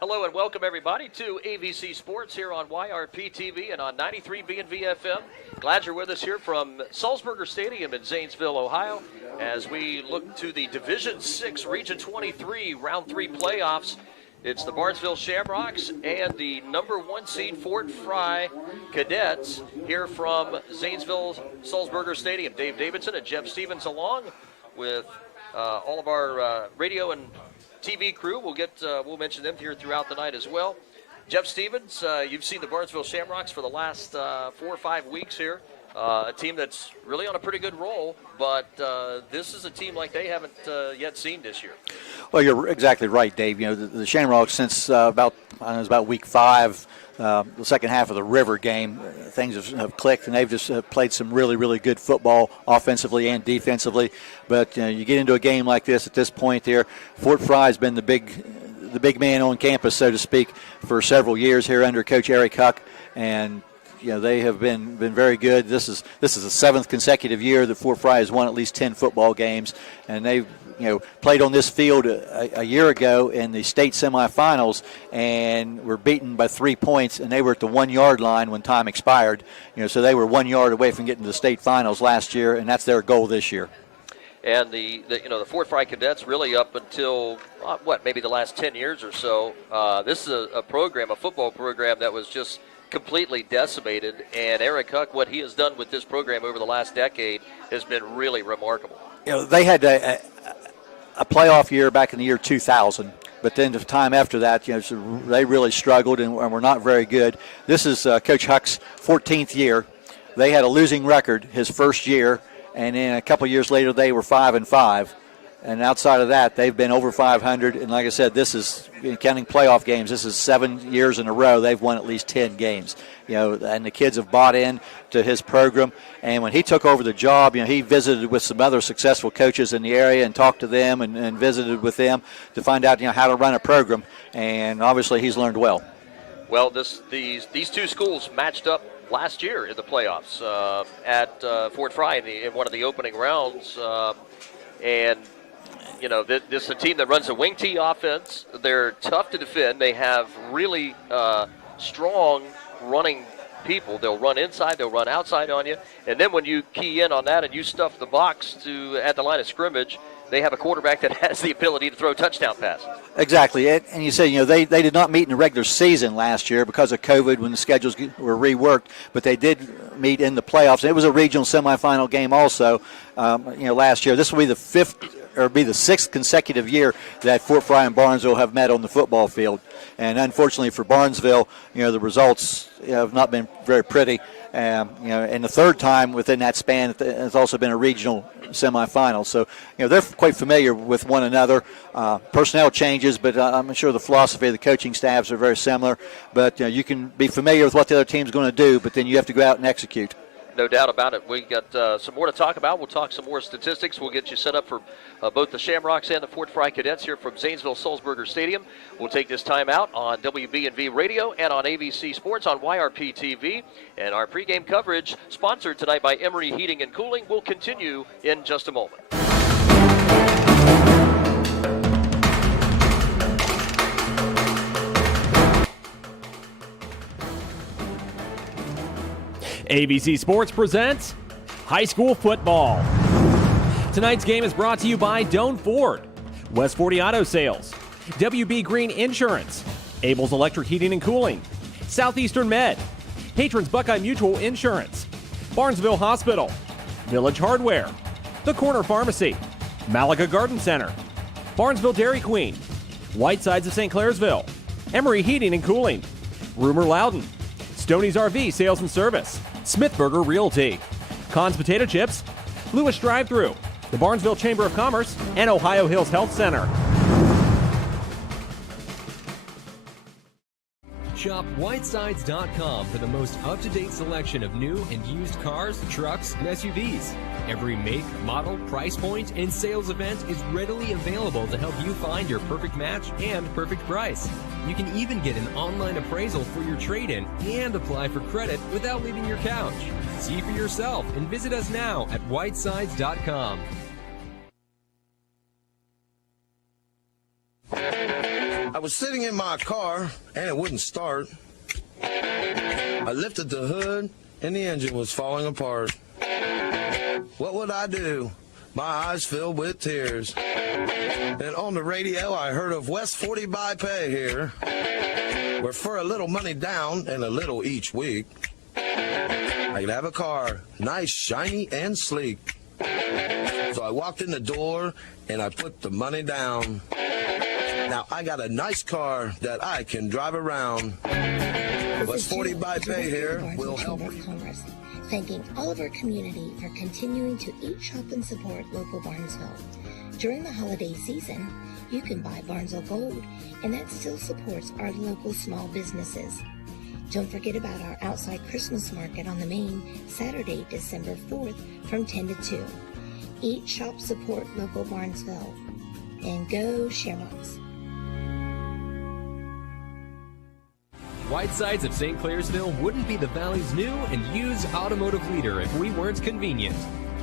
Hello and welcome everybody to AVC Sports here on YRP TV and on 93 B&V FM. Glad you're with us here from Sulzberger Stadium in Zanesville, Ohio, as we look to the Division 6 Region 23 Round 3 playoffs. It's the Barnesville Shamrocks and the number 1 seed Fort Frye Cadets here from Zanesville Sulzberger Stadium. Dave Davidson and Jeff Stevens along with all of our radio and TV crew. We'll mention them here throughout the night as well. Jeff Stevens, you've seen the Barnesville Shamrocks for the last 4 or 5 weeks here. A team that's really on a pretty good roll, but this is a team like they haven't yet seen this year. Well, you're exactly right, Dave. You know, the Shamrocks, since about week 5, the second half of the River game, things have clicked, and they've just played some really, really good football offensively and defensively. But you get into a game like this at this point here, Fort Frye's been the big man on campus, so to speak, for several years here under Coach Eric Huck, and they have been very good. This is the 7th consecutive year that Fort Frye has won at least 10 football games, and they've played on this field a year ago in the state semifinals and were beaten by 3 points, and they were at the 1 yard line when time expired. So they were 1 yard away from getting to the state finals last year, and that's their goal this year. And the Fort Frye Cadets really up until maybe the last 10 years or so. This is a football program that was just completely decimated, and Eric Huck, what he has done with this program over the last decade has been really remarkable. They had a playoff year back in the year 2000, but then the time after that, they really struggled and were not very good. This is Coach Huck's 14th year. They had a losing record his first year, and then a couple years later they were 5-5. And outside of that, they've been over 500. And like I said, this is, counting playoff games, this is 7 years in a row they've won at least 10 games. And the kids have bought in to his program. And when he took over the job, he visited with some other successful coaches in the area and talked to them and visited with them to find out, how to run a program. And obviously he's learned well. Well, these two schools matched up last year in the playoffs at Fort Frye in one of the opening rounds. This is a team that runs a wing tee offense. They're tough to defend. They have really strong running people. They'll run inside, they'll run outside on you. And then when you key in on that and you stuff the box at the line of scrimmage, they have a quarterback that has the ability to throw touchdown passes. Exactly. And you say, they did not meet in the regular season last year because of COVID when the schedules were reworked, but they did meet in the playoffs. It was a regional semifinal game also, last year. This will be the 6th consecutive year that Fort Frye and Barnesville have met on the football field. And unfortunately for Barnesville, the results have not been very pretty. And the third time within that span, it's also been a regional semifinal. So, they're quite familiar with one another. Personnel changes, but I'm sure the philosophy of the coaching staffs are very similar. But you can be familiar with what the other team's going to do, but then you have to go out and execute. No doubt about it. We got some more to talk about. We'll talk some more statistics. We'll get you set up for both the Shamrocks and the Fort Frye Cadets here from Zanesville Sulzberger Stadium. We'll take this time out on WB&V Radio and on AVC Sports on YRP TV. And our pregame coverage, sponsored tonight by Emery Heating and Cooling, will continue in just a moment. ABC Sports presents high school football. Tonight's game is brought to you by Doan Ford, West 40 Auto Sales, WB Green Insurance, Abel's Electric Heating and Cooling, Southeastern Med, Patrons Buckeye Mutual Insurance, Barnesville Hospital, Village Hardware, The Corner Pharmacy, Malaga Garden Center, Barnesville Dairy Queen, Whitesides of St. Clairsville, Emery Heating and Cooling, Rumor Loudon, Stoney's RV Sales and Service, Smithburger Realty, Conn's Potato Chips, Lewis Drive-Thru, the Barnesville Chamber of Commerce, and Ohio Hills Health Center. Shop Whitesides.com for the most up-to-date selection of new and used cars, trucks, and SUVs. Every make, model, price point, and sales event is readily available to help you find your perfect match and perfect price. You can even get an online appraisal for your trade-in and apply for credit without leaving your couch. See for yourself and visit us now at Whitesides.com. I was sitting in my car, and it wouldn't start. I lifted the hood, and the engine was falling apart. What would I do? My eyes filled with tears. And on the radio, I heard of West 40 by Pay here, where for a little money down and a little each week, I could have a car, nice, shiny, and sleek. So I walked in the door, and I put the money down. Now I got a nice car that I can drive around. West 40 by Pay here will help. Congress, thanking all of our community for continuing to eat, shop, and support local Barnesville. During the holiday season, you can buy Barnesville Gold, and that still supports our local small businesses. Don't forget about our outside Christmas market on the Main, Saturday, December 4th from 10 to 2. Eat, shop, support local Barnesville. And go Shamrocks. Whitesides of St. Clairsville wouldn't be the Valley's new and used automotive leader if we weren't convenient.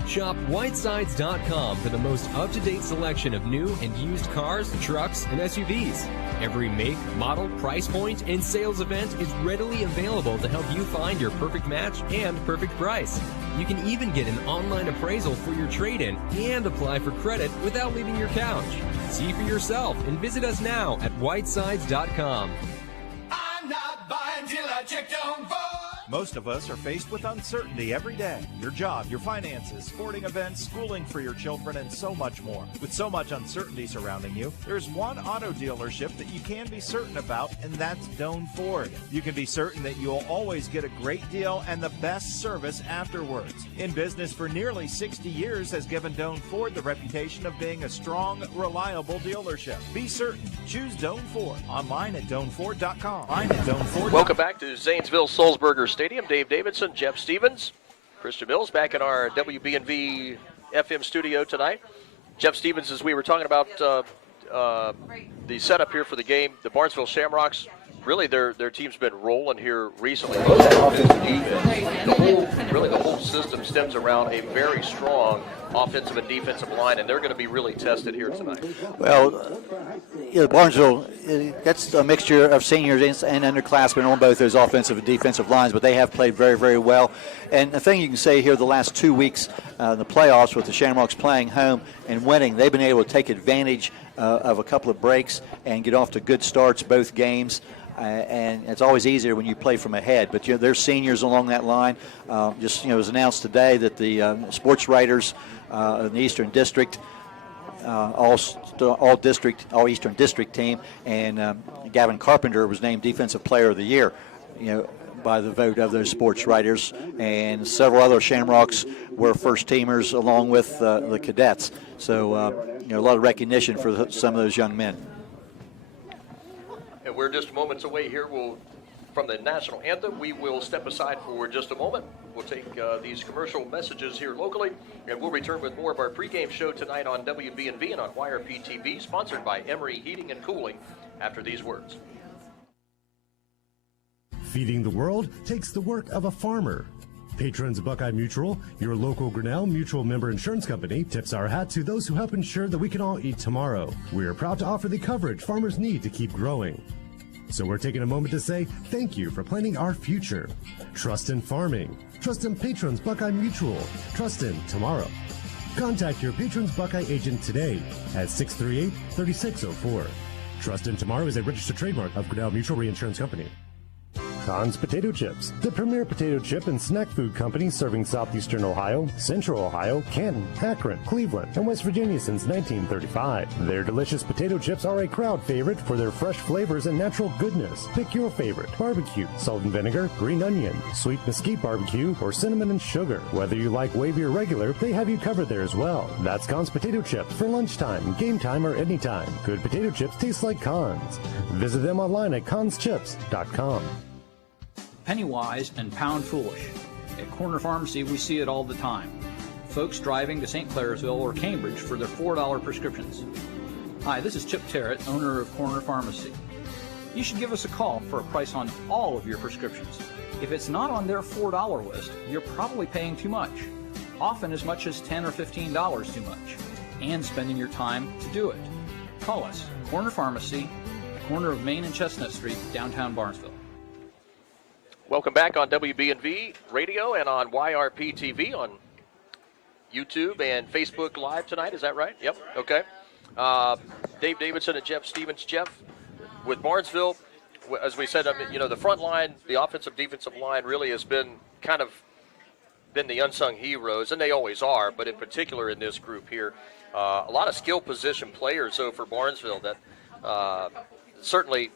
Shop Whitesides.com for the most up-to-date selection of new and used cars, trucks, and SUVs. Every make, model, price point, and sales event is readily available to help you find your perfect match and perfect price. You can even get an online appraisal for your trade-in and apply for credit without leaving your couch. See for yourself and visit us now at Whitesides.com. I'm not buying till I check Down Ford. Most of us are faced with uncertainty every day. Your job, your finances, sporting events, schooling for your children, and so much more. With so much uncertainty surrounding you, there's one auto dealership that you can be certain about, and that's Doan Ford. You can be certain that you'll always get a great deal and the best service afterwards. In business for nearly 60 years has given Doan Ford the reputation of being a strong, reliable dealership. Be certain. Choose Doan Ford. Online at DoanFord.com. Online at DoanFord.com. Welcome back to Zanesville Sulzberger Stadium. Dave Davidson, Jeff Stevens, Christian Mills back in our WBNV FM studio tonight. Jeff Stevens, as we were talking about the setup here for the game, the Barnesville Shamrocks, really their team's been rolling here recently. The whole system stems around a very strong offensive and defensive line, and they're going to be really tested here tonight. Well, Barnesville, that's a mixture of seniors and underclassmen on both those offensive and defensive lines, but they have played very, very well. And the thing you can say here the last 2 weeks, the playoffs with the Shamrocks playing home and winning, they've been able to take advantage of a couple of breaks and get off to good starts both games. And it's always easier when you play from ahead. But there's seniors along that line. It was announced today that the sports writers in the Eastern District, all Eastern District team, and Gavin Carpenter was named Defensive Player of the Year. By the vote of those sports writers, and several other Shamrocks were first teamers along with the cadets. So a lot of recognition for some of those young men. And we're just moments away here. From the national anthem, we will step aside for just a moment. We'll take these commercial messages here locally, and we'll return with more of our pregame show tonight on WBNV and on YRP-TV, sponsored by Emery Heating and Cooling, after these words. Feeding the world takes the work of a farmer. Patrons of Buckeye Mutual, your local Grinnell Mutual member insurance company, tips our hat to those who help ensure that we can all eat tomorrow. We are proud to offer the coverage farmers need to keep growing. So we're taking a moment to say thank you for planning our future. Trust in farming. Trust in Patrons Buckeye Mutual. Trust in tomorrow. Contact your Patrons Buckeye agent today at 638-3604. Trust in Tomorrow is a registered trademark of Grinnell Mutual Reinsurance Company. Conn's Potato Chips, the premier potato chip and snack food company serving southeastern Ohio, central Ohio, Canton, Akron, Cleveland, and West Virginia since 1935. Their delicious potato chips are a crowd favorite for their fresh flavors and natural goodness. Pick your favorite: barbecue, salt and vinegar, green onion, sweet mesquite barbecue, or cinnamon and sugar. Whether you like wavy or regular, they have you covered there as well. That's Conn's Potato Chips for lunchtime, game time, or anytime. Good potato chips taste like Conn's. Visit them online at conschips.com. Penny wise and pound foolish. At Corner Pharmacy, we see it all the time. Folks driving to St. Clairsville or Cambridge for their $4 prescriptions. Hi, this is Chip Terrett, owner of Corner Pharmacy. You should give us a call for a price on all of your prescriptions. If it's not on their $4 list, you're probably paying too much. Often as much as $10 or $15 too much. And spending your time to do it. Call us, Corner Pharmacy, corner of Main and Chestnut Street, downtown Barnesville. Welcome back on WBNV Radio and on YRP TV on YouTube and Facebook Live tonight. Is that right? Yep. Okay. Dave Davidson and Jeff Stevens. Jeff, with Barnesville, as we said, the front line, the offensive defensive line really has been the unsung heroes, and they always are, but in particular in this group here. A lot of skill position players, though, for Barnesville that certainly,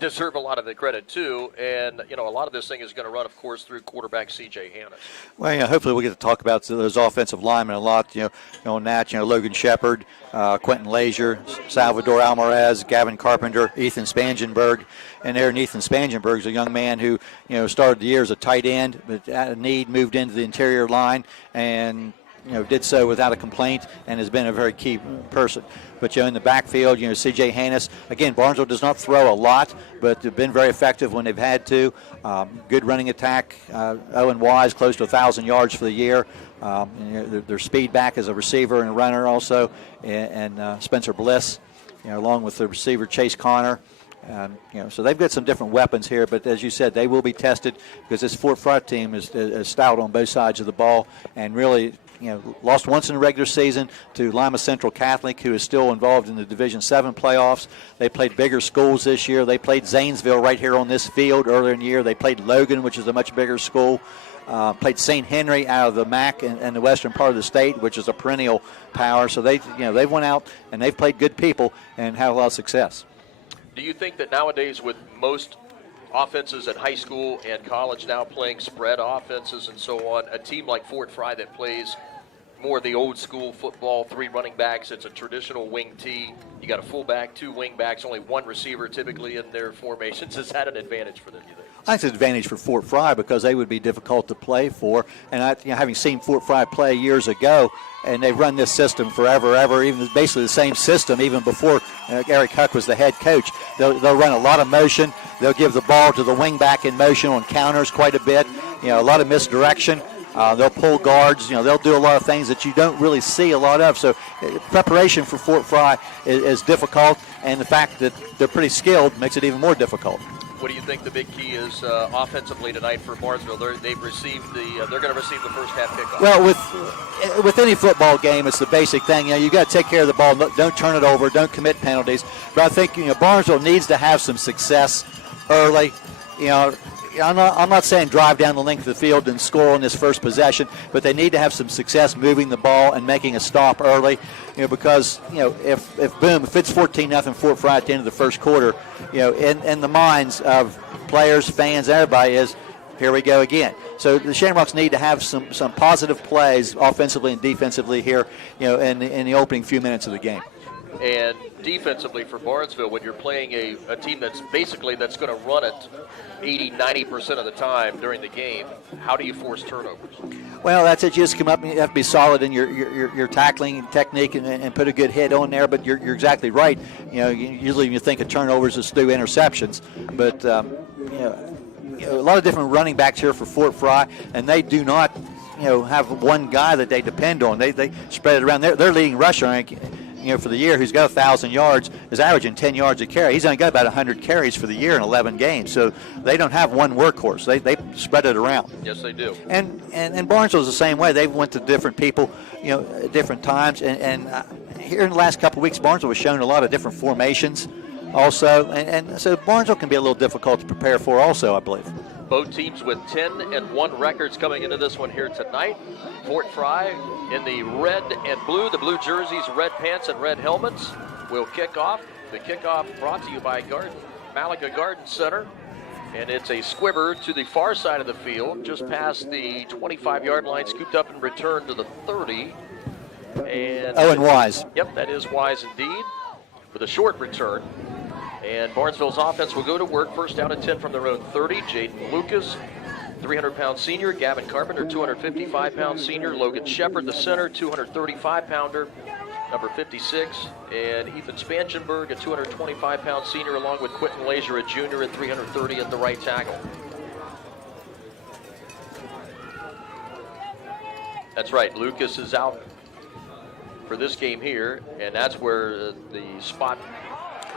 deserve a lot of the credit, too. And, a lot of this thing is going to run, of course, through quarterback C.J. Hannes. Well, hopefully we'll get to talk about those offensive linemen a lot, on that, Logan Shepard, Quentin Lazier, Salvador Alvarez, Gavin Carpenter, Ethan Spangenberg. And there, Ethan Spangenberg is a young man who, started the year as a tight end, but at a need moved into the interior line and, did so without a complaint and has been a very key person. But, in the backfield, C.J. Hannes, again, Barnesville does not throw a lot, but they've been very effective when they've had to. Good running attack. Owen Wise, close to 1,000 yards for the year. Their speed back as a receiver and a runner also. And Spencer Bliss, along with the receiver Chase Connor. So they've got some different weapons here, but as you said, they will be tested because this Fort Frye team is stout on both sides of the ball and really, lost once in the regular season to Lima Central Catholic, who is still involved in the Division VII playoffs. They played bigger schools this year. They played Zanesville right here on this field earlier in the year. They played Logan, which is a much bigger school. Played St. Henry out of the MAC and the western part of the state, which is a perennial power. So they've went out and they've played good people and had a lot of success. Do you think that nowadays with most offenses at high school and college now playing spread offenses and so on, a team like Fort Frye that plays more of the old school football, 3 running backs, it's a traditional wing T, you got a fullback, 2 wing backs, only 1 receiver typically in their formations, is that an advantage for them, do you think? I think it's an advantage for Fort Frye because they would be difficult to play for. And having seen Fort Frye play years ago, and they've run this system forever, even basically the same system even before Eric Huck was the head coach. They'll run a lot of motion. They'll give the ball to the wing back in motion on counters quite a bit. A lot of misdirection. They'll pull guards. They'll do a lot of things that you don't really see a lot of. So preparation for Fort Frye is difficult, and the fact that they're pretty skilled makes it even more difficult. What do you think the big key is offensively tonight for Barnesville? They're going to receive the first half kickoff. Well, with any football game, it's the basic thing. You got to take care of the ball. Don't turn it over. Don't commit penalties. But I think Barnesville needs to have some success early. I'm not saying drive down the length of the field and score on this first possession, but they need to have some success moving the ball and making a stop early. Because if it's 14-0 Fort Frye at the end of the first quarter, in the minds of players, fans, everybody is, here we go again. So the Shamrocks need to have some positive plays offensively and defensively here, in the opening few minutes of the game. And defensively for Barnesville, when you're playing a team that's going to run it 80-90% of the time during the game, how do you force turnovers? Well, that's it. You just come up and you have to be solid in your tackling technique and put a good hit on there. But you're exactly right. Usually you think of turnovers as through interceptions, but a lot of different running backs here for Fort Frye, and they do not have one guy that they depend on. They spread it around. Their leading rusher, for the year, who's got 1,000 yards, is averaging 10 yards a carry. He's only got about 100 carries for the year in 11 games. So they don't have one workhorse. They spread it around. Yes, they do. And Barnesville's the same way. They went to different people, at different times. And here in the last couple of weeks, Barnesville was showing a lot of different formations also. And so Barnesville can be a little difficult to prepare for also, I believe. Both teams with 10-1 records coming into this one here tonight. Fort Frye in the red and blue, the blue jerseys, red pants, and red helmets will kick off. The kickoff brought to you by Malaga Garden Center. And it's a squibber to the far side of the field, just past the 25-yard line, scooped up and returned to the 30. And Owen Wise. Yep, that is Wise indeed, with a short return. And Barnesville's offense will go to work. First down and 10 from their own 30. Jaden Lucas, 300-pound senior. Gavin Carpenter, 255-pound senior. Logan Shepard, the center, 235-pounder, number 56. And Ethan Spangenberg, a 225-pound senior, along with Quentin Lazier, a junior, at 330 at the right tackle. That's right, Lucas is out for this game here, and that's where the spot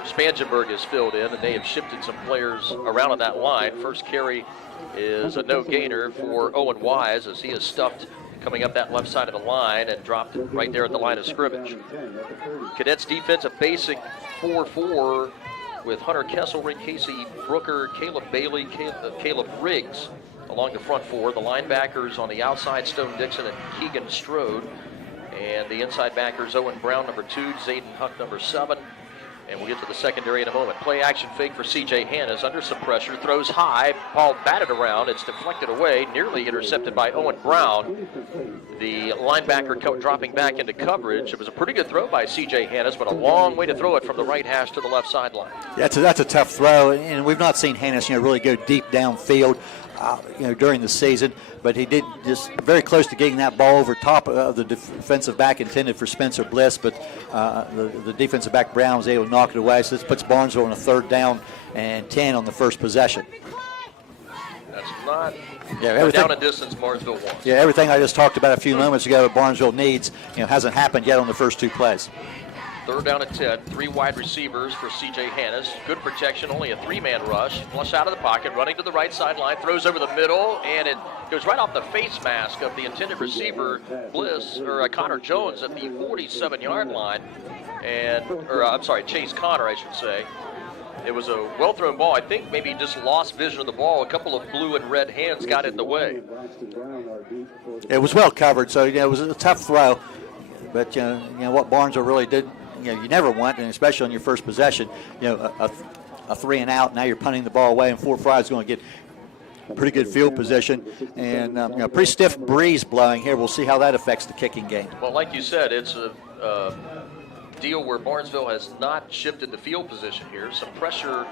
Spangenberg is filled in, and they have shifted some players around on that line. First carry is a no-gainer for Owen Wise as he is stuffed coming up that left side of the line and dropped right there at the line of scrimmage. Cadets defense, a basic 4-4 with Hunter Kesselring, Casey Brooker, Caleb Bailey, Caleb Riggs along the front four. The linebackers on the outside, Stone Dixon and Keegan Strode. And the inside backers, Owen Brown, number 2, Zayden Huck, number 7. And we'll get to the secondary in a moment. Play action fake for C.J. Hannes under some pressure. Throws high. Ball batted around. It's deflected away. Nearly intercepted by Owen Brown. The linebacker dropping back into coverage. It was a pretty good throw by C.J. Hannes, but a long way to throw it from the right hash to the left sideline. Yeah, that's a tough throw, and we've not seen Hannes, really go deep downfield, during the season. But he did just very close to getting that ball over top of the defensive back intended for Spencer Bliss, but the defensive back Brown was able to knock it away. So this puts Barnesville on a 3rd down and 10 on the first possession. That's not everything, down a distance Barnesville wants. Yeah, everything I just talked about a few moments ago that Barnesville needs, hasn't happened yet on the first 2 plays. 3rd down and 10, 3 wide receivers for C.J. Hannes. Good protection, only a 3-man rush. Flush out of the pocket, running to the right sideline, throws over the middle, and it goes right off the face mask of the intended receiver, Connor Jones at the 47-yard line. Chase Connor, I should say. It was a well-thrown ball. I think maybe he just lost vision of the ball. A couple of blue and red hands got in the way. It was well covered, so it was a tough throw. But what Barnesville really did, you never want, and especially on your first possession, a 3 and out. Now you're punting the ball away, and Frye is going to get pretty good field position, and pretty stiff breeze blowing here. We'll see how that affects the kicking game. Well, like you said, it's a deal where Barnesville has not shifted the field position here. Some pressure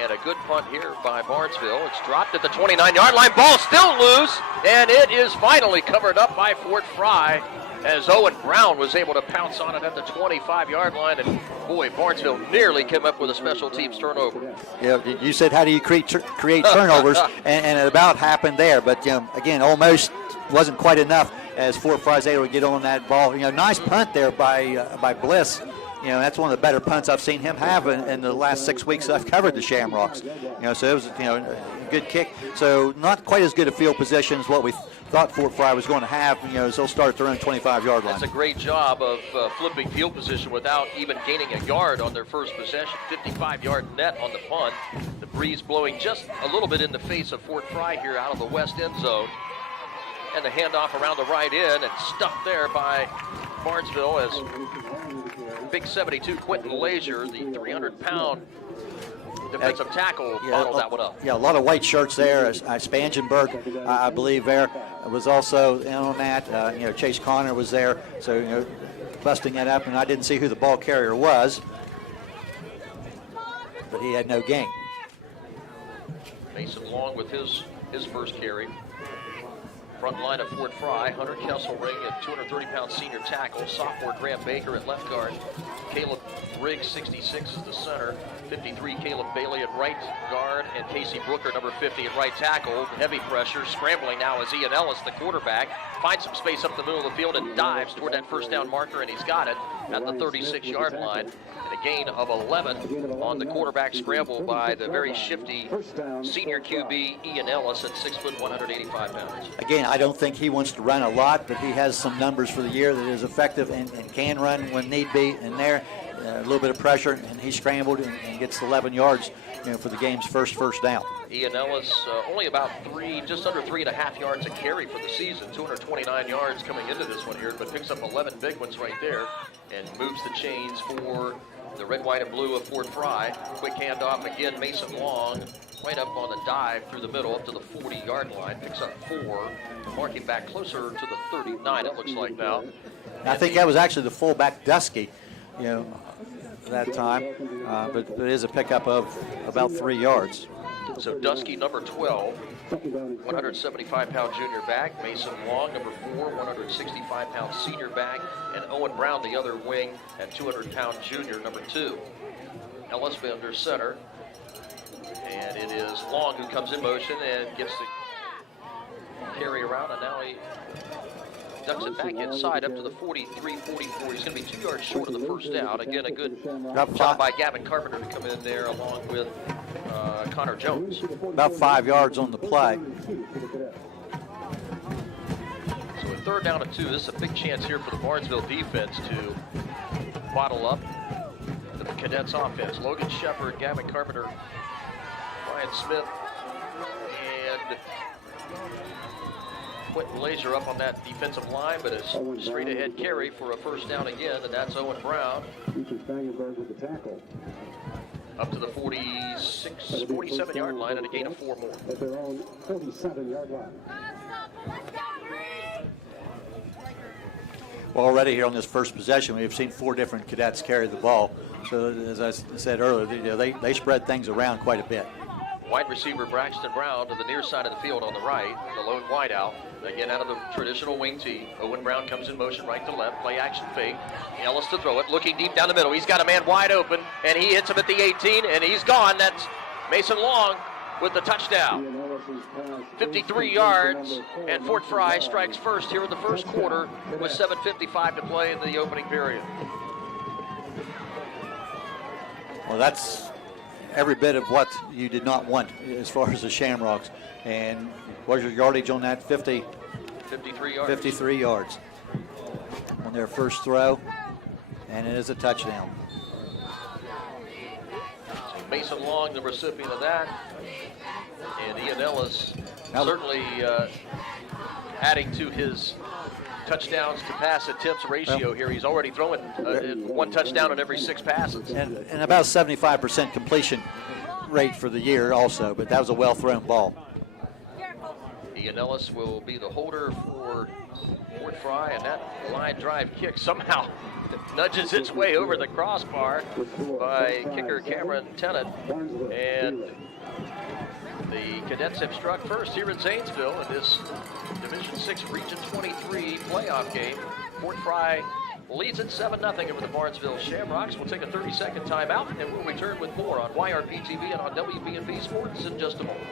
and a good punt here by Barnesville. It's dropped at the 29-yard line. Ball still loose, and it is finally covered up by Fort Frye as Owen Brown was able to pounce on it at the 25-yard line. And boy, Barnesville nearly came up with a special teams turnover. Yeah, you said how do you create turnovers, and it about happened there. But again, almost wasn't quite enough as Fort Frye's able to get on that ball. Nice punt there by Bliss. That's one of the better punts I've seen him have in the last 6 weeks that I've covered the Shamrocks. So it was a good kick. So not quite as good a field position as what we thought Fort Frye was going to have. As they'll start at their own 25-yard line. That's a great job of flipping field position without even gaining a yard on their first possession. 55-yard net on the punt. The breeze blowing just a little bit in the face of Fort Frye here out of the west end zone. And the handoff around the right end and stuffed there by Barnesville as big 72 Quentin Lazier, the 300-pound defensive tackle, bottled that one up. Yeah, a lot of white shirts there. Spangenberg, I believe, there was also in on that. Chase Connor was there, so busting that up, and I didn't see who the ball carrier was, but he had no gain. Mason Long with his first carry. Front line of Fort Frye, Hunter Kesselring at 230-pound senior tackle. Sophomore Graham Baker at left guard. Caleb Riggs, 66, is the center. 53, Caleb Bailey at right guard. And Casey Brooker, number 50, at right tackle. Heavy pressure. Scrambling now is Ian Ellis, the quarterback. Finds some space up the middle of the field and dives toward that first down marker, and he's got it at the 36-yard line. And a gain of 11 on the quarterback scramble by the very shifty senior QB, Ian Ellis, at 6 foot, 185 pounds. Again, I don't think he wants to run a lot, but he has some numbers for the year that is effective and can run when need be. And there, a little bit of pressure, and he scrambled and gets 11 yards for the game's first down. Ian Ellis only about just under 3.5 yards a carry for the season, 229 yards coming into this one here, but picks up 11 big ones right there and moves the chains for the red, white, and blue of Fort Frye. Quick handoff again, Mason Long, right up on the dive through the middle up to the 40-yard line, picks up 4, marking back closer to the 39, it looks like now. I think that was actually the fullback Dusky, that time, but it is a pickup of about 3 yards. So Dusky, number 12, 175-pound junior back. Mason Long, number 4, 165-pound senior back. And Owen Brown, the other wing, and 200-pound junior, number 2. Ellis under center. And it is Long who comes in motion and gets the carry around. And now he ducks it back inside up to the 43, 44. He's going to be 2 yards short of the first down. Again, a good job by Gavin Carpenter to come in there along with Connor Jones. About 5 yards on the play. So a 3rd down and 2. This is a big chance here for the Barnesville defense to bottle up the Cadets offense. Logan Shepard, Gavin Carpenter, Ryan Smith, and Quentin Laser up on that defensive line, but a straight ahead carry for a 1st down again, and that's Owen Brown. Up to the 46, 47-yard line and a gain of 4 more. At their own 47-yard line. Well, already here on this first possession, we've seen 4 different cadets carry the ball. So as I said earlier, they spread things around quite a bit. Wide receiver Braxton Brown to the near side of the field on the right, the lone wideout. Again, out of the traditional wing tee. Owen Brown comes in motion right to left, play action fake. Ellis to throw it, looking deep down the middle. He's got a man wide open, and he hits him at the 18, and he's gone. That's Mason Long with the touchdown. 53 yards, and Fort Frye strikes first here in the first quarter with 7:55 to play in the opening period. Well, that's every bit of what you did not want as far as the Shamrocks. And what's your yardage on that? 53 yards. 53 yards on their first throw, and it is a touchdown. So Mason Long, the recipient of that, and Ian Ellis certainly adding to his touchdowns to pass attempts ratio here. He's already throwing 1 touchdown in every 6 passes. And about 75% completion rate for the year also, but that was a well-thrown ball. Ian Ellis will be the holder for Fort Frye, and that line drive kick somehow nudges its way over the crossbar by kicker Cameron Tennant. And the Cadets have struck first here in Zanesville in this Division 6 Region 23 playoff game. Fort Frye leads it 7-0 over the Barnesville Shamrocks. We'll take a 30-second timeout, and we'll return with more on YRP TV and on WB&B Sports in just a moment.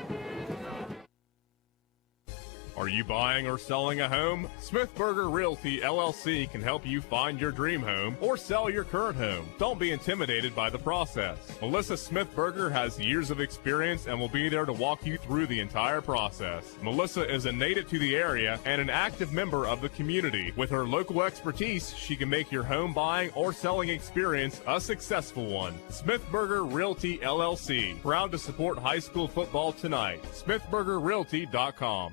Are you buying or selling a home? Smithburger Realty LLC can help you find your dream home or sell your current home. Don't be intimidated by the process. Melissa Smithburger has years of experience and will be there to walk you through the entire process. Melissa is a native to the area and an active member of the community. With her local expertise, she can make your home buying or selling experience a successful one. Smithburger Realty LLC, proud to support high school football tonight. SmithburgerRealty.com.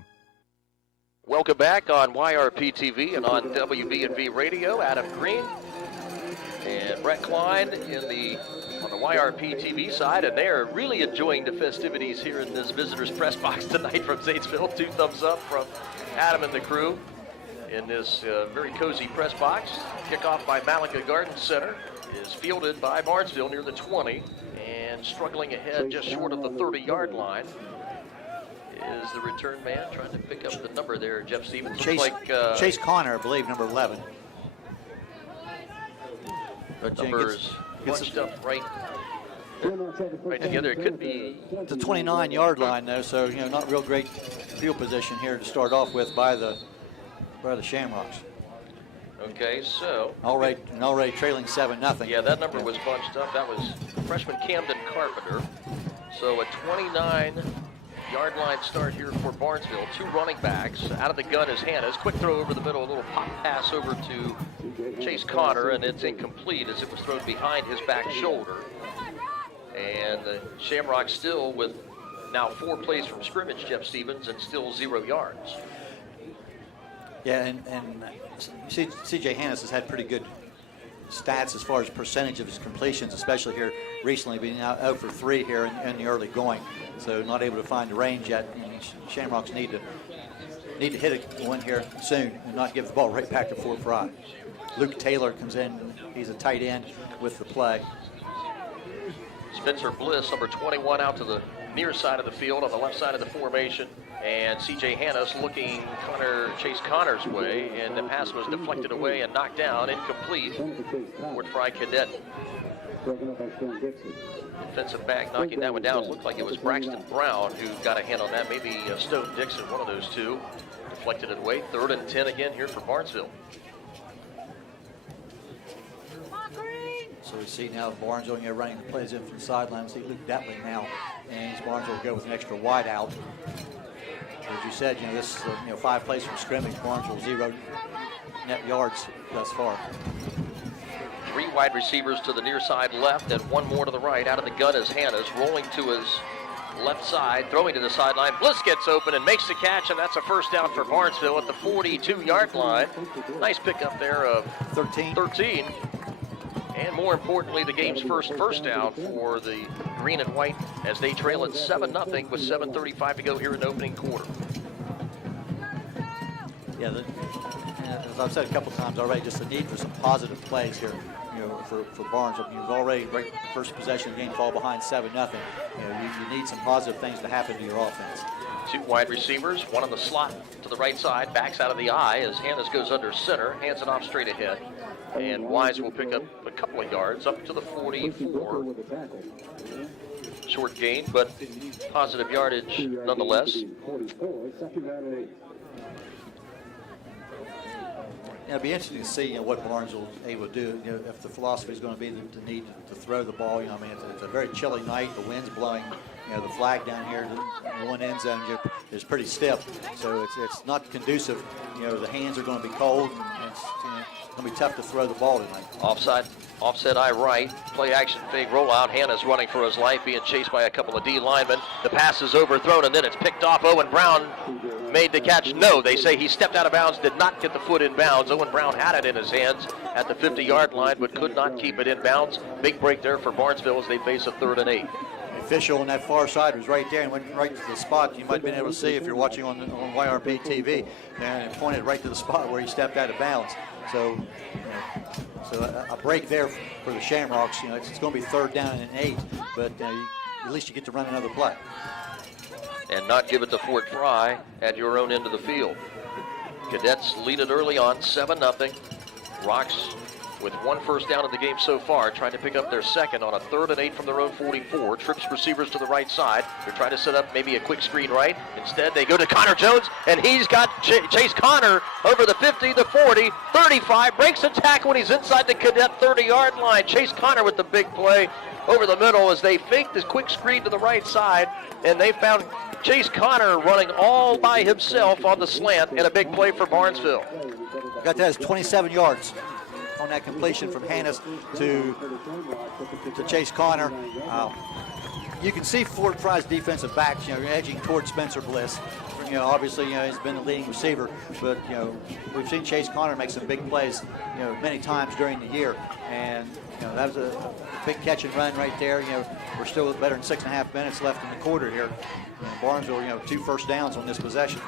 Welcome back on YRP TV and on WB&V Radio. Adam Green and Brett Klein on the YRP TV side, and they are really enjoying the festivities here in this visitors press box tonight from Zanesville. 2 thumbs up from Adam and the crew in this very cozy press box. Kickoff by Malaga Garden Center is fielded by Barnesville near the 20 and struggling ahead just short of the 30-yard line is the return man trying to pick up the number there, Jeff Stevens. Chase Connor, I believe, number 11. But numbers bunched up right together. It could be the 29-yard line, though, so not real great field position here to start off with by the Shamrocks. Okay, so already trailing 7-0. Yeah, that number was bunched up. That was freshman Camden Carpenter. So a 29-yard line start here for Barnesville. 2 running backs. Out of the gun is Hannes. Quick throw over the middle. A little pop pass over to Chase Connor, and it's incomplete as it was thrown behind his back shoulder. And the Shamrocks still with now 4 plays from scrimmage, Jeff Stevens, and still 0 yards. Yeah, and C.J. Hannes has had pretty good stats as far as percentage of his completions, especially here recently, being out 0 for 3 here in the early going. So not able to find the range yet. And Shamrocks need to hit one here soon and not give the ball right back to Fort Frye. Luke Taylor comes in. He's a tight end with the play. Spencer Bliss, number 21, out to the near side of the field on the left side of the formation. And C.J. Hannes looking Chase Connor's way, and the pass was deflected away and knocked down, incomplete. Fort Frye cadet defensive back knocking that one down. It looked like it was Braxton Brown who got a hand on that, maybe Stone Dixon, one of those two. deflected it away. 3rd and 10 again here for Barnesville. So we see now Barnesville running the plays in from the sideline. See Luke Detling now, and Barnesville will go with an extra wide out. As you said, this is 5 plays from scrimmage. Barnesville 0 net yards thus far. 3 wide receivers to the near side left and 1 more to the right. Out of the gun is Hannes, rolling to his left side, throwing to the sideline. Bliss gets open and makes the catch, and that's a first down for Barnesville at the 42-yard line. Nice pickup there of 13. And more importantly, the game's first down for the green and white as they trail at 7-0 with 7:35 to go here in the opening quarter. Yeah, as I've said a couple times already, just the need for some positive plays here, for Barnesville. You've already, right first possession of the game, fall behind 7-0. You need some positive things to happen to your offense. 2 wide receivers, 1 on the slot to the right side, backs out of the eye as Hannes goes under center, hands it off straight ahead. And Wise will pick up a couple of yards up to the 44. Short gain, but positive yardage nonetheless. It'll be interesting to see what Barnesville is able to do. If the philosophy is going to be the need to throw the ball. It's a very chilly night. The wind's blowing. The flag down here, the one end zone is pretty stiff, so it's not conducive. The hands are going to be cold. And it's going to be tough to throw the ball tonight. Offset eye right, play action fake rollout. Hannes running for his life, being chased by a couple of D linemen. The pass is overthrown, and then it's picked off. Owen Brown made the catch. No, they say he stepped out of bounds, did not get the foot in bounds. Owen Brown had it in his hands at the 50-yard line, but could not keep it in bounds. Big break there for Barnesville as they face a 3rd and 8. Official on that far side was right there and went right to the spot. You might have been able to see if you're watching on YRP TV, and it pointed right to the spot where he stepped out of bounds. So, a break there for the Shamrocks. It's going to be 3rd down and 8, but at least you get to run another play. And not give it to Fort Frye at your own end of the field. Cadets lead it early on, 7-0. Rocks with 1 first down in the game so far, trying to pick up their 2nd on a 3rd and 8 from their own 44. Trips receivers to the right side. They're trying to set up maybe a quick screen right. Instead, they go to Connor Jones, and he's got Chase Connor over the 50, the 40, 35. Breaks a tackle when he's inside the Cadet 30-yard line. Chase Connor with the big play over the middle as they fake this quick screen to the right side, and they found Chase Connor running all by himself on the slant, and a big play for Barnesville. Got that as 27 yards. On that completion from Hannes to Chase Connor. You can see Fort Frye's defensive backs, edging towards Spencer Bliss. Obviously, he's been the leading receiver, but, we've seen Chase Connor make some big plays, many times during the year. And, that was a big catch and run right there. We're still better than 6.5 minutes left in the quarter here. Barnesville, 2 first downs on this possession.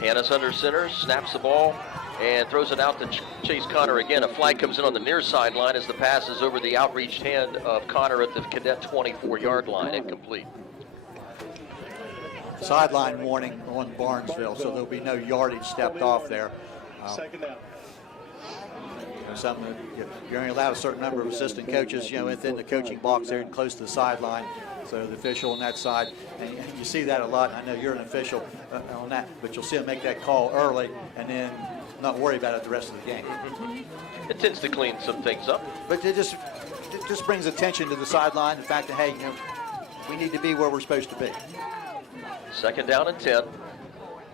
Hannes under center, snaps the ball, and throws it out to Chase Connor again. A flag comes in on the near sideline as the pass is over the outreached hand of Connor at the Cadet 24-yard line, incomplete. Sideline warning on Barnesville, so there'll be no yardage stepped off there. 2nd down. Something that you're only allowed a certain number of assistant coaches, within the coaching box there and close to the sideline. So the official on that side, and you see that a lot. I know you're an official on that, but you'll see him make that call early and then not worry about it the rest of the game. It tends to clean some things up. But it just brings attention to the sideline, the fact that, hey, we need to be where we're supposed to be. 2nd down and 10.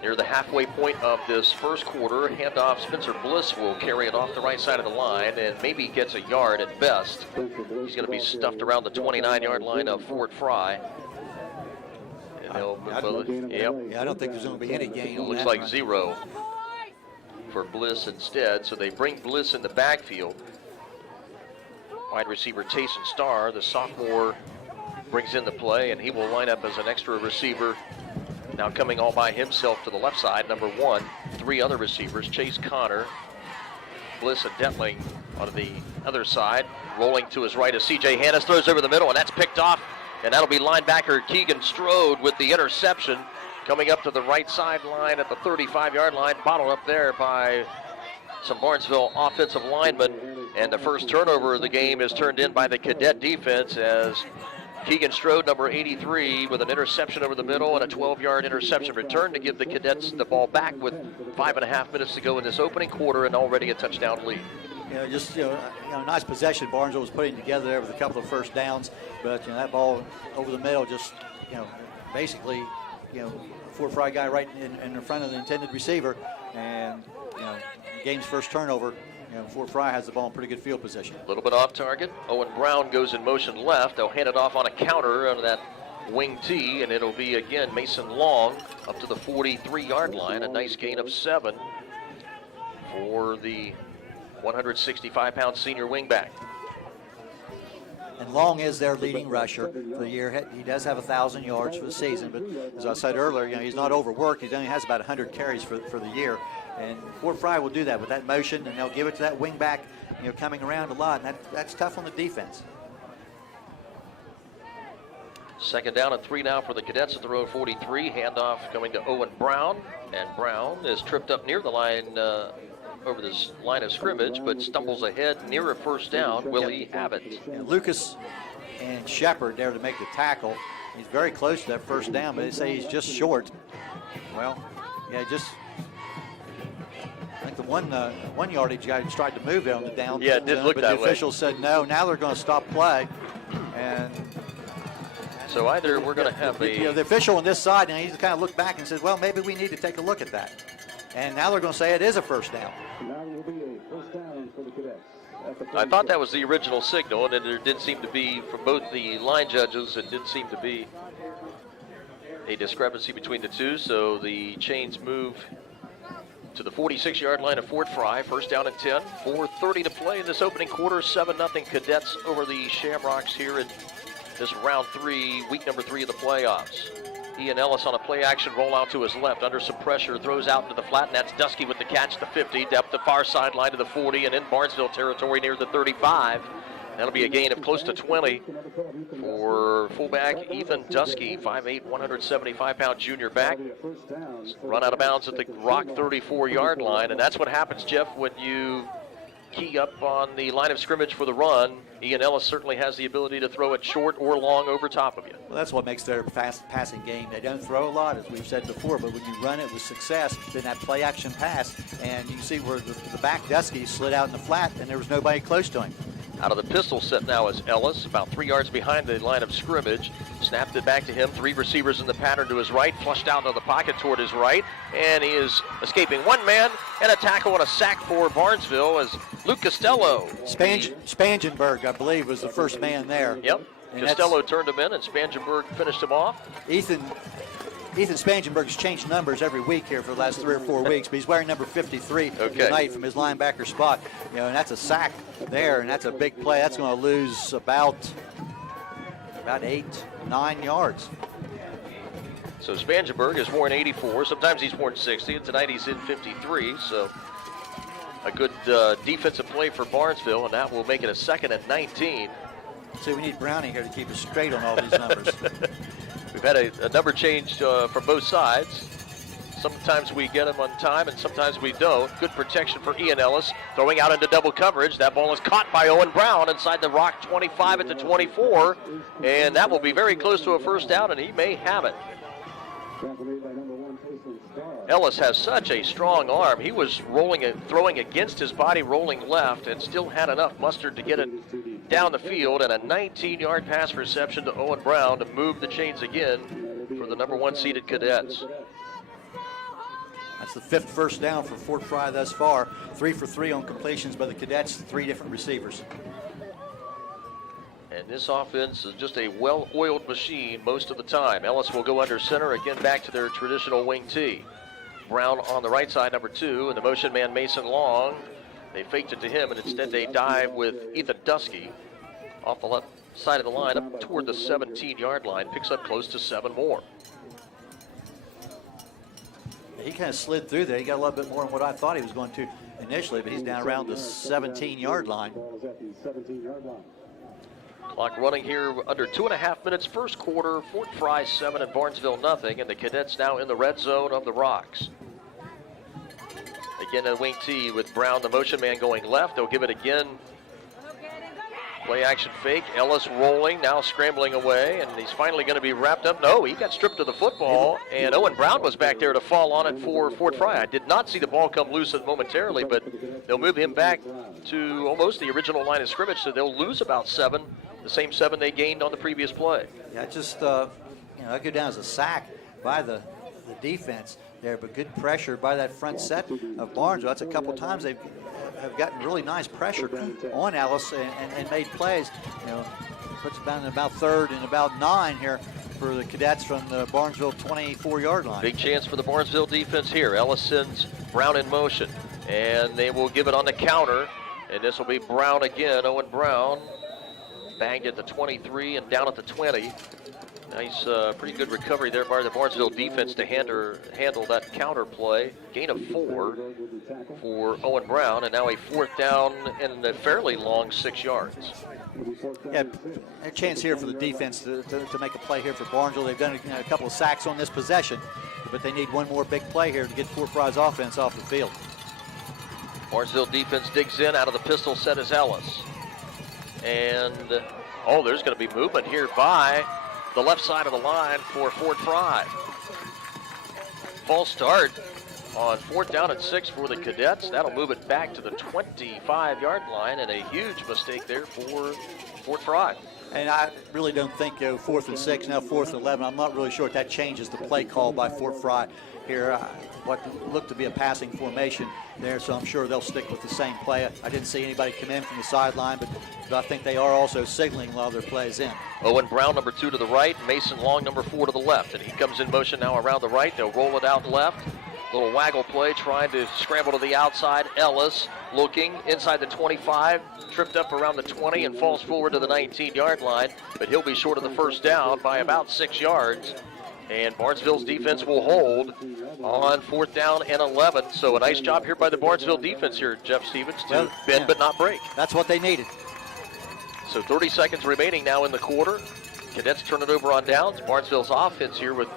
Near the halfway point of this first quarter, handoff. Spencer Bliss will carry it off the right side of the line and maybe gets a yard at best. He's going to be stuffed around the 29-yard line of Fort Frye. And I don't think there's going to be any gain. It looks like 0 for Bliss instead. So they bring Bliss in the backfield. Wide receiver Tayson Starr, the sophomore, brings in the play, and he will line up as an extra receiver. Now coming all by himself to the left side, number 1. 3 other receivers, Chase Connor, Bliss and Detling on the other side. Rolling to his right as C.J. Hannes throws over the middle, and that's picked off. And that'll be linebacker Keegan Strode with the interception. Coming up to the right sideline at the 35-yard line, bottled up there by some Barnesville offensive linemen. And the first turnover of the game is turned in by the Cadet defense as Keegan Strode, number 83, with an interception over the middle and a 12-yard interception return to give the Cadets the ball back with 5.5 minutes to go in this opening quarter and already a touchdown lead. Nice possession Barnesville was putting together there with a couple of first downs, but that ball over the middle just, basically, Fort Frye guy right in front of the intended receiver, and game's first turnover. Fort Frye has the ball in pretty good field position. A little bit off target. Owen Brown goes in motion left. They'll hand it off on a counter on that wing tee, and it'll be again Mason Long up to the 43-yard line. A nice gain of 7 for the 165-pound senior wingback. And Long is their leading rusher for the year. He does have 1,000 yards for the season, but as I said earlier, he's not overworked. He only has about 100 carries for the year. And Fort Frye will do that with that motion, and they'll give it to that wingback, coming around a lot, and that's tough on the defense. Second down and 3 now for the Cadets at the row 43. Handoff coming to Owen Brown, and Brown is tripped up near the line, over this line of scrimmage, but stumbles ahead near a first down. Will he have it? And Lucas and Shepard there to make the tackle. He's very close to that first down, but they say he's just short. Well, I think the one yardage guy tried to move it on the down. Yeah, it did look but that the way. officials said no. Now they're going to stop play, and so either we're going to have the official on this side, and he kind of looked back and said, "Well, maybe we need to take a look at that." And now they're going to say it is a first down. Now will be a first down for the Cadets. I thought that was the original signal, and there did seem to be, from both the line judges, it did seem to be a discrepancy between the two. So the chains move to the 46-yard line of Fort Frye. First down and 10. 4:30 to play in this opening quarter. 7-0 Cadets over the Shamrocks here in this round 3, week number 3 of the playoffs. Ian Ellis on a play-action rollout to his left, under some pressure, throws out into the flat, and that's Dusky with the catch, the 50, depth the far sideline to the 40, and in Barnesville territory near the 35. That'll be a gain of close to 20 for fullback Ethan Dusky, 5'8", 175-pound junior back. Run out of bounds at the Rock 34-yard line, and that's what happens, Jeff, when you key up on the line of scrimmage for the run. Ian Ellis certainly has the ability to throw it short or long over top of you. Well, that's what makes their fast passing game. They don't throw a lot, as we've said before, but when you run it with success, then that play-action pass, and you can see where the back Dusky slid out in the flat, and there was nobody close to him. Out of the pistol set now is Ellis, about 3 yards behind the line of scrimmage. Snapped it back to him. 3 receivers in the pattern to his right. Flushed out into the pocket toward his right. And he is escaping one man, and a tackle and a sack for Barnesville as Luke Costello. Spangenberg, I believe, was the first man there. Yep. And Costello turned him in, and Spangenberg finished him off. Ethan Spangenberg's changed numbers every week here for the last 3 or 4 weeks, but he's wearing number 53 tonight from his linebacker spot. And that's a sack there, and that's a big play. That's going to lose about 8-9 yards. So Spangenberg has worn 84. Sometimes he's worn 60, and tonight he's in 53. So a good defensive play for Barnesville, and that will make it a 2nd and 19. See, we need Browning here to keep us straight on all these numbers. We've had a number change from both sides. Sometimes we get them on time, and sometimes we don't. Good protection for Ian Ellis. Throwing out into double coverage. That ball is caught by Owen Brown inside the Rock 25 at the 24. And that will be very close to a first down, and he may have it. Ellis has such a strong arm. He was throwing against his body, rolling left, and still had enough mustard to get it down the field, and a 19-yard pass reception to Owen Brown to move the chains again for the number 1 seeded Cadets. That's the 5th first down for Fort Frye thus far. 3 for 3 on completions by the Cadets, 3 different receivers. And this offense is just a well-oiled machine most of the time. Ellis will go under center, again back to their traditional wing tee. Brown on the right side, number 2, and the motion man Mason Long. They faked it to him, and instead they dive with Ethan Dusky off the left side of the line up toward the 17-yard line. Picks up close to 7 more. He kind of slid through there. He got a little bit more than what I thought he was going to initially, but he's down around the 17-yard line. Clock running here under 2.5 minutes. First quarter, Fort Frye 7 and Barnesville nothing, and the Cadets now in the red zone of the Rocks. Again, a wing tee with Brown, the motion man, going left. They'll give it again Play action fake. Ellis rolling, now scrambling away, and he's finally going to be wrapped up. No, he got stripped of the football, and Owen Brown was back there to fall on it for Fort Frye. I did not see the ball come loose momentarily, but they'll move him back to almost the original line of scrimmage, so they'll lose about 7, the same 7 they gained on the previous play. Yeah, just, that go down as a sack by the defense there, but good pressure by that front set of Barnesville. That's a couple times they've have gotten really nice pressure on Ellis and made plays. Puts it about 3rd and about 9 here for the Cadets from the Barnesville 24-yard line. Big chance for the Barnesville defense here. Ellis sends Brown in motion, and they will give it on the counter, and this will be Brown again. Owen Brown banged at the 23 and down at the 20. Nice, pretty good recovery there by the Barnesville defense to handle that counter play. Gain of 4 for Owen Brown, and now a 4th down and a fairly long 6 yards. Yeah, a chance here for the defense to make a play here for Barnesville. They've done a couple of sacks on this possession, but they need one more big play here to get Fort Frye's offense off the field. Barnesville defense digs in. Out of the pistol set is Ellis. And, there's going to be movement here by the left side of the line for Fort Frye. False start on 4th down and 6 for the Cadets. That'll move it back to the 25-yard line, and a huge mistake there for Fort Frye. And I really don't think 4th and 6, now 4th and 11. I'm not really sure if that changes the play call by Fort Frye here. What looked to be a passing formation there, so I'm sure they'll stick with the same play. I didn't see anybody come in from the sideline, but I think they are also signaling while their play is in. Owen Brown, number 2 to the right. Mason Long, number 4 to the left. And he comes in motion now around the right. They'll roll it out left. Little waggle play, trying to scramble to the outside. Ellis looking inside the 25, tripped up around the 20 and falls forward to the 19-yard line. But he'll be short of the 1st down by about 6 yards. And Barnesville's defense will hold on 4th down and 11. So a nice job here by the Barnesville defense here, Jeff Stevens, to bend but not break. That's what they needed. So 30 seconds remaining now in the quarter. Cadets turn it over on downs. Barnesville's offense here with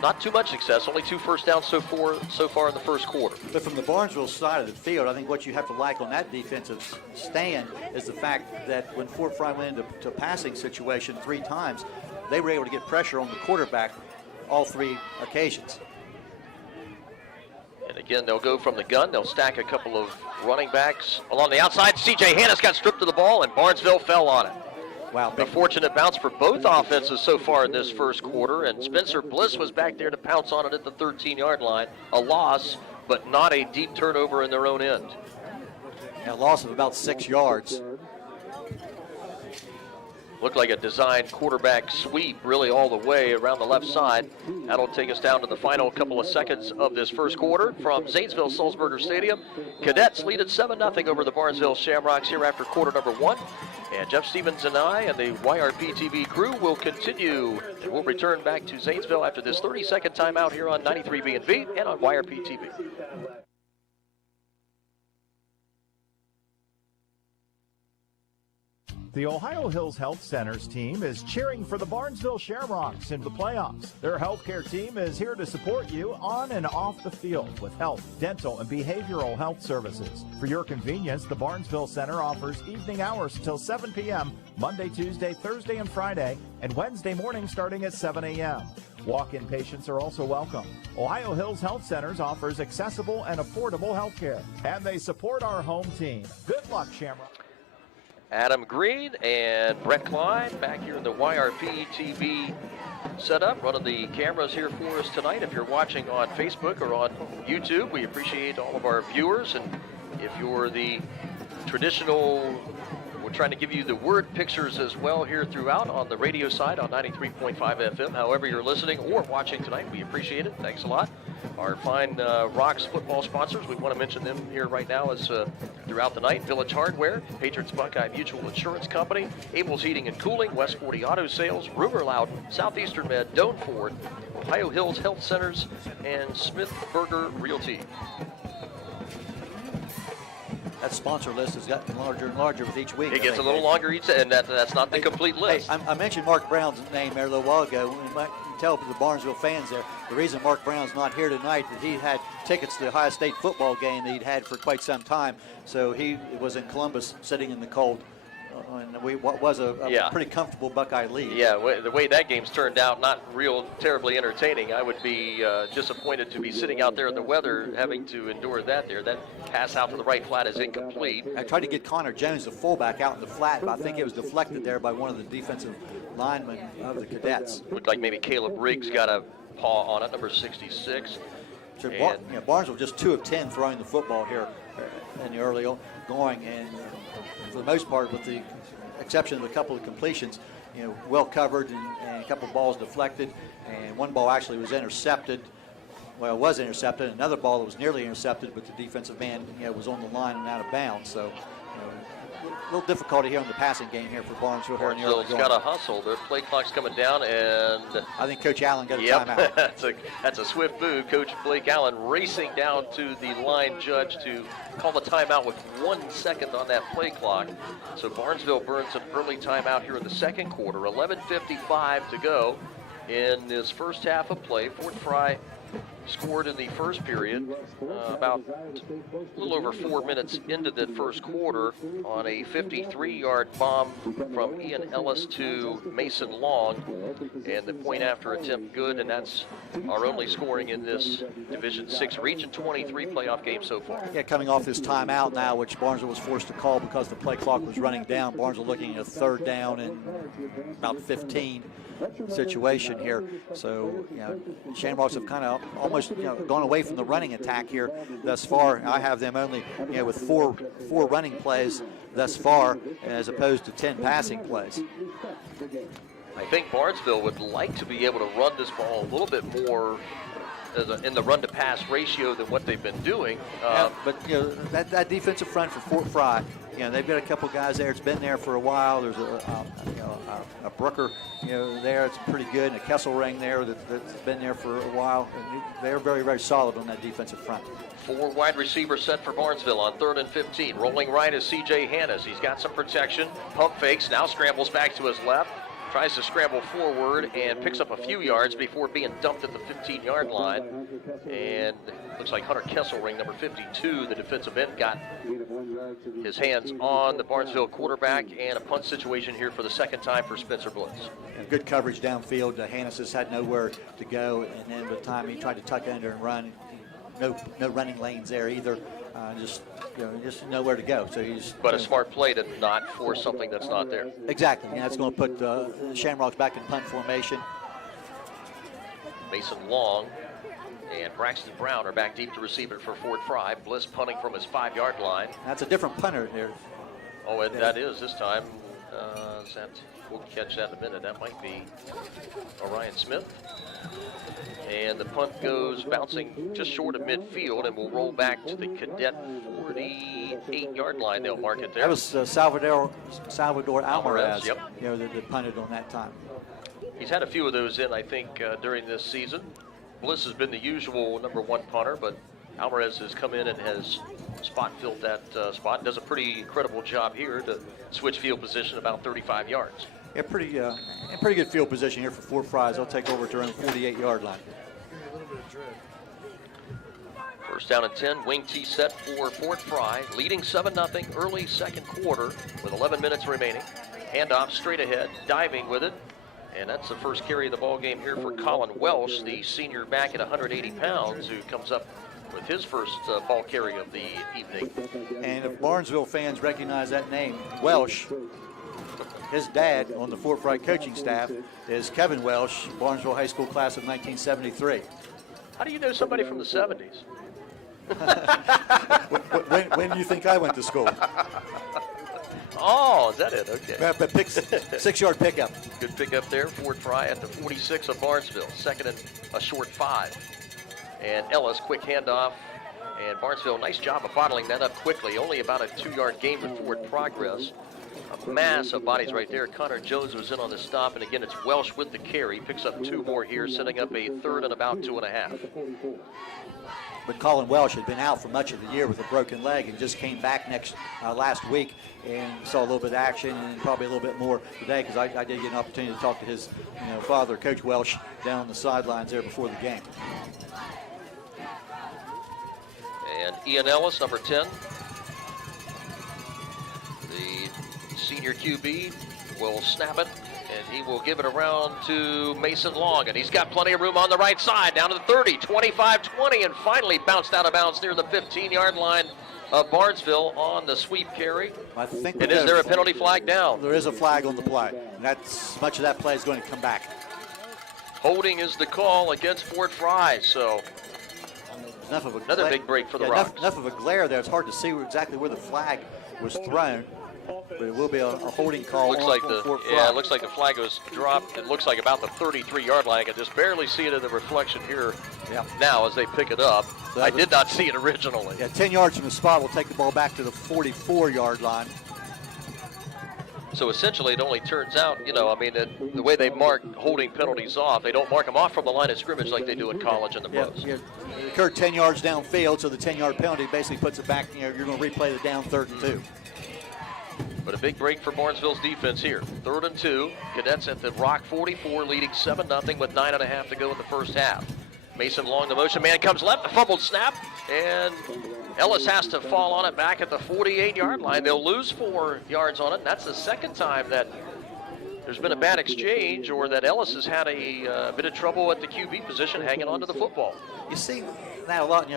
not too much success, only 2 first downs so far in the first quarter. But from the Barnesville side of the field, I think what you have to like on that defensive stand is the fact that when Fort Frye went into a passing situation 3 times, they were able to get pressure on the quarterback all 3 occasions. And again, they'll go from the gun. They'll stack a couple of running backs along the outside. C.J. Hannes got stripped of the ball, and Barnesville fell on it. Wow. A fortunate bounce for both offenses so far in this first quarter, and Spencer Bliss was back there to pounce on it at the 13-yard line. A loss, but not a deep turnover in their own end. A loss of about 6 yards. Looked like a designed quarterback sweep really all the way around the left side. That'll take us down to the final couple of seconds of this first quarter from Zanesville Sulzberger Stadium. Cadets lead at 7-0 over the Barnesville Shamrocks here after quarter number 1. And Jeff Stevens and I and the YRP TV crew will continue, and we'll return back to Zanesville after this 30-second timeout here on 93 B&V and on YRP TV. The Ohio Hills Health Center's team is cheering for the Barnesville Shamrocks in the playoffs. Their healthcare team is here to support you on and off the field with health, dental, and behavioral health services. For your convenience, the Barnesville Center offers evening hours until 7 p.m., Monday, Tuesday, Thursday, and Friday, and Wednesday morning starting at 7 a.m. Walk-in patients are also welcome. Ohio Hills Health Centers offers accessible and affordable health care, and they support our home team. Good luck, Shamrock. Adam Green and Brett Klein back here in the YRP TV setup, running the cameras here for us tonight. If you're watching on Facebook or on YouTube, we appreciate all of our viewers. And if you're the traditional, we're trying to give you the word pictures as well here throughout on the radio side on 93.5 FM. However you're listening or watching tonight, we appreciate it. Thanks a lot. Our fine Rocks football sponsors, we want to mention them here right now as throughout the night. Village Hardware, Patriots Buckeye Mutual Insurance Company, Abel's Heating and Cooling, West 40 Auto Sales, Rumor Loud, Southeastern Med, Doan Ford, Ohio Hills Health Centers, and Smith Burger Realty. That sponsor list has gotten larger and larger with each week. It gets a little longer each, and that's not the complete list. Hey, I mentioned Mark Brown's name there a little while ago. We might tell the Barnesville fans there, the reason Mark Brown's not here tonight is he had tickets to the Ohio State football game that he'd had for quite some time. So he was in Columbus sitting in the cold what was a pretty comfortable Buckeye lead. Yeah, the way that game's turned out, not real terribly entertaining. I would be disappointed to be sitting out there in the weather having to endure that there. That pass out to the right flat is incomplete. I tried to get Connor Jones, the fullback, out in the flat, but I think it was deflected there by one of the defensive linemen of the Cadets. Looked like maybe Caleb Riggs got a paw on it, number 66. So Barnesville just 2 of 10 throwing the football here in the early going, and for the most part, with the exception of a couple of completions, well covered and a couple of balls deflected, and one ball actually was intercepted. Well, it was intercepted. Another ball that was nearly intercepted, but the defensive man was on the line and out of bounds. So a little difficulty here in the passing game here for Barnesville. Barnesville's got a hustle. Their play clock's coming down, and I think Coach Allen got a timeout. that's a swift move. Coach Blake Allen racing down to the line judge to call the timeout with 1 second on that play clock. So Barnesville burns an early timeout here in the second quarter. 11:55 to go in this first half of play. Fort Frye scored in the first period, about a little over 4 minutes into the first quarter on a 53-yard bomb from Ian Ellis to Mason Long, and the point after attempt good, and that's our only scoring in this Division 6 Region 23 playoff game so far. Yeah, coming off this timeout now, which Barnesville was forced to call because the play clock was running down. Barnesville looking at a third down and about 15 situation here. So, Shamrocks have kind of almost, gone away from the running attack here thus far. I have them only, with four running plays thus far as opposed to 10 passing plays. I think Barnesville would like to be able to run this ball a little bit more in the run-to-pass ratio than what they've been doing. But that defensive front for Fort Frye, they've got a couple guys there. It's been there for a while. There's a Brooker, there. It's pretty good, and a Kesselring there that's been there for a while. And they're very, very solid on that defensive front. 4 wide receivers set for Barnesville on 3rd and 15. Rolling right is C.J. Hannes. He's got some protection. Pump fakes. Now scrambles back to his left. Tries to scramble forward and picks up a few yards before being dumped at the 15-yard line. And looks like Hunter Kesselring, number 52, the defensive end, got his hands on the Barnesville quarterback, and a punt situation here for the second time for Spencer Bliss. And good coverage downfield. Hannes has had nowhere to go, and then by the time he tried to tuck under and run, no running lanes there either. Just nowhere to go. So But a smart play to not force something that's not there. Exactly. And that's going to put the Shamrocks back in punt formation. Mason Long and Braxton Brown are back deep to receive it for Fort Frye. Bliss punting from his 5-yard line. That's a different punter there. Oh, that is this time. We'll catch that in a minute. That might be Orion Smith. And the punt goes bouncing just short of midfield and will roll back to the Cadet 48-yard line. They'll mark it there. That was Salvador Alvarez, yep. That punted on that time. He's had a few of those in, I think, during this season. Bliss has been the usual number 1 punter, but Alvarez has come in and has filled that spot. Does a pretty incredible job here to switch field position about 35 yards. Yeah, pretty good field position here for Fort Frye. They'll take over to around the 48-yard line. First down and 10, wing T set for Fort Frye, leading 7-0 early second quarter with 11 minutes remaining. Handoff straight ahead, diving with it, and that's the first carry of the ball game here for Colin Welsh, the senior back at 180 pounds, who comes up with his first ball carry of the evening. And if Barnesville fans recognize that name, Welsh, his dad on the Fort Frye coaching staff is Kevin Welsh, Barnesville High School class of 1973. How do you know somebody from the 70s? When do you think I went to school? Oh, is that it? Okay. But 6-yard pickup. Good pickup there. Fort Frye at the 46 of Barnesville. Second and a short 5. And Ellis, quick handoff. And Barnesville, nice job of bottling that up quickly. Only about a 2-yard gain with forward progress. A mass of bodies right there. Connor Jones was in on the stop. And again, it's Welsh with the carry. Picks up 2 more here, setting up a 3rd and about 2.5. But Colin Welsh had been out for much of the year with a broken leg and just came back last week and saw a little bit of action and probably a little bit more today because I did get an opportunity to talk to his father, Coach Welsh, down on the sidelines there before the game. And Ian Ellis, number 10. The senior QB will snap it, and he will give it around to Mason Long, and he's got plenty of room on the right side, down to the 30, 25-20, and finally bounced out of bounds near the 15-yard line of Barnesville on the sweep carry. I think. And is there a penalty flag down? There is a flag on the play. And that's much of that play is going to come back. Holding is the call against Fort Frye, so another big break for the Rocks. Enough of a glare there. It's hard to see exactly where the flag was thrown, but it will be a holding call. Looks like it looks like the flag was dropped. It looks like about the 33-yard line. I can just barely see it in the reflection here now as they pick it up. So I did not see it originally. Yeah, 10 yards from the spot. We'll take the ball back to the 44-yard line. So essentially, it only turns out, the way they mark holding penalties off, they don't mark them off from the line of scrimmage like they do in college and the pros. Yeah, it occurred 10 yards downfield, so the 10-yard penalty basically puts it back. You're going to replay the down 3rd and 2. But a big break for Barnesville's defense here. 3rd and 2. Cadets at the Rock 44, leading 7-0 with 9.5 to go in the first half. Mason Long, the motion man, comes left, the fumbled snap, and Ellis has to fall on it back at the 48-yard line. They'll lose 4 yards on it, and that's the second time that there's been a bad exchange or that Ellis has had a bit of trouble at the QB position hanging on to the football. You see that a lot,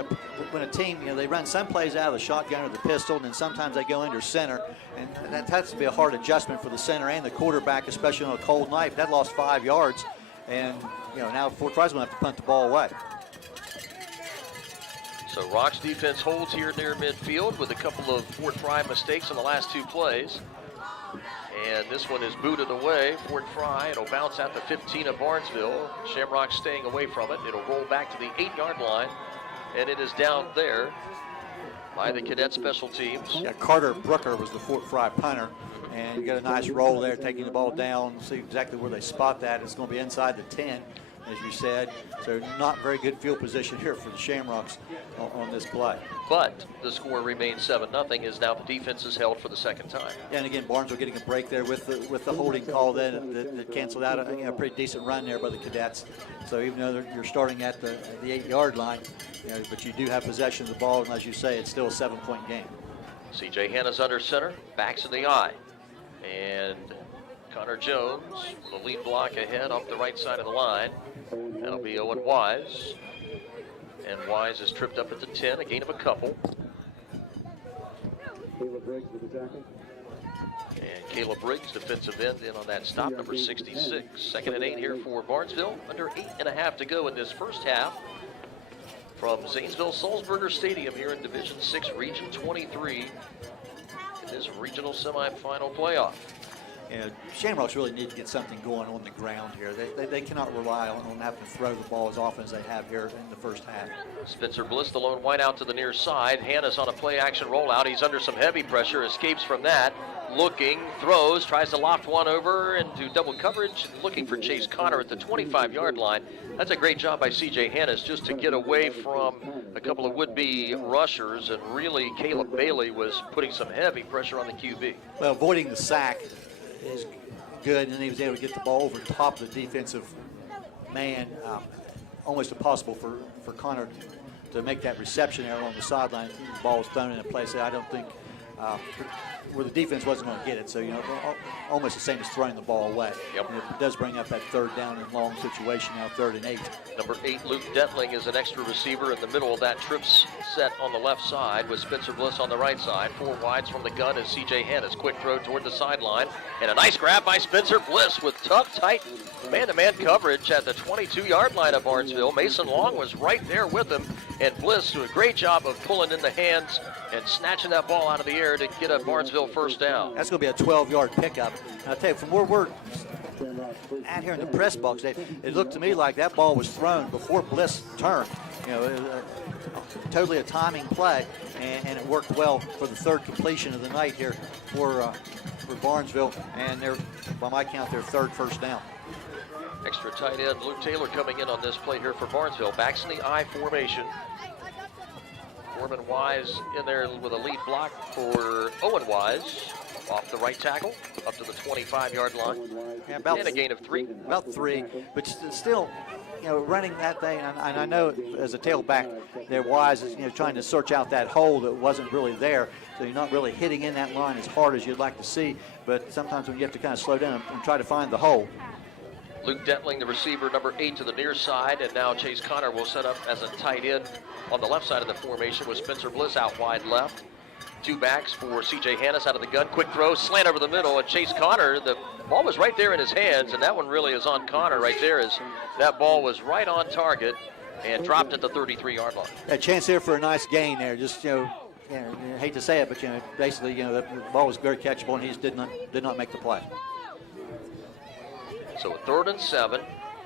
when a team, they run some plays out of the shotgun or the pistol, and then sometimes they go under center, and that has to be a hard adjustment for the center and the quarterback, especially on a cold night. That lost 5 yards, and now Fort Frye's going to have to punt the ball away. So Rock's defense holds here near midfield with a couple of Fort Frye mistakes in the last 2 plays. And this one is booted away. Fort Frye, it'll bounce at the 15 of Barnesville. Shamrock staying away from it. It'll roll back to the 8-yard line. And it is down there by the cadet special teams. Yeah, Carter Brooker was the Fort Frye punter. And you got a nice roll there, taking the ball down. See exactly where they spot that. It's going to be inside the 10, as you said. So not very good field position here for the Shamrocks on this play. But the score remains 7-0 as now the defense is held for the second time. Yeah, and again, Barnesville getting a break there with the holding call then that canceled out a pretty decent run there by the Cadets. So even though you're starting at the 8-yard line, but you do have possession of the ball, and as you say, it's still a 7-point game. C.J. Hanna's under center, backs in the eye. And Connor Jones with a lead block ahead off the right side of the line. That'll be Owen Wise. And Wise is tripped up at the 10, a gain of a couple. And Caleb Briggs, defensive end, in on that stop, number 66. 2nd and 8 here for Barnesville. Under 8.5 to go in this first half. From Zanesville Sulzberger Stadium here in Division 6, Region 23. In this regional semifinal playoff. Shamrocks really need to get something going on the ground here. They cannot rely on having to throw the ball as often as they have here in the first half. Spencer Bliss, the lone wide out to the near side. Hanna's on a play-action rollout. He's under some heavy pressure, escapes from that. Looking, throws, tries to loft one over into double coverage, looking for Chase Connor at the 25-yard line. That's a great job by C.J. Hanna's just to get away from a couple of would-be rushers, and really Caleb Bailey was putting some heavy pressure on the QB. Well, avoiding the sack is good, and then he was able to get the ball over top of the defensive man. Almost impossible for Connor to make that reception there along the sideline. The ball was thrown in a place that I don't think where the defense wasn't going to get it. So, almost the same as throwing the ball away. Yep. It does bring up that 3rd down and long situation now, 3rd and 8. Number 8, Luke Dentling, is an extra receiver in the middle of that trips set on the left side with Spencer Bliss on the right side. 4 wides from the gun is C.J. Hanna's quick throw toward the sideline. And a nice grab by Spencer Bliss with tough, tight man-to-man coverage at the 22-yard line of Barnesville. Mason Long was right there with him, and Bliss did a great job of pulling in the hands and snatching that ball out of the air to get a Barnesville first down. That's going to be a 12-yard pickup. And I'll tell you, from where we're at here in the press box, it looked to me like that ball was thrown before Bliss turned. Totally a timing play, and it worked well for the 3rd completion of the night here for Barnesville, and by my count, their 3rd first down. Extra tight end Luke Taylor coming in on this play here for Barnesville. Backs in the I formation. Foreman Wise in there with a lead block for Owen Wise. Off the right tackle, up to the 25-yard line. Yeah, and a gain of 3. About 3, but still, running that thing, and I know as a tailback, they're wise, trying to search out that hole that wasn't really there. So you're not really hitting in that line as hard as you'd like to see, but sometimes when you have to kind of slow down and try to find the hole. Luke Dentling, the receiver, number 8 to the near side, and now Chase Connor will set up as a tight end on the left side of the formation with Spencer Bliss out wide left. 2 backs for C.J. Hannis out of the gun. Quick throw, slant over the middle, and Chase Connor, the ball was right there in his hands, and that one really is on Connor right there, as that ball was right on target and dropped at the 33-yard line. A chance here for a nice gain there. Just, I hate to say it, but, basically, the ball was very catchable, and he just did not make the play. So a 3rd and 7.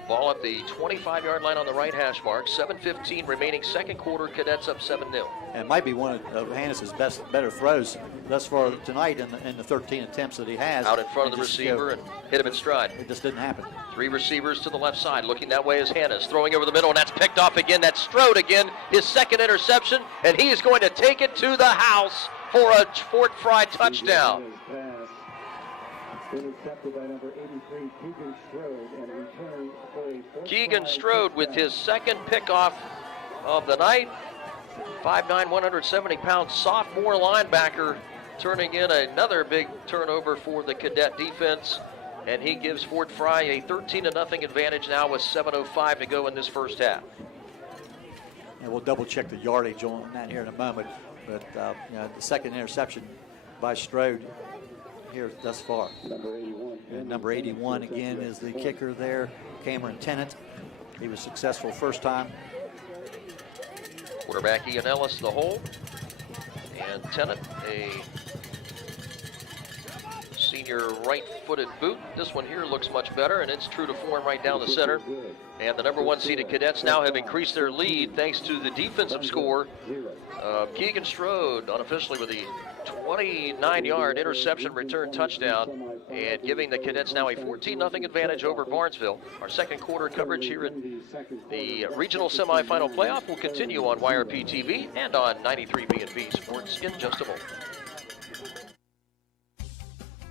Ball at the 25-yard line on the right hash mark. 7:15 remaining, second quarter. Cadets up 7-0. And it might be one of Hannis's better throws thus far tonight in the 13 attempts that he has. Out in front of the receiver and hit him in stride. It just didn't happen. 3 receivers to the left side. Looking that way is Hannis. Throwing over the middle, and that's picked off again. That's Strode again. His second interception, and he is going to take it to the house for a Fort Frye touchdown. Intercepted by number 83, Keegan Strode, and returned for a Keegan Strode with his second pickoff of the night. 5'9", 170-pound sophomore linebacker, turning in another big turnover for the Cadet defense. And he gives Fort Frye a 13-0 advantage now with 7:05 to go in this first half. And we'll double check the yardage on that here in a moment. But the second interception by Strode here thus far. And number 81 again is the kicker there, Cameron Tennant. He was successful first time. Quarterback Ian Ellis the hold, and Tennant a senior right-footed boot. This one here looks much better, and it's true to form right down the center. And the number 1 seeded Cadets now have increased their lead thanks to the defensive score. Keegan Strode unofficially with the 29-yard interception return touchdown, and giving the Cadets now a 14-0 advantage over Barnesville. Our second quarter coverage here in the regional semifinal playoff will continue on YRP TV and on 93 B&B Sports in just a moment.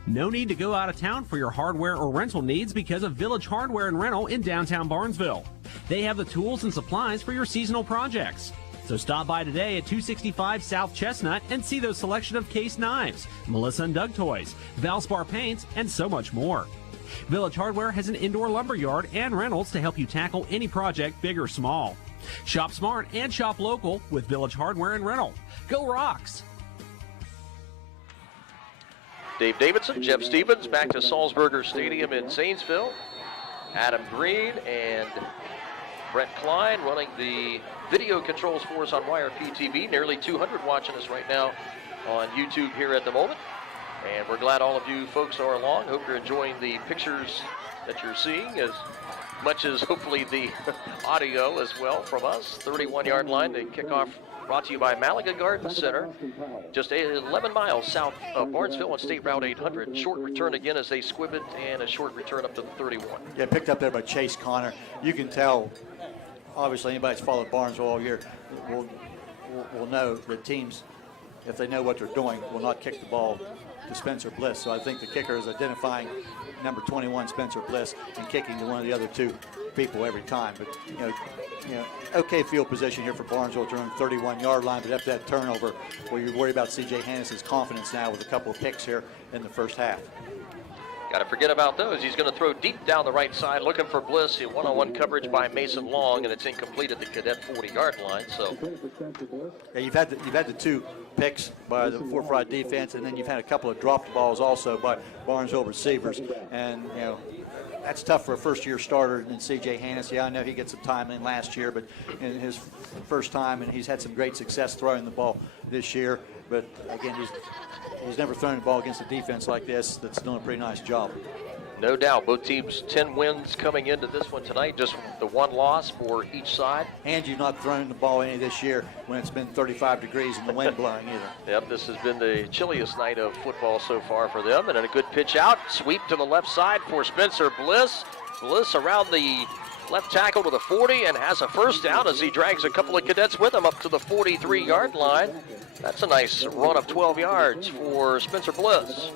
No need to go out of town for your hardware or rental needs because of Village Hardware and Rental in downtown Barnesville. They have the tools and supplies for your seasonal projects. So stop by today at 265 South Chestnut and see those selection of Case knives, Melissa & Doug toys, Valspar paints, and so much more. Village Hardware has an indoor lumber yard and rentals to help you tackle any project, big or small. Shop smart and shop local with Village Hardware and Rental. Go Rocks! Dave Davidson, Jeff Stevens back to Salzburger Stadium in Zanesville. Adam Green and Brett Klein running the video controls for us on YRP TV. Nearly 200 watching us right now on YouTube here at the moment. And we're glad all of you folks are along. Hope you're enjoying the pictures that you're seeing as much as hopefully the audio as well from us. 31-yard line, the kickoff brought to you by Malaga Garden Center. Just 11 miles south of Barnesville on State Route 800. Short return again as they squib it, and a short return up to the 31. Yeah, picked up there by Chase Connor. You can tell, obviously anybody that's followed Barnesville all year will know that teams, if they know what they're doing, will not kick the ball to Spencer Bliss. So I think the kicker is identifying number 21 Spencer Bliss and kicking to one of the other 2 people every time. But okay field position here for Barnesville to run 31-yard line, but after that turnover, where you're worried about C.J. Hannis's confidence now with a couple of picks here in the first half. Got to forget about those. He's going to throw deep down the right side, looking for Bliss. A one-on-one coverage by Mason Long, and it's incomplete at the Cadet 40-yard line. So, yeah, you've had the 2 picks by the Fort Frye defense, and then you've had a couple of dropped balls also by Barnesville receivers, and that's tough for a first-year starter in C.J. Hannis. Yeah, I know he got some time in last year, but in his first time, and he's had some great success throwing the ball this year. But again, he's never thrown the ball against a defense like this that's doing a pretty nice job. No doubt, both teams 10 wins coming into this one tonight, just the 1 loss for each side. And you've not thrown the ball any this year when it's been 35 degrees and the wind blowing either. Yep, this has been the chilliest night of football so far for them. And then a good pitch out, sweep to the left side for Spencer Bliss. Bliss around the left tackle to the 40 and has a first down as he drags a couple of Cadets with him up to the 43-yard line. That's a nice run of 12 yards for Spencer Bliss.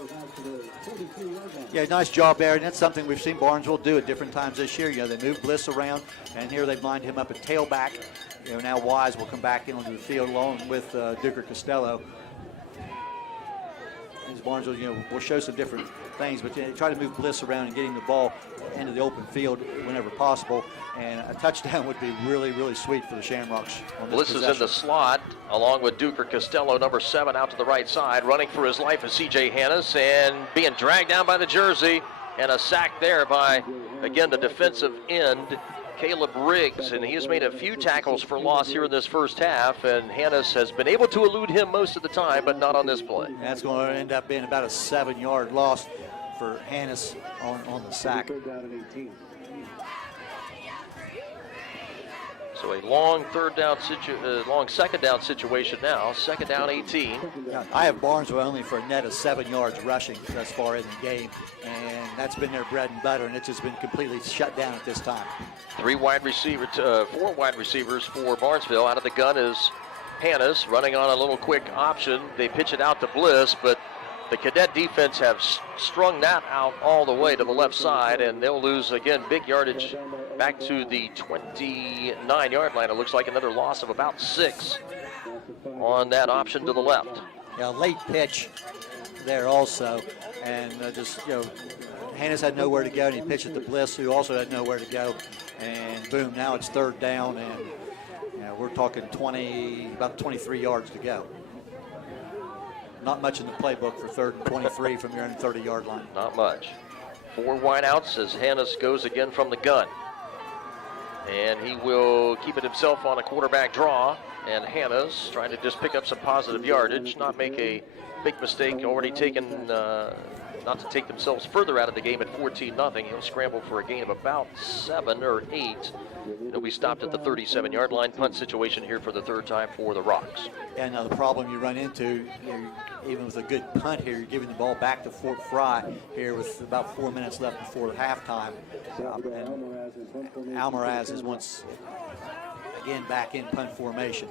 Yeah, nice job there, and that's something we've seen Barnesville do at different times this year. They move Bliss around, and here they've lined him up at tailback. Now Wise will come back in onto the field along with Duker Costello. As Barnesville, will show some different things, but they try to move Bliss around and getting the ball into the open field whenever possible. And a touchdown would be really, really sweet for the Shamrocks. Bliss is in the slot, along with Duker Costello, number 7, out to the right side. Running for his life is C.J. Hannes, and being dragged down by the jersey. And a sack there by, again, the defensive end, Caleb Riggs. And he has made a few tackles for loss here in this first half. And Hannes has been able to elude him most of the time, but not on this play. And that's going to end up being about a 7-yard loss for Hannes on the sack. So a long long second down situation now. Second down, 18. I have Barnesville only for a net of 7 yards rushing thus far in the game, and that's been their bread and butter, and it's just been completely shut down at this time. 4 wide receivers for Barnesville. Out of the gun is Hannes, running on a little quick option. They pitch it out to Bliss, but the Cadet defense have strung that out all the way to the left side, and they'll lose, again, big yardage back to the 29-yard line. It looks like another loss of about 6 on that option to the left. Yeah, late pitch there also, and Hannes had nowhere to go, and he pitched it to Bliss, who also had nowhere to go, and boom, now it's third down, and we're talking about 23 yards to go. Not much in the playbook for 3rd and 23 from your own 30-yard line. Not much. 4 wideouts as Hannes goes again from the gun. And he will keep it himself on a quarterback draw. And Hannes trying to just pick up some positive yardage, not make a big mistake, already taken, not to take themselves further out of the game at 14-0. He'll scramble for a gain of about 7 or 8. It'll be stopped at the 37-yard line. Punt situation here for the 3rd time for the Rocks. And now the problem you run into, even with a good punt here, you're giving the ball back to Fort Frye here with about 4 minutes left before halftime. And Almaraz is once again back in punt formation.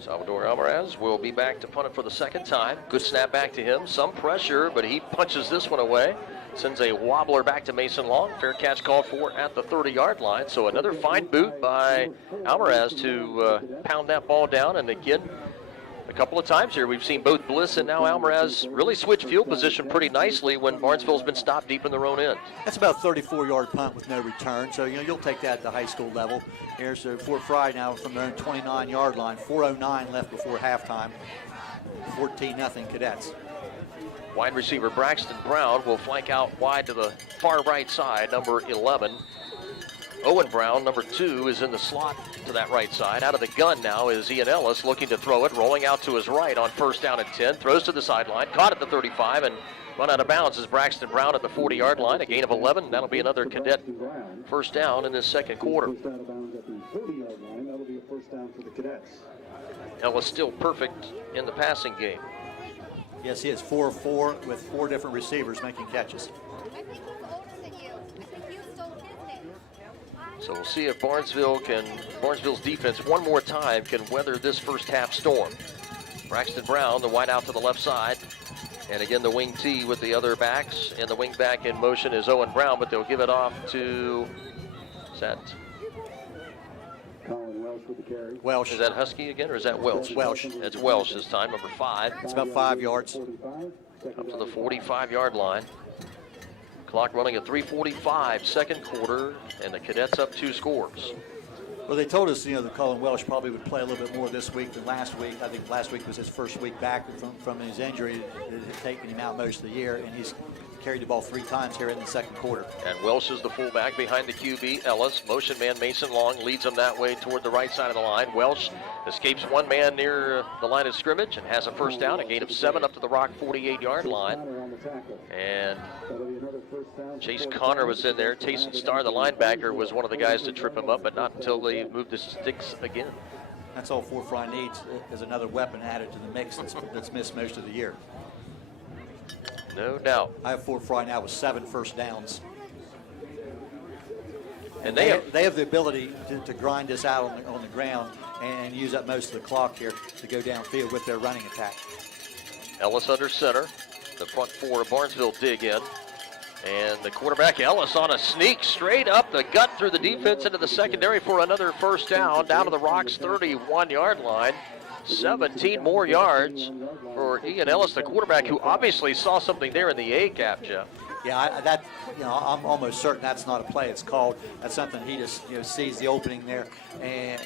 Salvador Almaraz will be back to punt it for the 2nd time. Good snap back to him. Some pressure, but he punches this one away. Sends a wobbler back to Mason Long. Fair catch called for at the 30-yard line. So another fine boot by Almaraz to pound that ball down. And again, a couple of times here we've seen both Bliss and now Almaraz really switch field position pretty nicely when Barnesville's been stopped deep in their own end. That's about a 34-yard punt with no return. So, you'll take that at the high school level. Here's Fort Frye now from their own 29-yard line. 4:09 left before halftime. 14-0 Cadets. Wide receiver Braxton Brown will flank out wide to the far right side, number 11. Owen Brown, number 2, is in the slot to that right side. Out of the gun now is Ian Ellis looking to throw it, rolling out to his right on 1st down and 10. Throws to the sideline, caught at the 35, and run out of bounds is Braxton Brown at the 40-yard line. A gain of 11. That'll be another Cadet 1st down in this 2nd quarter. Ellis still perfect in the passing game. Yes, he is 4 of 4 with 4 different receivers making catches. So we'll see if Barnesville's defense one more time can weather this first half storm. Braxton Brown, the wide out to the left side. And again, the wing T with the other backs. And the wing back in motion is Owen Brown, but they'll give it off to, is that Welsh? Is that Husky again, or is that Welsh? It's Welsh. It's Welsh this time, number 5. It's about 5 yards. Up to the 45-yard line. Clock running at 3:45, 2nd quarter, and the Cadets up 2 scores. Well, they told us, that Colin Welsh probably would play a little bit more this week than last week. I think last week was his first week back from his injury that had taken him out most of the year, and he's carried the ball 3 times here in the 2nd quarter. And Welsh is the fullback behind the QB, Ellis. Motion man Mason Long leads him that way toward the right side of the line. Welsh escapes one man near the line of scrimmage and has a 1st down, a gain of 7 up to the Rock 48-yard line. And Chase Connor was in there. Tayson Starr, the linebacker, was one of the guys to trip him up, but not until they moved the sticks again. That's all Fort Frye needs, is another weapon added to the mix that's missed most of the year. No doubt. I have Fort Frye now with 7 first downs. And they have the ability to grind this out on the ground and use up most of the clock here to go downfield with their running attack. Ellis under center. The front four of Barnesville dig in. And the quarterback, Ellis, on a sneak straight up the gut through the defense into the secondary for another first down to the Rocks' 31-yard line. 17 more yards for Ian Ellis, the quarterback, who obviously saw something there in the A-gap, Jeff. Yeah, I'm almost certain that's not a play it's called. That's something he just sees the opening there and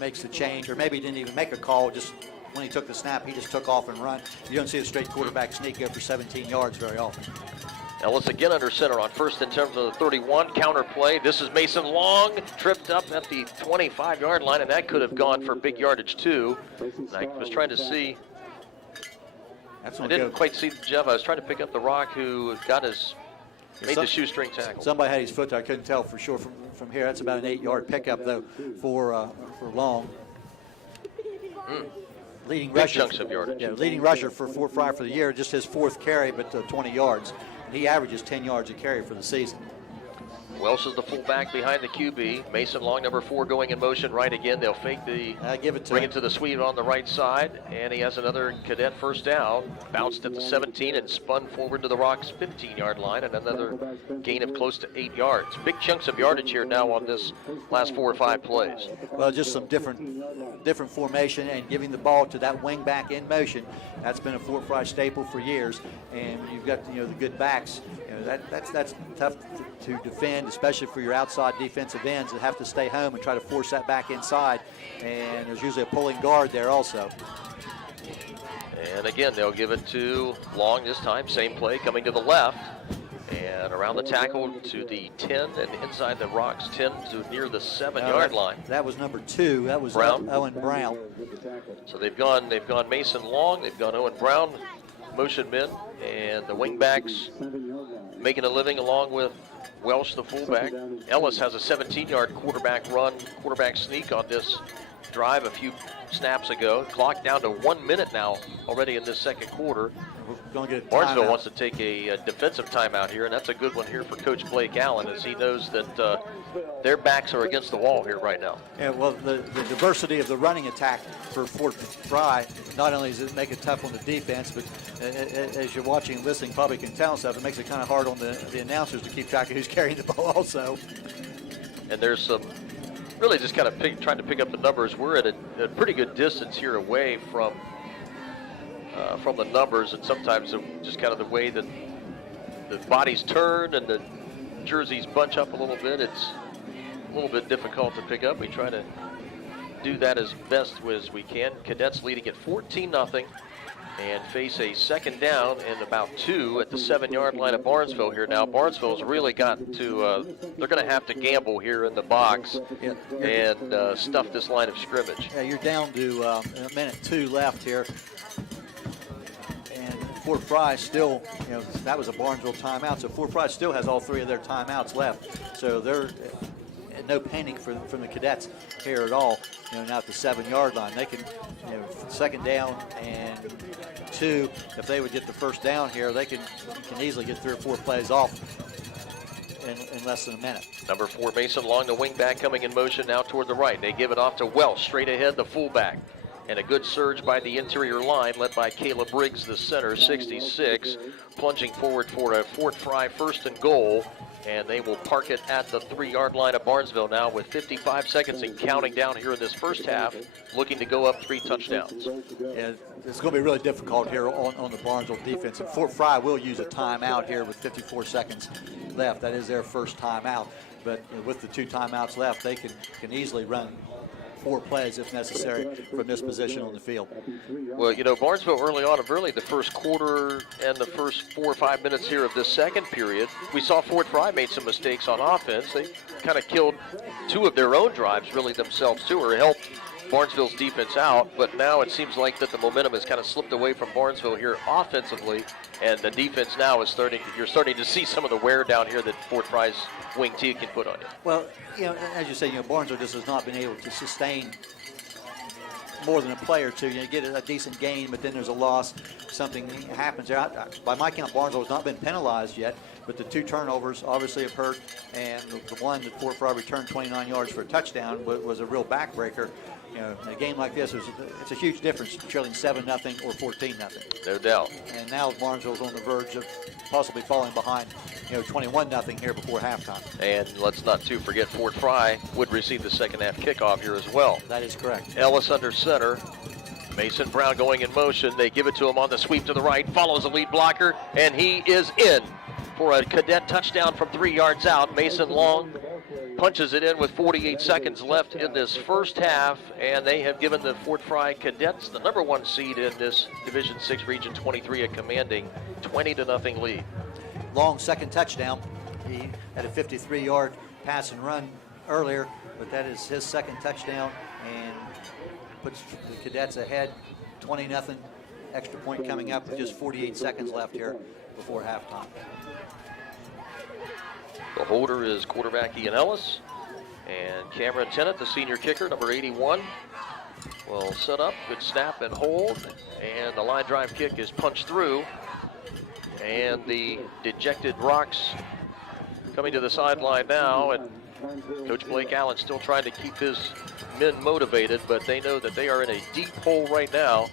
makes the change, or maybe he didn't even make a call. Just when he took the snap, he just took off and run. You don't see a straight quarterback sneak go for 17 yards very often. Ellis again under center on first in terms of the 31. Counter play. This is Mason Long, tripped up at the 25-yard line, and that could have gone for big yardage too. And I was trying to see. I didn't quite see Jeff. I was trying to pick up the Rock who made the shoestring tackle. Somebody had his foot there. I couldn't tell for sure from here. That's about an 8-yard pickup though for Long. Leading big rusher. Chunks of yardage. Yeah, leading rusher for Fort Frye for the year. Just his fourth carry, but 20 yards. He averages 10 yards a carry for the season. Welsh is the fullback behind the QB. Mason Long, number 4, going in motion right again. They'll fake bring it to the sweep on the right side, and he has another cadet first down. Bounced at the 17 and spun forward to the Rocks' 15-yard line, and another gain of close to 8 yards. Big chunks of yardage here now on this last 4 or 5 plays. Well, just some different formation and giving the ball to that wing back in motion. That's been a Fort Frye staple for years, and when you've got the good backs, that's tough to defend, especially for your outside defensive ends that have to stay home and try to force that back inside. And there's usually a pulling guard there also. And again, they'll give it to Long this time. Same play coming to the left. And around the tackle to the 10 and inside the Rocks 10 to near the 7-yard line. That was number 2. That was Brown. Owen Brown. So they've gone Mason Long. They've gone Owen Brown, motion men, and the wingbacks making a living along with Welsh, the fullback. Ellis has a 17-yard quarterback sneak on this drive a few snaps ago. Clock down to 1 minute now already in this second quarter. Barnesville wants to take a defensive timeout here, and that's a good one here for Coach Blake Allen, as he knows that their backs are against the wall here right now. Yeah, well, the diversity of the running attack for Fort Frye, not only does it make it tough on the defense, but as you're watching and listening, probably can tell stuff, it makes it kind of hard on the announcers to keep track of who's carrying the ball also. And there's some really just kind of trying to pick up the numbers. We're at a pretty good distance here away from the numbers, and sometimes just kind of the way that the bodies turn and the jerseys bunch up a little bit, it's a little bit difficult to pick up. We try to do that as best as we can. Cadets leading at 14-0 and face a second down and about 2 at the 7-yard line of Barnesville here now. Barnesville's really gotten to, they're going to have to gamble here in the box and stuff this line of scrimmage. Yeah, you're down to a minute 2 left here. Fort Frye still, that was a Barnesville timeout, so Fort Frye still has all 3 of their timeouts left. So they're no panic from the cadets here at all. Now at the 7-yard line, they can, second down and 2. If they would get the first down here, they can easily get 3 or 4 plays off in less than a minute. Number 4, Mason Long, the wingback, coming in motion now toward the right. They give it off to Welsh, straight ahead, the fullback. And a good surge by the interior line, led by Caleb Briggs, the center, 66, plunging forward for a Fort Frye first and goal. And they will park it at the 3-yard line of Barnesville now with 55 seconds and counting down here in this first half, looking to go up 3 touchdowns. And it's going to be really difficult here on the Barnesville defense. And Fort Frye will use a timeout here with 54 seconds left. That is their first timeout. But with the 2 timeouts left, they can easily run 4 plays if necessary from this position on the field. Well, Barnesville early on, really the first quarter and the first 4 or 5 minutes here of this second period, we saw Fort Frye made some mistakes on offense. They kind of killed 2 of their own drives really themselves too, or helped Barnesville's defense out. But now it seems like that the momentum has kind of slipped away from Barnesville here offensively, and the defense now is you're starting to see some of the wear down here that Fort Frye's wing T can put on you. Well, as you say, Barnesville just has not been able to sustain more than a play or 2. You get a decent gain, but then there's a loss. Something happens there. By my count, Barnesville has not been penalized yet, but the 2 turnovers obviously have hurt, and the one that Fort Frye returned 29 yards for a touchdown was a real backbreaker. in a game like this, it's a huge difference trailing 7-0 or 14-0. No doubt. And now Barnesville's on the verge of possibly falling behind, 21-0 here before halftime. And let's not too forget Fort Frye would receive the second half kickoff here as well. That is correct. Ellis under center. Mason Brown going in motion. They give it to him on the sweep to the right. Follows the lead blocker, and he is in for a cadet touchdown from 3 yards out. Mason Long punches it in with 48 seconds left in this first half, and they have given the Fort Frye Cadets the number 1 seed in this Division 6 Region 23 a commanding 20-0 lead. Long second touchdown. He had a 53-yard pass and run earlier, but that is his second touchdown and puts the Cadets ahead 20-0. Extra point coming up with just 48 seconds left here before halftime. The holder is quarterback Ian Ellis, and Cameron Tennant, the senior kicker, number 81, will set up. Good snap and hold, and the line drive kick is punched through, and the dejected Rocks coming to the sideline now, and Coach Blake Allen still trying to keep his men motivated, but they know that they are in a deep hole right now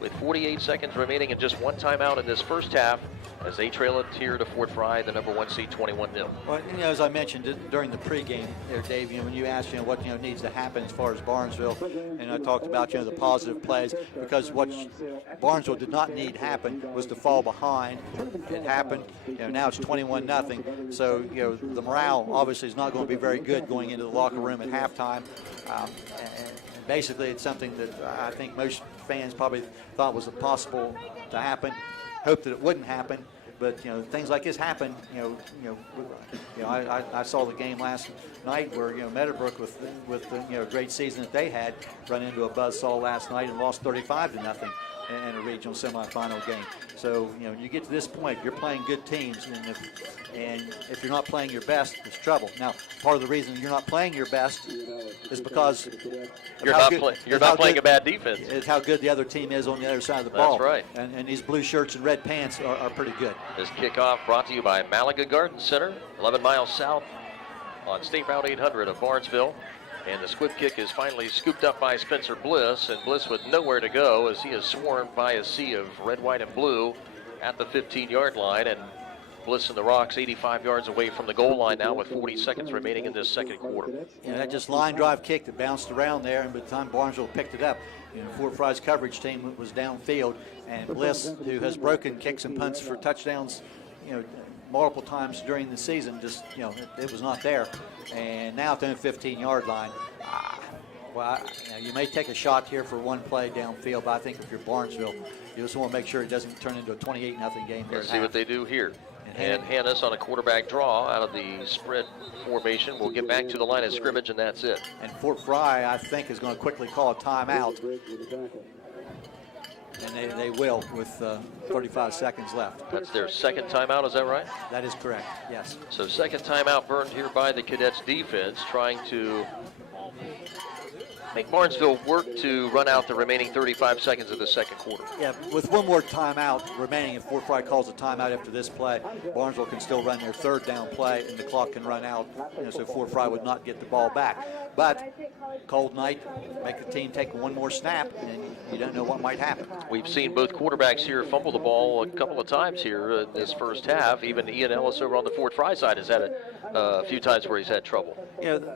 with 48 seconds remaining and just 1 timeout in this first half as they trail it here to Fort Frye, the number 1 seed, 21-0. Well, as I mentioned during the pregame there, Dave, when you asked, what needs to happen as far as Barnesville, and I talked about, the positive plays, because what Barnesville did not need happen was to fall behind. It happened. Now it's 21-0. So, the morale obviously is not going to be very good going into the locker room at halftime. And basically, it's something that I think most fans probably thought was impossible to happen. Hoped that it wouldn't happen, but things like this happen. I saw the game last night where Meadowbrook with the great season that they had run into a buzzsaw last night and lost 35-0 in a regional semifinal game. So you get to this point, you're playing good teams, and if you're not playing your best, it's trouble. Now, part of the reason you're not playing your best is because you're not playing a bad defense. It's how good the other team is on the other side of the ball. That's right. And these blue shirts and red pants are pretty good. This kickoff brought to you by Malaga Garden Center, 11 miles south on State Route 800 of Barnesville. And the squib kick is finally scooped up by Spencer Bliss, and Bliss with nowhere to go as he is swarmed by a sea of red, white, and blue at the 15-yard line. And Bliss and the Rocks 85 yards away from the goal line now with 40 seconds remaining in this second quarter. That just line drive kick that bounced around there, and by the time Barnesville picked it up, Fort Frye's coverage team was downfield, and Bliss, who has broken kicks and punts for touchdowns, multiple times during the season, just it was not there. And now at the 15-yard line, you may take a shot here for one play downfield, but I think if you're Barnesville, you just want to make sure it doesn't turn into a 28-0 game. Let's see what they do here. And Hannes on a quarterback draw out of the spread formation. We'll get back to the line of scrimmage, and that's it. And Fort Frye, I think, is going to quickly call a timeout. And they will with 35 seconds left. That's their second timeout, is that right? That is correct, yes. So second timeout burned here by the Cadets defense, trying to make Barnesville work to run out the remaining 35 seconds of the second quarter. Yeah, with one more timeout remaining, if Fort Frye calls a timeout after this play, Barnesville can still run their third down play, and the clock can run out, so Fort Frye would not get the ball back. But cold night, make the team take one more snap, and you don't know what might happen. We've seen both quarterbacks here fumble the ball a couple of times here in this first half. Even Ian Ellis over on the Fort Frye side has had a few times where he's had trouble. And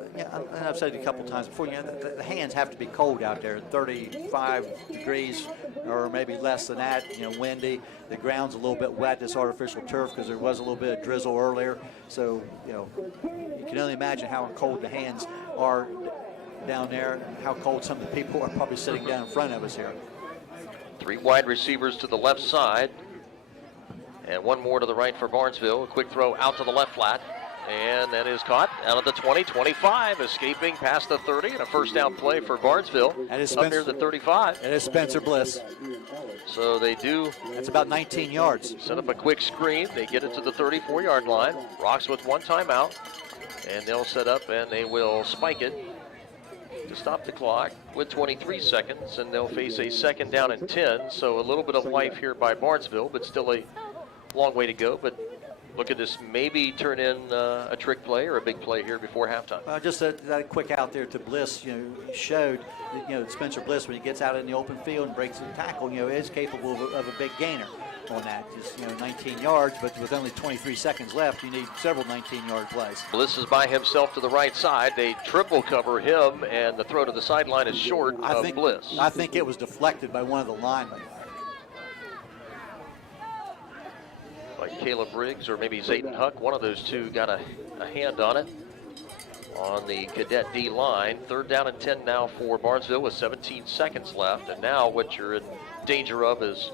I've said it a couple of times before, the hands have to be cold out there, 35 degrees or maybe less than that, windy. The ground's a little bit wet, this artificial turf, because there was a little bit of drizzle earlier. So, you can only imagine how cold the hands are down there, and how cold some of the people are probably sitting down in front of us here. 3 wide receivers to the left side, and one more to the right for Barnesville. A quick throw out to the left flat, and that is caught out of the 20, 25, escaping past the 30, and a first down play for Barnesville up near the 35. That is Spencer Bliss. So they do. That's about 19 yards. Set up a quick screen. They get it to the 34-yard line. Rocks with one timeout, and they'll set up and they will spike it to stop the clock with 23 seconds, and they'll face a second down and 10. So a little bit of life here by Barnesville, but still a long way to go, but look at this, maybe turn in a trick play or a big play here before halftime. Just that quick out there to Bliss, showed that, Spencer Bliss, when he gets out in the open field and breaks the tackle, is capable of a big gainer on that. Just, 19 yards, but with only 23 seconds left, you need several 19-yard plays. Bliss is by himself to the right side. They triple cover him, and the throw to the sideline is short of Bliss. I think it was deflected by one of the linemen. Like Caleb Riggs or maybe Zayden Huck, one of those two got a hand on it on the Cadet D line. 3rd down and 10 now for Barnesville with 17 seconds left. And now what you're in danger of is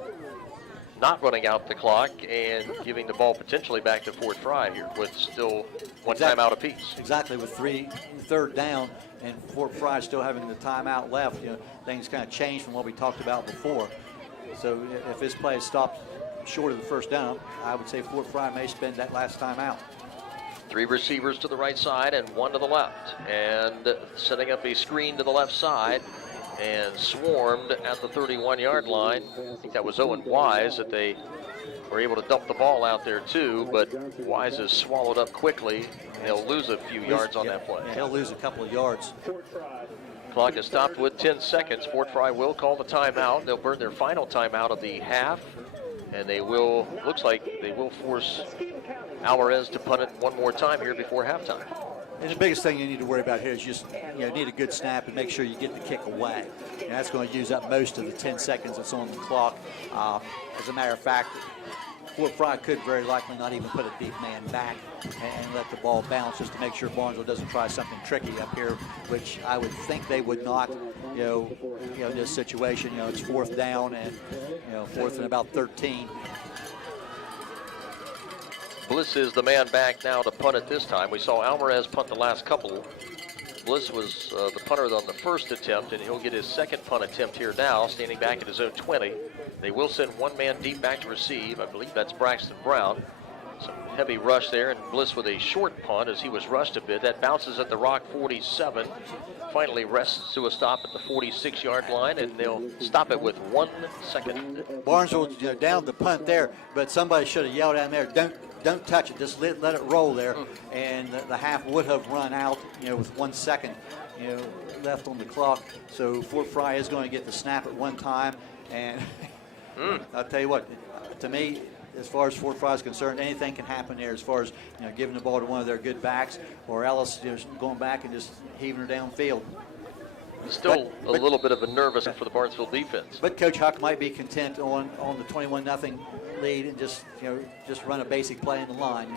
not running out the clock and giving the ball potentially back to Fort Frye here with still one timeout apiece. Exactly, with 3rd down and Fort Frye still having the timeout left, things kind of changed from what we talked about before. So if this play is stopped short of the 1st down, I would say Fort Frye may spend that last time out. 3 receivers to the right side and 1 to the left, and setting up a screen to the left side and swarmed at the 31-yard line. I think that was Owen Wise that they were able to dump the ball out there too, but Wise is swallowed up quickly. He'll lose a few yards on that play. Yeah, he'll lose a couple of yards. Clock is stopped with 10 seconds. Fort Frye will call the timeout. They'll burn their final timeout of the half. And they will, looks like they will force Alvarez to punt it one more time here before halftime. And the biggest thing you need to worry about here is just, need a good snap and make sure you get the kick away. And that's going to use up most of the 10 seconds that's on the clock. As a matter of fact, Fort Frye could very likely not even put a deep man back and let the ball bounce just to make sure Barnesville doesn't try something tricky up here, which I would think they would not, in this situation. It's 4th down and, 4th and about 13. Bliss is the man back now to punt it this time. We saw Alvarez punt the last couple. Bliss was the punter on the first attempt, and he'll get his second punt attempt here now, standing back at his own 20. They will send one man deep back to receive. I believe that's Braxton Brown. Some heavy rush there, and Bliss with a short punt as he was rushed a bit. That bounces at the Rock 47. Finally rests to a stop at the 46-yard line, and they'll stop it with 1 second. Barnesville down the punt there, but somebody should have yelled down there, don't touch it, just let it roll there. And the half would have run out, with 1 second, left on the clock. So Fort Frye is going to get the snap at one time. And I'll tell you what, to me, as far as Fort Frye is concerned, anything can happen there as far as giving the ball to one of their good backs, or Ellis just going back and just heaving her downfield. Still a little bit of a nervous for the Barnesville defense. But Coach Huck might be content on the 21-0 lead and just run a basic play in the line.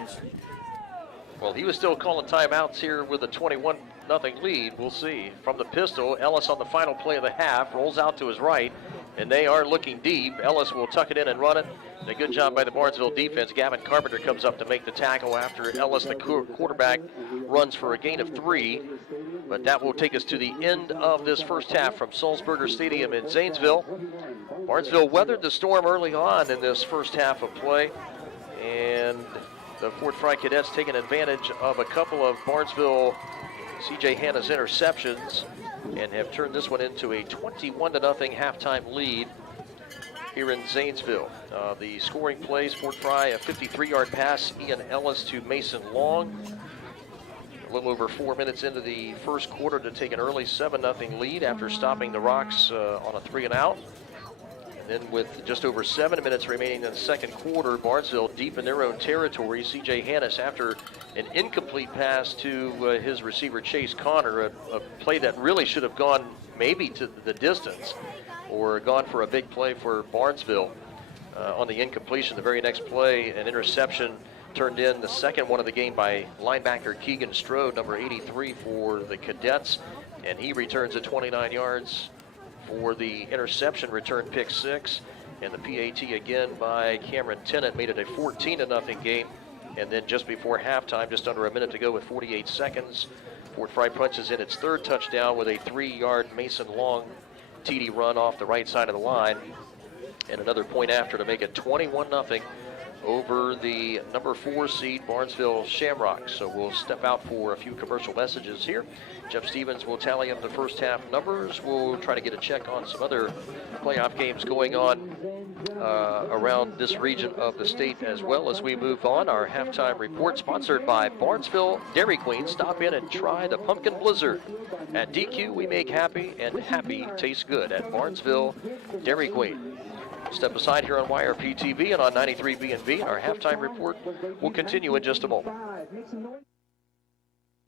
Well, he was still calling timeouts here with a 21-0 lead. We'll see. From the pistol, Ellis on the final play of the half rolls out to his right, and they are looking deep. Ellis will tuck it in and run it. And a good job by the Barnesville defense. Gavin Carpenter comes up to make the tackle after Ellis, the quarterback, runs for a gain of 3. But that will take us to the end of this first half from Sulzberger Stadium in Zanesville. Barnesville weathered the storm early on in this first half of play, and the Fort Frye Cadets taking advantage of a couple of Barnesville C.J. Hanna's interceptions and have turned this one into a 21-0 halftime lead here in Zanesville. The scoring plays, Fort Frye, a 53-yard pass, Ian Ellis to Mason Long. A little over 4 minutes into the first quarter to take an early 7-0 lead after stopping the Rocks on a 3-and-out. And then with just over 7 minutes remaining in the second quarter, Barnesville deep in their own territory. C.J. Hannes, after an incomplete pass to his receiver Chase Connor, a play that really should have gone maybe to the distance or gone for a big play for Barnesville. On the incompletion, the very next play, an interception turned in, the second one of the game by linebacker Keegan Strode, number 83 for the Cadets, and he returns at 29 yards for the interception return, pick 6, and the PAT again by Cameron Tennant made it a 14-0 game. And then just before halftime, just under a minute to go with 48 seconds, Fort Frye punches in its third touchdown with a 3-yard Mason Long TD run off the right side of the line, and another point after to make it 21-0 over the number 4 seed Barnesville Shamrocks. So we'll step out for a few commercial messages here. Jeff Stevens will tally up the first half numbers. We'll try to get a check on some other playoff games going on around this region of the state as well. As we move on, our halftime report sponsored by Barnesville Dairy Queen. Stop in and try the Pumpkin Blizzard. At DQ, we make happy, and happy tastes good at Barnesville Dairy Queen. Step aside here on YRP TV and on 93 B&V. Our halftime report will continue in just a moment.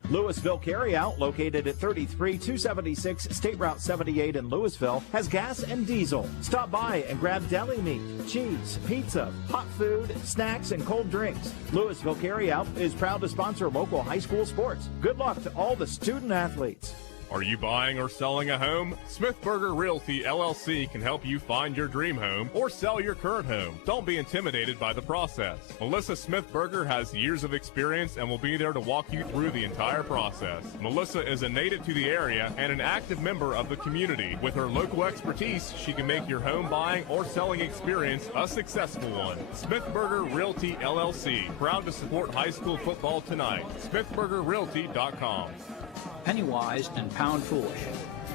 Louisville Carryout, located at 33276 State Route 78 in Louisville, has gas and diesel. Stop by and grab deli meat, cheese, pizza, hot food, snacks, and cold drinks. Louisville Carryout is proud to sponsor local high school sports. Good luck to all the student athletes. Are you buying or selling a home? Smithburger Realty LLC can help you find your dream home or sell your current home. Don't be intimidated by the process. Melissa Smithburger has years of experience and will be there to walk you through the entire process. Melissa is a native to the area and an active member of the community. With her local expertise, she can make your home buying or selling experience a successful one. Smithburger Realty LLC, proud to support high school football tonight. SmithburgerRealty.com. Penny wise and pound foolish.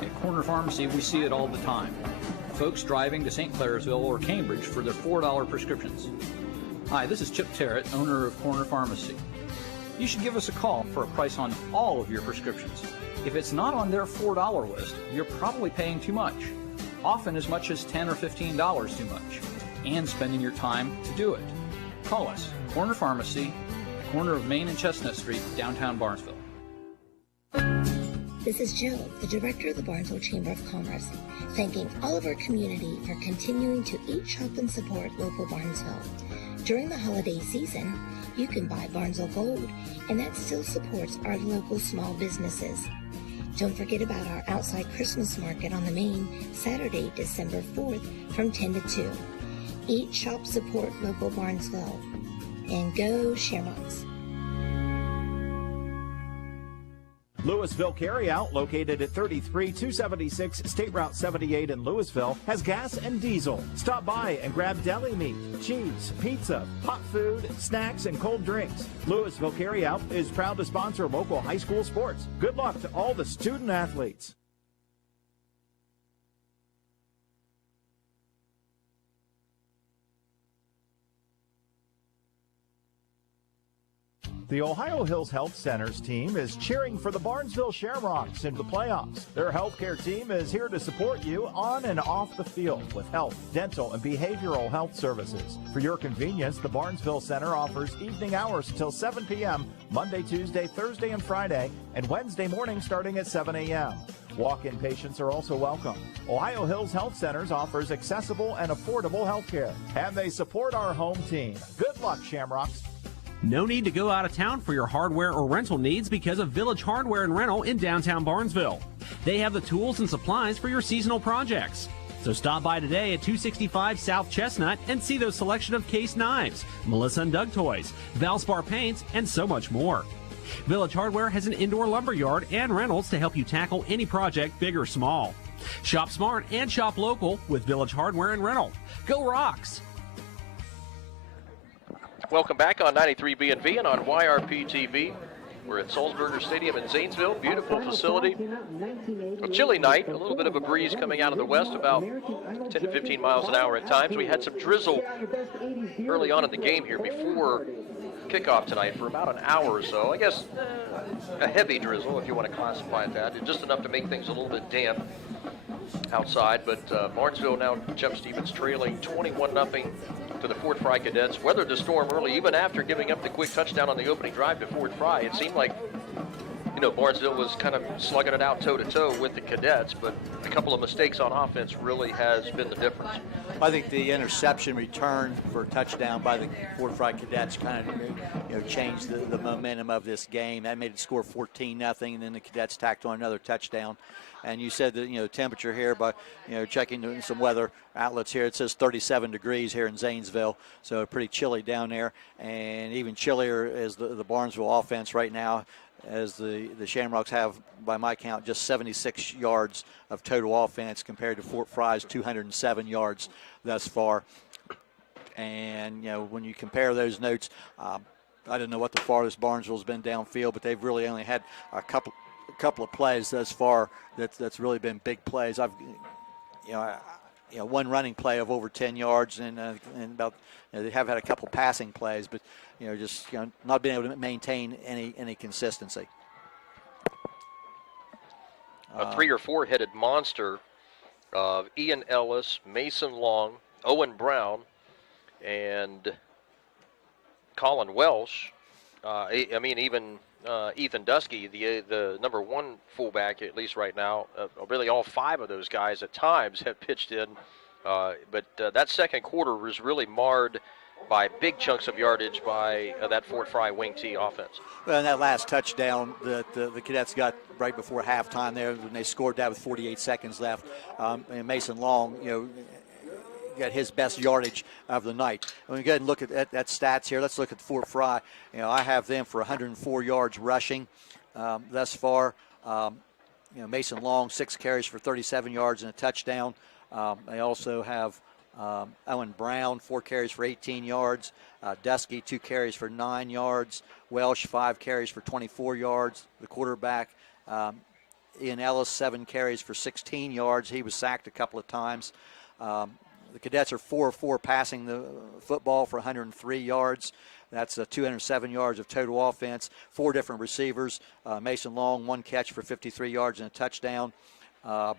At Corner Pharmacy, we see it all the time. Folks driving to St. Clairsville or Cambridge for their $4 prescriptions. Hi, this is Chip Terrett, owner of Corner Pharmacy. You should give us a call for a price on all of your prescriptions. If it's not on their $4 list, you're probably paying too much. Often as much as $10 or $15 too much. And spending your time to do it. Call us, Corner Pharmacy, corner of Main and Chestnut Street, downtown Barnesville. This is Jill, the director of the Barnesville Chamber of Commerce, thanking all of our community for continuing to eat, shop, and support local Barnesville. During the holiday season, you can buy Barnesville Gold, and that still supports our local small businesses. Don't forget about our outside Christmas market on the Main, Saturday, December 4th from 10 to 2. Eat, shop, support local Barnesville. And go Shamrocks. Louisville Carryout, located at 33276 State Route 78 in Louisville, has gas and diesel. Stop by and grab deli meat, cheese, pizza, hot food, snacks, and cold drinks. Louisville Carryout is proud to sponsor local high school sports. Good luck to all the student athletes. The Ohio Hills Health Center's team is cheering for the Barnesville Shamrocks in the playoffs. Their healthcare team is here to support you on and off the field with health, dental, and behavioral health services. For your convenience, the Barnesville Center offers evening hours till 7 p.m. Monday, Tuesday, Thursday, and Friday, and Wednesday morning starting at 7 a.m. Walk-in patients are also welcome. Ohio Hills Health Centers offers accessible and affordable health care, and they support our home team. Good luck, Shamrocks. No need to go out of town for your hardware or rental needs because of Village Hardware and Rental in downtown Barnesville. They have the tools and supplies for your seasonal projects. So stop by today at 265 South Chestnut and see those selection of case knives, Melissa and Doug toys, Valspar paints, and so much more. Village Hardware has an indoor lumber yard and rentals to help you tackle any project, big or small. Shop smart and shop local with Village Hardware and Rental. Go Rocks! Welcome back on 93 B&V and on YRP TV. We're at Sulzberger Stadium in Zanesville. Beautiful facility. A chilly night, a little bit of a breeze coming out of the west, about 10 to 15 miles an hour at times. We had some drizzle early on in the game here before kickoff tonight for about an hour or so. I guess a heavy drizzle, if you want to classify it that. Just enough to make things a little bit damp outside. But Barnesville now, Jeff Stevens trailing 21-0 to the Fort Frye Cadets. Weathered the storm early, even after giving up the quick touchdown on the opening drive to Fort Frye. It seemed like, Barnesville was kind of slugging it out toe-to-toe with the Cadets, but a couple of mistakes on offense really has been the difference. I think the interception return for a touchdown by the Fort Frye Cadets kind of changed the momentum of this game. That made it score 14-0, and then the Cadets tacked on another touchdown. And you said that, temperature here, by, checking some weather outlets here, it says 37 degrees here in Zanesville, so pretty chilly down there. And even chillier is the Barnesville offense right now, as the Shamrocks have, by my count, just 76 yards of total offense compared to Fort Frye's 207 yards thus far. And, when you compare those notes, I don't know what the farthest Barnesville's been downfield, but they've really only had a couple of plays thus far that's really been big plays. one running play of over 10 yards, and about they have had a couple passing plays, but just not being able to maintain any consistency. A 3 or 4 headed monster of Ian Ellis, Mason Long, Owen Brown, and Colin Welsh. Even Ethan Dusky, the number 1 fullback, at least right now. Really, all 5 of those guys at times have pitched in. But that second quarter was really marred by big chunks of yardage by that Fort Frye wing T offense. Well, and that last touchdown that the Cadets got right before halftime there, when they scored that with 48 seconds left, and Mason Long, got his best yardage of the night. When we go ahead and look at stats here, let's look at Fort Frye. I have them for 104 yards rushing thus far. Mason Long, 6 carries for 37 yards and a touchdown. They also have Owen Brown, 4 carries for 18 yards. Dusky, 2 carries for 9 yards. Welsh, 5 carries for 24 yards. The quarterback, Ian Ellis, 7 carries for 16 yards. He was sacked a couple of times. The Cadets are 4 of 4 passing the football for 103 yards. That's 207 yards of total offense. 4 different receivers. Mason Long, 1 catch for 53 yards and a touchdown.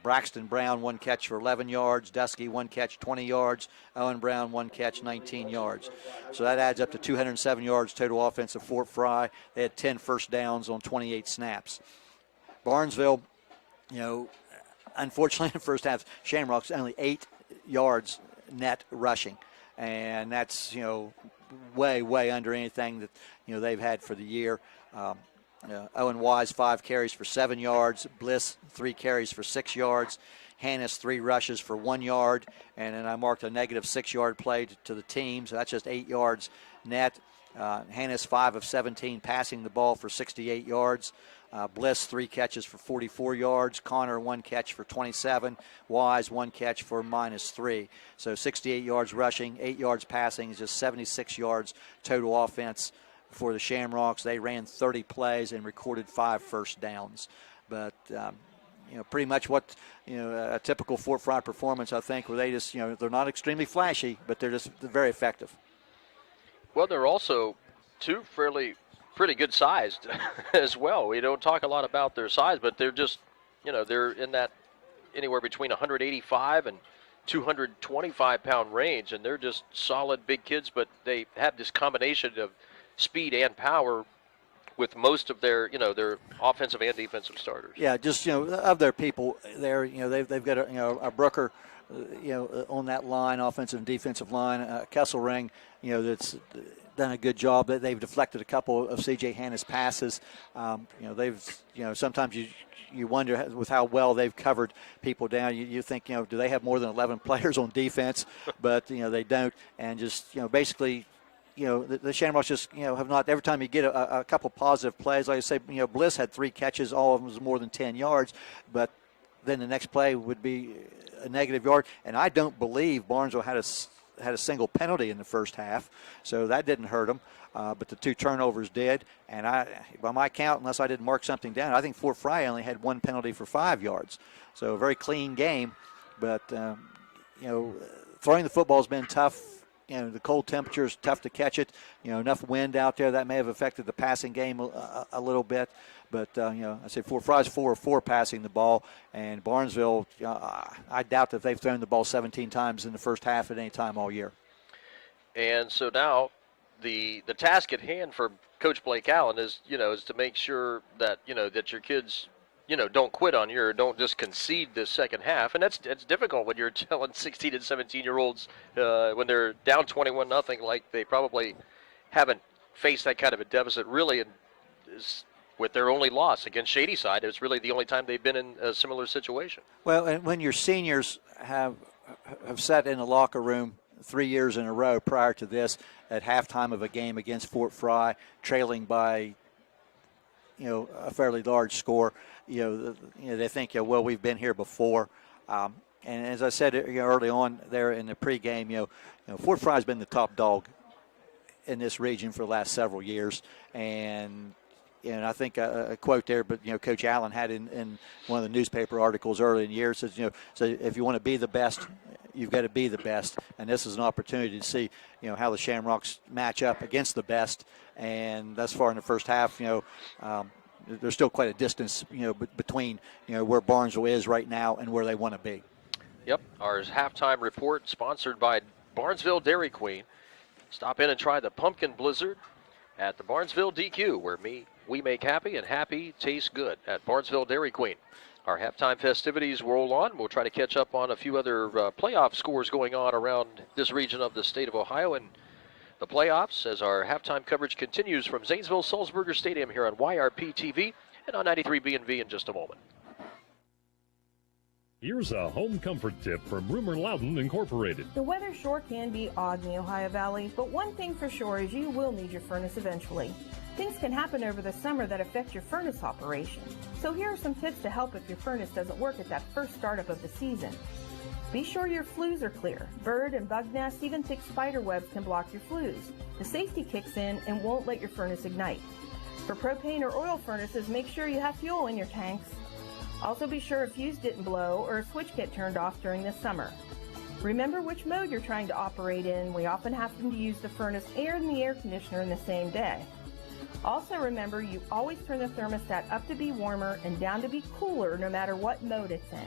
Braxton Brown, 1 catch for 11 yards. Dusky, 1 catch, 20 yards. Owen Brown, 1 catch, 19 yards. So that adds up to 207 yards total offense of Fort Frye. They had 10 first downs on 28 snaps. Barnesville, unfortunately in the first half, Shamrocks only 8 yards net rushing, and that's way under anything that they've had for the year. Owen Wise, 5 carries for 7 yards. Bliss, 3 carries for 6 yards. Hannes, 3 rushes for 1 yard, and then I marked a negative 6-yard play to the team, so that's just 8 yards net. Hannes, 5 of 17 passing the ball for 68 yards. Bliss, 3 catches for 44 yards. Connor, 1 catch for 27. Wise, 1 catch for -3. So 68 yards rushing, 8 yards passing, is just 76 yards total offense for the Shamrocks. They ran 30 plays and recorded 5 first downs. But, pretty much what, a typical Fort Frye performance, I think, where they just, they're not extremely flashy, but they're just very effective. Well, they're also 2 pretty good sized as well. We don't talk a lot about their size, but they're just, they're in that anywhere between 185 and 225 pound range, and they're just solid big kids, but they have this combination of speed and power with most of their, their offensive and defensive starters. Yeah, just, of their people there, they've got a Brooker, on that line, offensive and defensive line, Kesselring, that's done a good job. They've deflected a couple of C.J. Hannes passes. They've, sometimes you wonder with how well they've covered people down. You think, do they have more than 11 players on defense? But, they don't. And just, basically, the Shamrocks just, have not, every time you get a couple positive plays, like I say, Bliss had 3 catches, all of them was more than 10 yards, but then the next play would be a negative yard. And I don't believe Barnesville had a single penalty in the first half, so that didn't hurt them. But the 2 turnovers did, and by my count, unless I didn't mark something down, I think Fort Frye only had 1 penalty for 5 yards. So a very clean game, but throwing the football has been tough. The cold temperature is tough to catch it. Enough wind out there that may have affected the passing game a little bit. But, I say Fort Frye's 4 of 4 passing the ball, and Barnesville, I doubt that they've thrown the ball 17 times in the first half at any time all year. And so now the task at hand for Coach Blake Allen is to make sure that, that your kids, don't quit on you or don't just concede this second half. And that's difficult when you're telling 16 and 17-year-olds when they're down 21-0, like they probably haven't faced that kind of a deficit really with their only loss against Shadyside. It's really the only time they've been in a similar situation. Well, and when your seniors have sat in the locker room 3 years in a row prior to this at halftime of a game against Fort Frye, trailing by, a fairly large score, they think, well, we've been here before. And as I said early on there in the pregame, Fort Frye's been the top dog in this region for the last several years. And I think a quote there, but Coach Allen had in one of the newspaper articles early in the year says, so if you want to be the best, you've got to be the best, and this is an opportunity to see, how the Shamrocks match up against the best. And thus far in the first half, there's still quite a distance, between, where Barnesville is right now and where they want to be. Yep, our halftime report sponsored by Barnesville Dairy Queen. Stop in and try the Pumpkin Blizzard at the Barnesville DQ, where we make happy and happy tastes good at Barnesville Dairy Queen. Our halftime festivities roll on. We'll try to catch up on a few other playoff scores going on around this region of the state of Ohio and the playoffs as our halftime coverage continues from Zanesville Sulzberger Stadium here on YRP TV and on 93B&V in just a moment. Here's a home comfort tip from Rumor Loudon Incorporated. The weather sure can be odd in the Ohio Valley, but one thing for sure is you will need your furnace eventually. Things can happen over the summer that affect your furnace operation. So here are some tips to help if your furnace doesn't work at that first startup of the season. Be sure your flues are clear. Bird and bug nests, even thick spider webs can block your flues. The safety kicks in and won't let your furnace ignite. For propane or oil furnaces, make sure you have fuel in your tanks. Also be sure a fuse didn't blow or a switch get turned off during the summer. Remember which mode you're trying to operate in. We often happen to use the furnace and the air conditioner in the same day. Also remember you always turn the thermostat up to be warmer and down to be cooler no matter what mode it's in.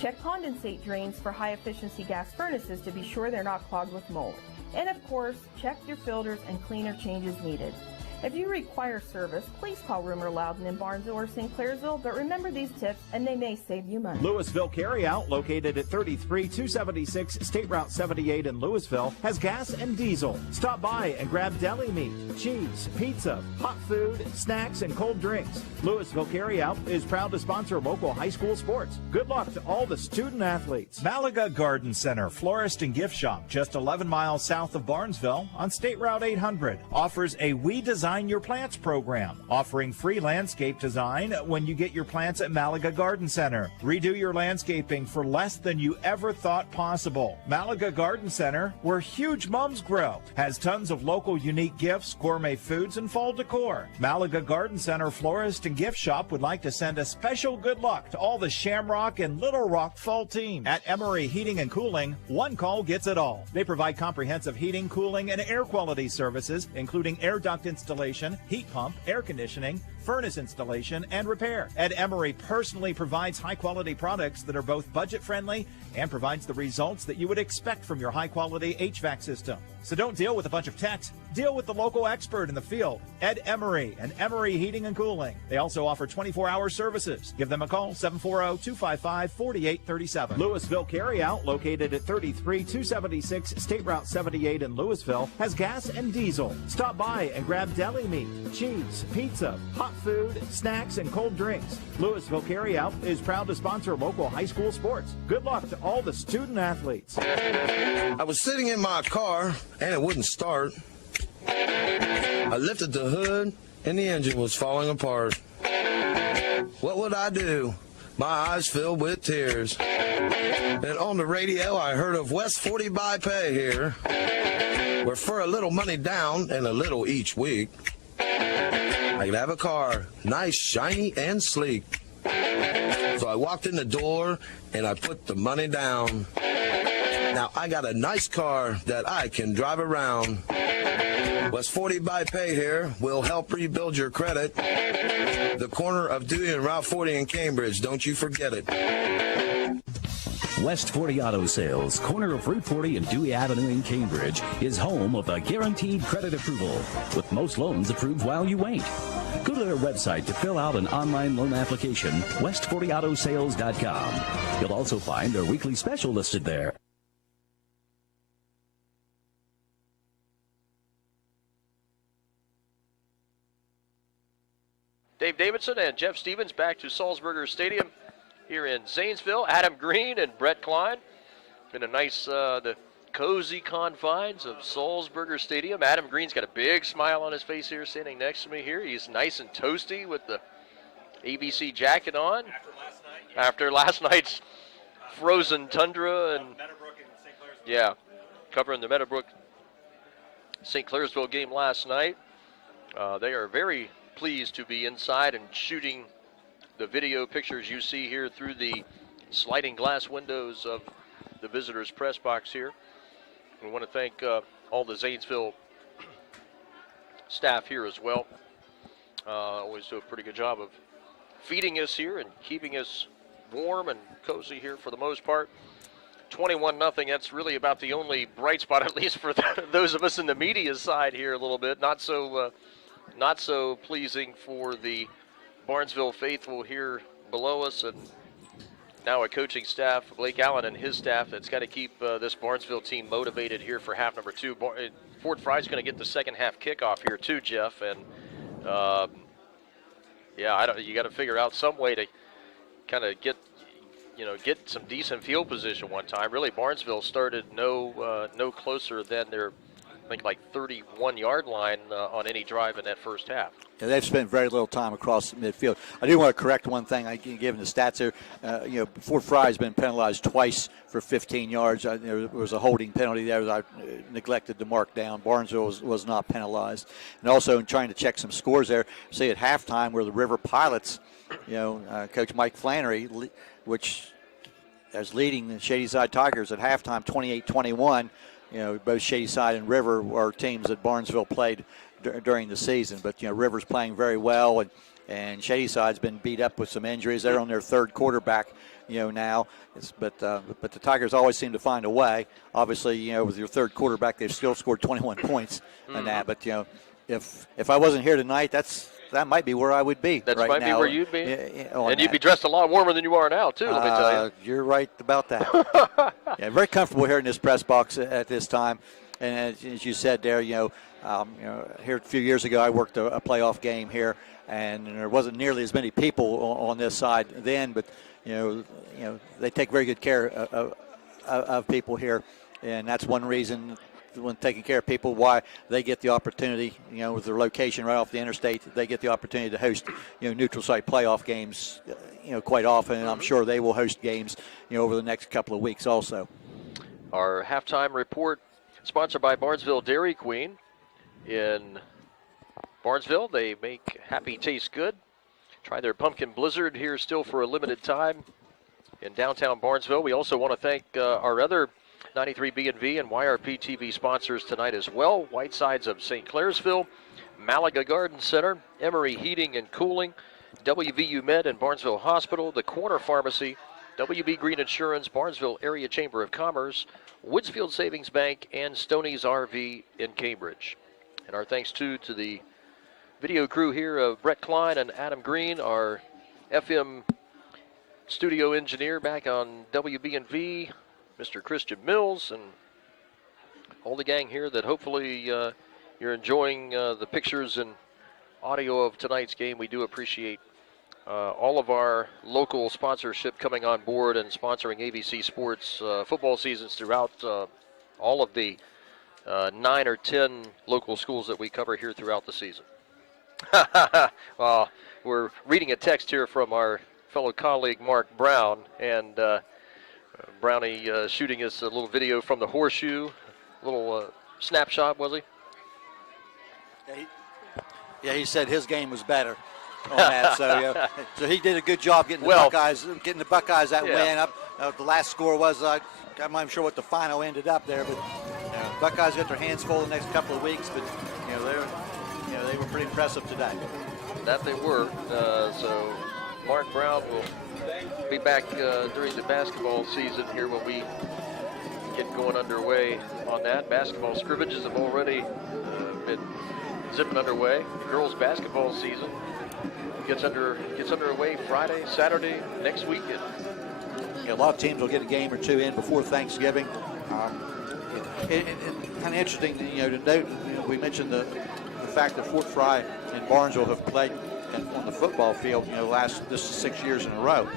Check condensate drains for high efficiency gas furnaces to be sure they're not clogged with mold. And of course, check your filters and cleaner changes needed. If you require service, please call Rumor Loudon in Barnesville or St. Clairsville, but remember these tips and they may save you money. Louisville Carryout, located at 33276 State Route 78 in Louisville, has gas and diesel. Stop by and grab deli meat, cheese, pizza, hot food, snacks, and cold drinks. Louisville Carryout is proud to sponsor local high school sports. Good luck to all the student athletes. Malaga Garden Center, florist and gift shop, just 11 miles south of Barnesville on State Route 800, offers a We Design Your Plants program, offering free landscape design when you get your plants at Malaga Garden Center. Redo your landscaping for less than you ever thought possible. Malaga Garden Center, where huge mums grow, has tons of local unique gifts, gourmet foods, and fall decor. Malaga Garden Center florist and gift shop would like to send a special good luck to all the Shamrock and Little Rock fall teams. At Emory Heating and Cooling, one call gets it all. They provide comprehensive heating, cooling, and air quality services, including air duct installation, heat pump, air conditioning, furnace installation, and repair. Ed Emery personally provides high-quality products that are both budget-friendly and provides the results that you would expect from your high-quality HVAC system. So don't deal with a bunch of techs. Deal with the local expert in the field, Ed Emery and Emery Heating and Cooling. They also offer 24-hour services. Give them a call, 740-255-4837. Louisville Carryout, located at 33276 State Route 78 in Louisville, has gas and diesel. Stop by and grab deli meat, cheese, pizza, hot food, snacks, and cold drinks. Louisville Carryout is proud to sponsor local high school sports. Good luck to all the student athletes. I was sitting in my car and it wouldn't start. I lifted the hood and the engine was falling apart. What would I do? My eyes filled with tears. And on the radio I heard of West 40 by Pay here, where for a little money down and a little each week, I could have a car, nice, shiny, and sleek. So I walked in the door and I put the money down. Now I got a nice car that I can drive around. West 40 by Pay here will help rebuild your credit. The corner of Dewey and Route 40 in Cambridge, don't you forget it. West 40 Auto Sales, corner of Route 40 and Dewey Avenue in Cambridge, is home of the guaranteed credit approval, with most loans approved while you wait. Go to their website to fill out an online loan application, west40autosales.com. You'll also find their weekly special listed there. Dave Davidson and Jeff Stevens back to Sulzberger Stadium here in Zanesville. Adam Green and Brett Klein in a nice, the cozy confines of Sulzberger Stadium. Adam Green's got a big smile on his face here, standing next to me here. He's nice and toasty with the ABC jacket on. After last night's frozen tundra and yeah, covering the Meadowbrook St. Clairsville game last night. They are very pleased to be inside and shooting the video pictures you see here through the sliding glass windows of the visitors' press box here. We want to thank all the Zanesville staff here as well. Always do a pretty good job of feeding us here and keeping us warm and cozy here for the most part. 21-0, that's really about the only bright spot, at least for those of us in the media side here a little bit. Not so pleasing for the Barnesville faithful here below us, and now a coaching staff, Blake Allen and his staff, that's got to keep this Barnesville team motivated here for half number 2. Fort Frye's going to get the second half kickoff here too, Jeff, and you got to figure out some way to kind of get some decent field position one time. Really, Barnesville started no closer than their, I think, like 31-yard line on any drive in that first half. Yeah, they've spent very little time across the midfield. I do want to correct one thing. Given the stats here, Fort Frye has been penalized twice for 15 yards. There was a holding penalty there that I neglected to mark down. Barnesville was not penalized. And also in trying to check some scores there, see at halftime where the River Pilots, Coach Mike Flannery, which is leading the Shadyside Tigers at halftime 28-21. Both Shadyside and River are teams that Barnesville played during the season. But, River's playing very well, and Shadyside's been beat up with some injuries. They're on their third quarterback, now. But the Tigers always seem to find a way. Obviously, with your third quarterback, they've still scored 21 points in that. But, if I wasn't here tonight, that might be where I would be That right might now. be where you'd be. And you'd be dressed a lot warmer than you are now, too, let me tell you. You're right about that. Very comfortable here in this press box at this time. And as you said there, here a few years ago, I worked a playoff game here, and there wasn't nearly as many people on this side then, but, they take very good care of people here. And that's one reason, when taking care of people, why they get the opportunity, with their location right off the interstate, they get the opportunity to host, neutral site playoff games, quite often. And I'm sure they will host games, over the next couple of weeks also. Our halftime report sponsored by Barnesville Dairy Queen. In Barnesville, they make happy taste good. Try their pumpkin blizzard here still for a limited time in downtown Barnesville. We also want to thank our other 93B&V and YRP TV sponsors tonight as well. Whitesides of St. Clairsville, Malaga Garden Center, Emory Heating and Cooling, WVU Med and Barnesville Hospital, the Corner Pharmacy, WB Green Insurance, Barnesville Area Chamber of Commerce, Woodsfield Savings Bank, and Stoney's RV in Cambridge. And our thanks to the video crew here of Brett Klein and Adam Green, our FM studio engineer back on WB&V, Mr. Christian Mills, and all the gang here that hopefully you're enjoying the pictures and audio of tonight's game. We do appreciate all of our local sponsorship coming on board and sponsoring ABC Sports football seasons throughout all of the 9 or 10 local schools that we cover here throughout the season. Well, we're reading a text here from our fellow colleague Mark Brown, and Brownie shooting us a little video from the horseshoe, a little snapshot, was he? Yeah, he said his game was better on that. So he did a good job getting the Buckeyes that win. The last score was I'm not even sure what the final ended up there, but Buckeyes got their hands full the next couple of weeks. But they were pretty impressive today. That they were. So Mark Brown will be back during the basketball season here when we get going underway on that. Basketball scrimmages have already been zipping underway. Girls basketball season gets underway Friday, Saturday, next weekend. A lot of teams will get a game or two in before Thanksgiving. Kind of interesting, to note. We mentioned the fact that Fort Frye and Barnesville have played on the football field. This is 6 years in a row.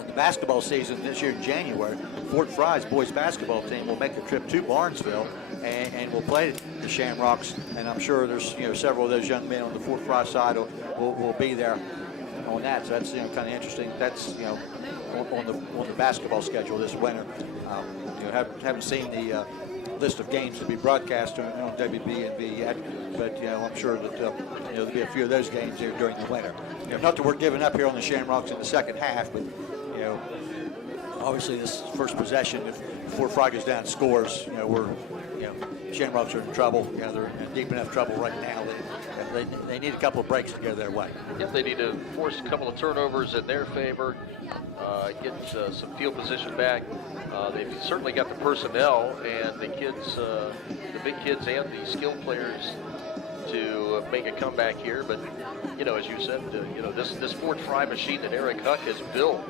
In the basketball season this year in January, Fort Frye's boys basketball team will make the trip to Barnesville and will play the Shamrocks. And I'm sure there's several of those young men on the Fort Frye side will be there on that. So that's kind of interesting. That's on the basketball schedule this winter. Haven't seen the list of games to be broadcast on WB&V yet, but I'm sure that there'll be a few of those games here during the winter. Not that we're giving up here on the Shamrocks in the second half, but obviously this first possession, before Frye goes down and scores, Shamrocks are in trouble. They're in deep enough trouble right now. They need a couple of breaks to go their way. Yep, they need to force a couple of turnovers in their favor, get some field position back. They've certainly got the personnel and the kids, the big kids and the skilled players to make a comeback here. But, as you said, this Fort Frye machine that Eric Huck has built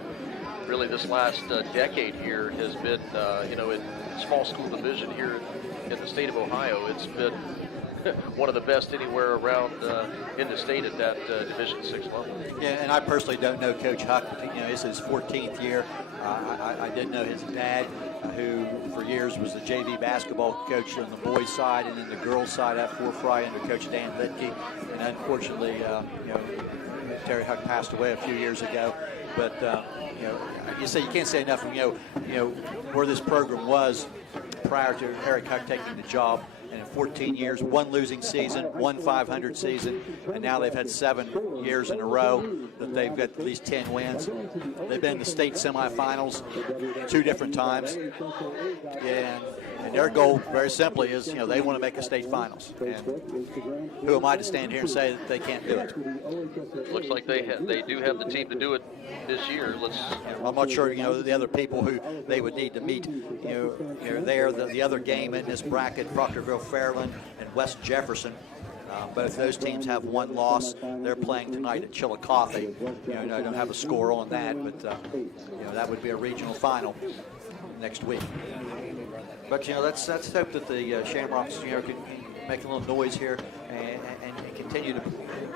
really this last decade here has been, in small school division here in the state of Ohio, it's been one of the best anywhere around in the state at that Division VI level. Yeah, and I personally don't know Coach Huck. It's his 14th year. I did know his dad, who for years was the JV basketball coach on the boys' side and then the girls' side at Fort Frye under Coach Dan Litke. And unfortunately, Terry Huck passed away a few years ago. But you can't say enough of where this program was prior to Eric Huck taking the job. And in 14 years, one losing season, one 500 season, and now they've had 7 years in a row that they've got at least 10 wins. They've been in the state semifinals 2 different times. And their goal, very simply, is they want to make a state finals. And who am I to stand here and say that they can't do it? Looks like they do have the team to do it this year. I'm not sure the other people who they would need to meet. The other game in this bracket, Proctorville Fairland and West Jefferson. Both those teams have one loss. They're playing tonight at Chillicothe. I don't have a score on that, but that would be a regional final next week. But let's hope that the Shamrocks can make a little noise here and continue to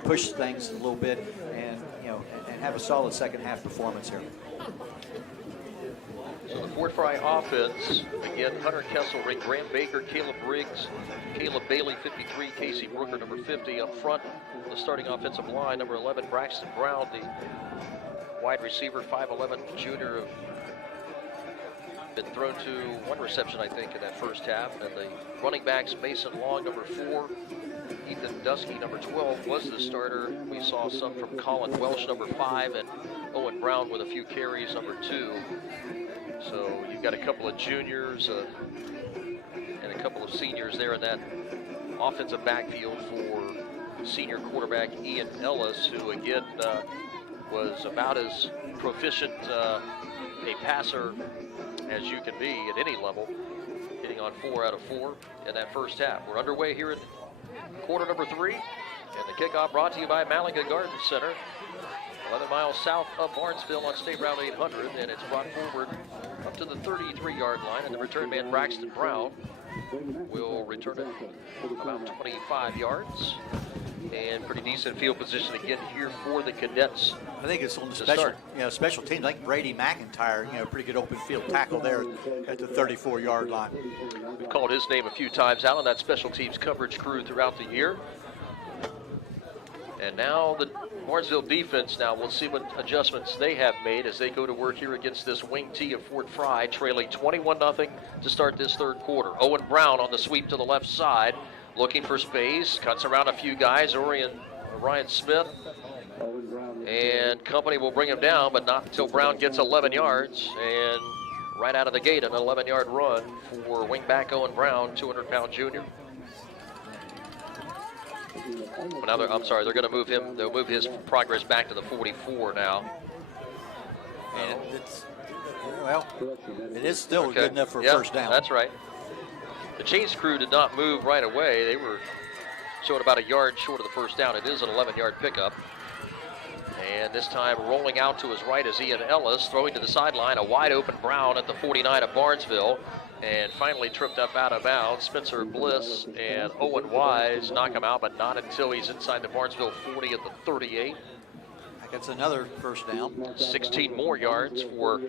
push things a little bit and have a solid second half performance here. So the Fort Frye offense, again, Hunter Kesselring, Graham Baker, Caleb Riggs, Caleb Bailey, 53, Casey Brooker, number 50. Up front, the starting offensive line, number 11, Braxton Brown, the wide receiver, 5'11", junior, been thrown to 1 reception, I think, in that first half. And the running backs, Mason Long, number 4, Ethan Dusky, number 12, was the starter. We saw some from Colin Welsh, number 5, and Owen Brown with a few carries, number 2. So you've got a couple of juniors and a couple of seniors there in that offensive backfield for senior quarterback Ian Ellis, who again was about as proficient a passer as you can be at any level, hitting on 4 out of 4 in that first half. We're underway here in quarter number 3, and the kickoff brought to you by Malaga Garden Center, 11 miles south of Barnesville on State Route 800, and it's brought forward up to the 33-yard line, and the return man Braxton Brown will return it about 25 yards. And pretty decent field position again here for the Cadets. I think it's on the special teams. I think Brady McIntyre, pretty good open field tackle there at the 34-yard line. We've called his name a few times out on that special teams coverage crew throughout the year. And now the Barnesville defense, we'll see what adjustments they have made as they go to work here against this wing T of Fort Frye, trailing 21-0 to start this third quarter. Owen Brown on the sweep to the left side, looking for space, cuts around a few guys. Ryan Smith and company will bring him down, but not until Brown gets 11 yards. And right out of the gate, an 11-yard run for wingback Owen Brown, 200-pound junior. Now they're going to move him. They'll move his progress back to the 44 now. And it is still good enough for a first down. That's right. The Chains crew did not move right away. They were showing about a yard short of the first down. It is an 11-yard pickup. And this time rolling out to his right is Ian Ellis, throwing to the sideline, a wide open Brown at the 49 of Barnesville. And finally tripped up out of bounds. Spencer Bliss and Owen Wise knock him out, but not until he's inside the Barnesville 40 at the 38. That's another first down. 16 more yards for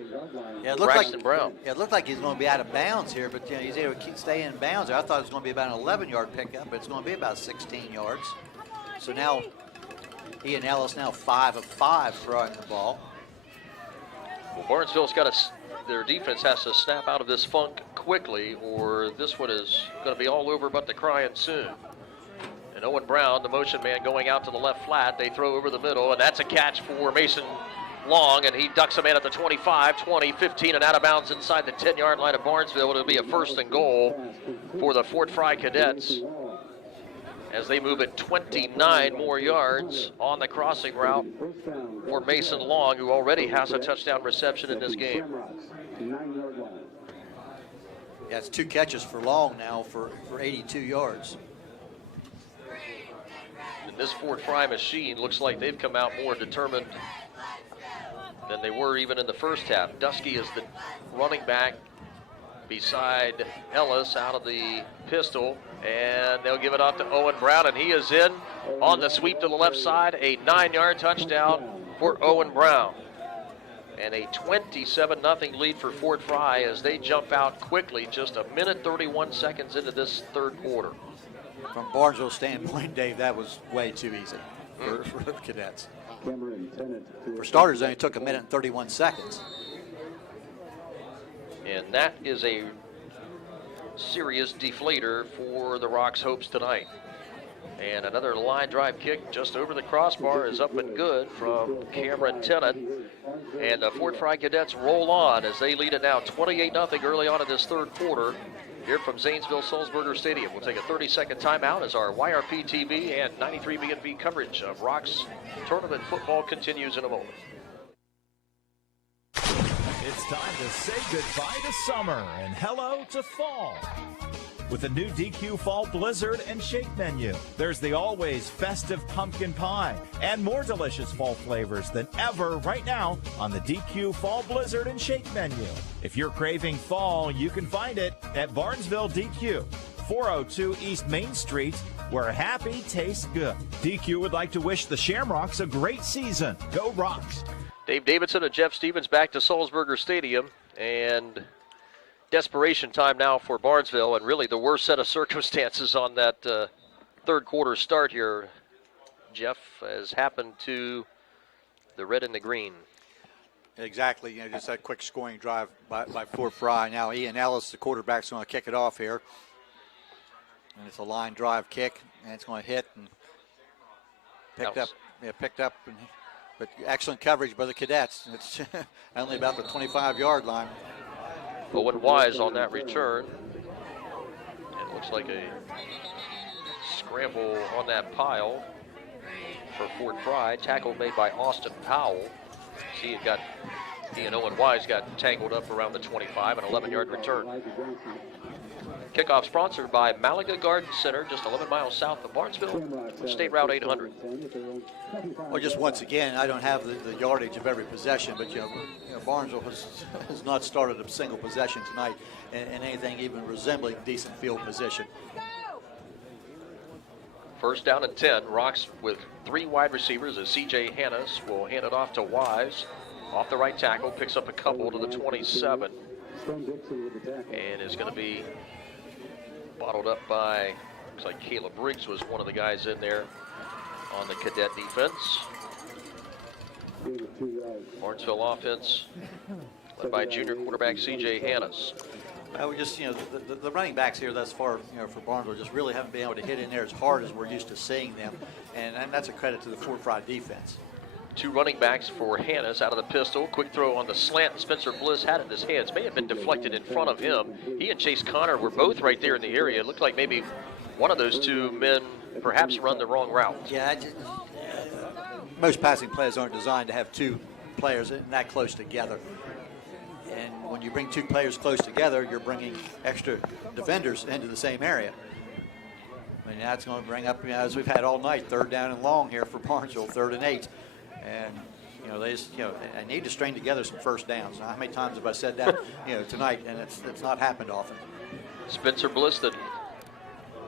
Braxton Brown. Yeah, it looked like he's going to be out of bounds here, but he's able to stay in bounds. I thought it was going to be about an 11-yard pickup, but it's going to be about 16 yards. So now Ian Ellis now 5 of 5 throwing the ball. Well, Barnesville's got their defense has to snap out of this funk quickly, or this one is going to be all over but the crying soon. And Owen Brown, the motion man, going out to the left flat. They throw over the middle, and that's a catch for Mason Long, and he ducks a man at the 25, 20, 15, and out of bounds inside the 10-yard line of Barnesville. It'll be a 1st and goal for the Fort Frye Cadets as they move it 29 more yards on the crossing route for Mason Long, who already has a touchdown reception in this game. Yeah, it's 2 catches for Long now for 82 yards. And this Fort Frye machine looks like they've come out more determined than they were even in the first half. Dusky is the running back beside Ellis out of the pistol, and they'll give it off to Owen Brown, and he is in on the sweep to the left side. A 9-yard touchdown for Owen Brown, and a 27-0 lead for Fort Frye as they jump out quickly, just 1:31 seconds into this 3rd quarter. From Barnesville's standpoint, Dave, that was way too easy for the Cadets. For starters, it only took 1:31 seconds. And that is a serious deflator for the Rock's hopes tonight. And another line drive kick just over the crossbar is up and good from Cameron Tennant. And the Fort Frye Cadets roll on as they lead it now 28-0 early on in this 3rd quarter here from Zanesville Sulzberger Stadium. We'll take a 30-second timeout as our YRP TV and 93 BNV coverage of Rock's tournament football continues in a moment. It's time to say goodbye to summer and hello to fall. With the new DQ Fall Blizzard and Shake menu, there's the always festive pumpkin pie and more delicious fall flavors than ever right now on the DQ Fall Blizzard and Shake menu. If you're craving fall, you can find it at Barnesville DQ, 402 East Main Street, where happy tastes good. DQ would like to wish the Shamrocks a great season. Go Rocks! Dave Davidson and Jeff Stevens back to Sulzberger Stadium, and desperation time now for Barnesville, and really the worst set of circumstances on that 3rd quarter start here, Jeff, has happened to the red and the green. Exactly, just that quick scoring drive by Fort Frye. Now Ian Ellis, the quarterback's going to kick it off here. And it's a line drive kick, and it's going to hit and picked up. But excellent coverage by the Cadets. It's only about the 25-yard line. Owen Wise on that return. It looks like a scramble on that pile for Fort Frye. Tackle made by Austin Powell. See, he and Owen Wise got tangled up around the 25, an 11-yard return. Kickoff sponsored by Malaga Garden Center, just 11 miles south of Barnesville, State Route 800. Well, just once again, I don't have the yardage of every possession, but Barnesville has not started a single possession tonight in anything even resembling decent field position. 1st down and 10. Rocks with 3 wide receivers as C.J. Hannes will hand it off to Wise. Off the right tackle, picks up a couple to the 27. And is going to be bottled up by, looks like Caleb Briggs was one of the guys in there on the Cadet defense. Barnesville offense led by junior quarterback C.J. Hannes. We just, the running backs here thus far, for Barnesville just really haven't been able to hit in there as hard as we're used to seeing them, and that's a credit to the Fort Frye defense. 2 running backs for Hannes out of the pistol. Quick throw on the slant. Spencer Bliss had it in his hands. May have been deflected in front of him. He and Chase Connor were both right there in the area. It looked like maybe one of those 2 men perhaps run the wrong route. Yeah, most passing plays aren't designed to have 2 players that close together. And when you bring 2 players close together, you're bringing extra defenders into the same area. I mean, that's going to bring up, as we've had all night, 3rd down and long here for Barnesville, 3rd and 8. And, they just, I need to string together some 1st downs. Now, how many times have I said that, tonight, and it's not happened often. Spencer Bliss, the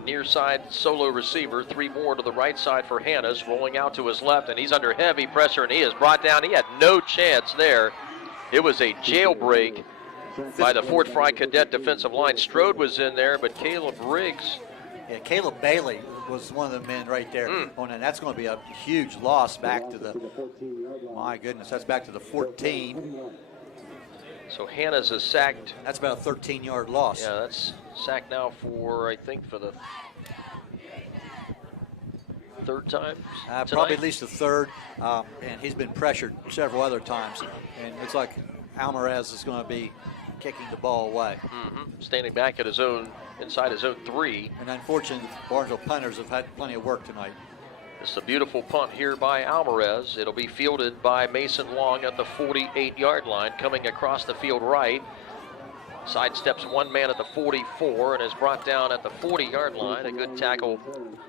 near side solo receiver, 3 more to the right side for Hannes, rolling out to his left, and he's under heavy pressure, and he is brought down. He had no chance there. It was a jailbreak by the Fort Frye Cadet defensive line. Strode was in there, but Caleb Briggs. Yeah, Caleb Bailey was one of the men right there. And that's going to be a huge loss back to the, my goodness, that's back to the 14. So Hannes is sacked. That's about a 13-yard loss. Yeah, that's sacked now for, I think, for the third time Probably at least the third, and he's been pressured several other times. And it's like Alvarez is going to be kicking the ball away. Standing back at his own, inside his own 3. And unfortunately, the Barnesville punters have had plenty of work tonight. It's a beautiful punt here by Alvarez. It'll be fielded by Mason Long at the 48-yard line, coming across the field right. Sidesteps one man at the 44 and is brought down at the 40-yard line. A good tackle.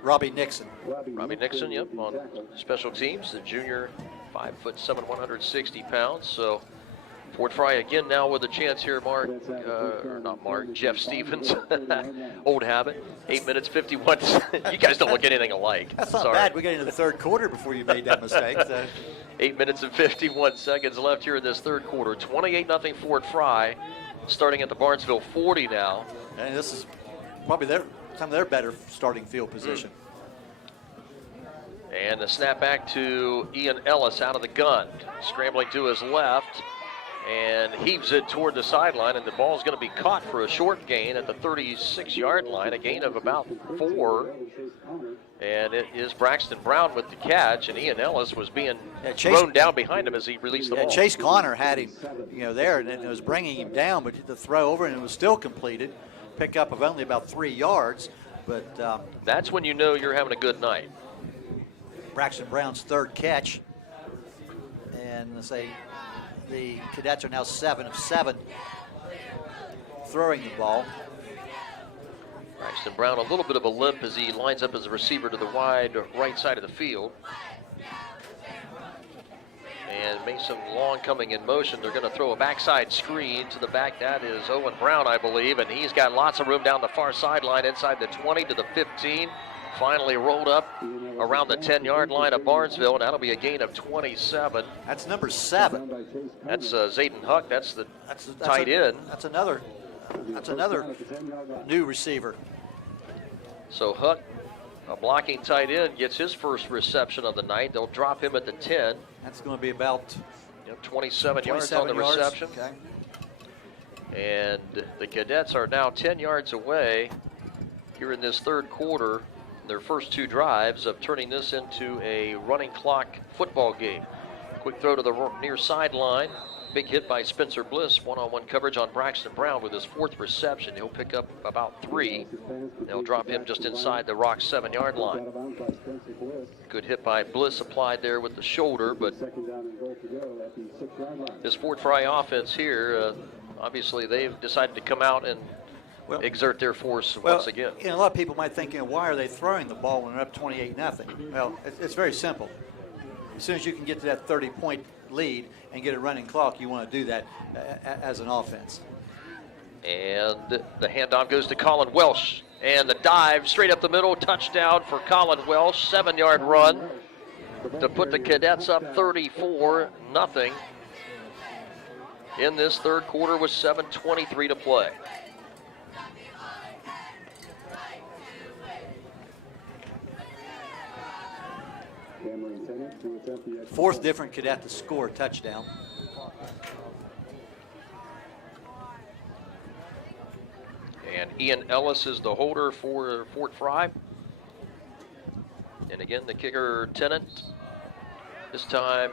Robbie Nixon. Robbie Nixon, yep, on special teams. The junior, 5'7", 160 pounds. So Fort Frye again now with a chance here, Jeff Stevens. Old habit. 8 minutes, 51. You guys don't look anything alike. That's not bad. We got into the third quarter before you made that mistake. So. 8 minutes and 51 seconds left here in this third quarter. 28-0 Fort Frye. Starting at the Barnesville 40 now. And this is probably some of their better starting field position. And the snap back to Ian Ellis out of the gun. Scrambling to his left and heaves it toward the sideline, and the ball's going to be caught for a short gain at the 36-yard line, a gain of about 4. And it is Braxton Brown with the catch, and Ian Ellis was being thrown down behind him as he released the ball. Chase Connor had him, there, and it was bringing him down, but the throw over, and it was still completed. Pickup of only about 3 yards, but that's when you know you're having a good night. Braxton Brown's third catch, and let's say the Cadets are now 7 of 7 throwing the ball. Braxton Brown a little bit of a limp as he lines up as a receiver to the wide right side of the field. And Mason Long coming in motion. They're going to throw a backside screen to the back. That is Owen Brown, I believe, and he's got lots of room down the far sideline inside the 20 to the 15. Finally rolled up around the 10-yard line of Barnesville, and that'll be a gain of 27. That's number 7. That's Zayden Huck. That's the tight end. That's another new receiver. So Huck, a blocking tight end, gets his first reception of the night. They'll drop him at the 10. That's going to be about 27 yards on the reception. Okay. And the Cadets are now 10 yards away here in this third quarter. Their first 2 drives of turning this into a running clock football game. Quick throw to the near sideline. Big hit by Spencer Bliss. One-on-one coverage on Braxton Brown with his 4th reception. He'll pick up about 3. They'll drop him just inside the Rock 7-yard line. Good hit by Bliss applied there with the shoulder, but this Fort Frye offense here, obviously they've decided to come out and exert their force once again. A lot of people might think, why are they throwing the ball when they're up 28-0? Well, it's very simple. As soon as you can get to that 30-point lead and get a running clock, you want to do that as an offense. And the handoff goes to Colin Welsh. And the dive straight up the middle, touchdown for Colin Welsh, 7-yard run to put the Cadets up 34-0 in this third quarter with 7:23 to play. Fourth different Cadet to score a touchdown. And Ian Ellis is the holder for Fort Frye. And again, the kicker, Tennant. This time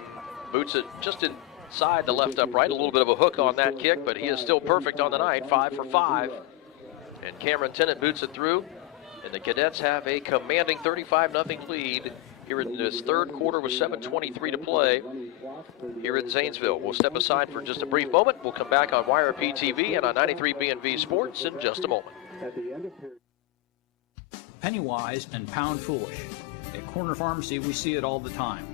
boots it just inside the left upright. A little bit of a hook on that kick, but he is still perfect on the night, 5 for 5. And Cameron Tennant boots it through. And the Cadets have a commanding 35-0 lead here in this third quarter with 7:23 to play here in Zanesville. We'll step aside for just a brief moment. We'll come back on YRP TV and on 93 B&V Sports in just a moment. Penny wise and pound foolish. At Corner Pharmacy, we see it all the time.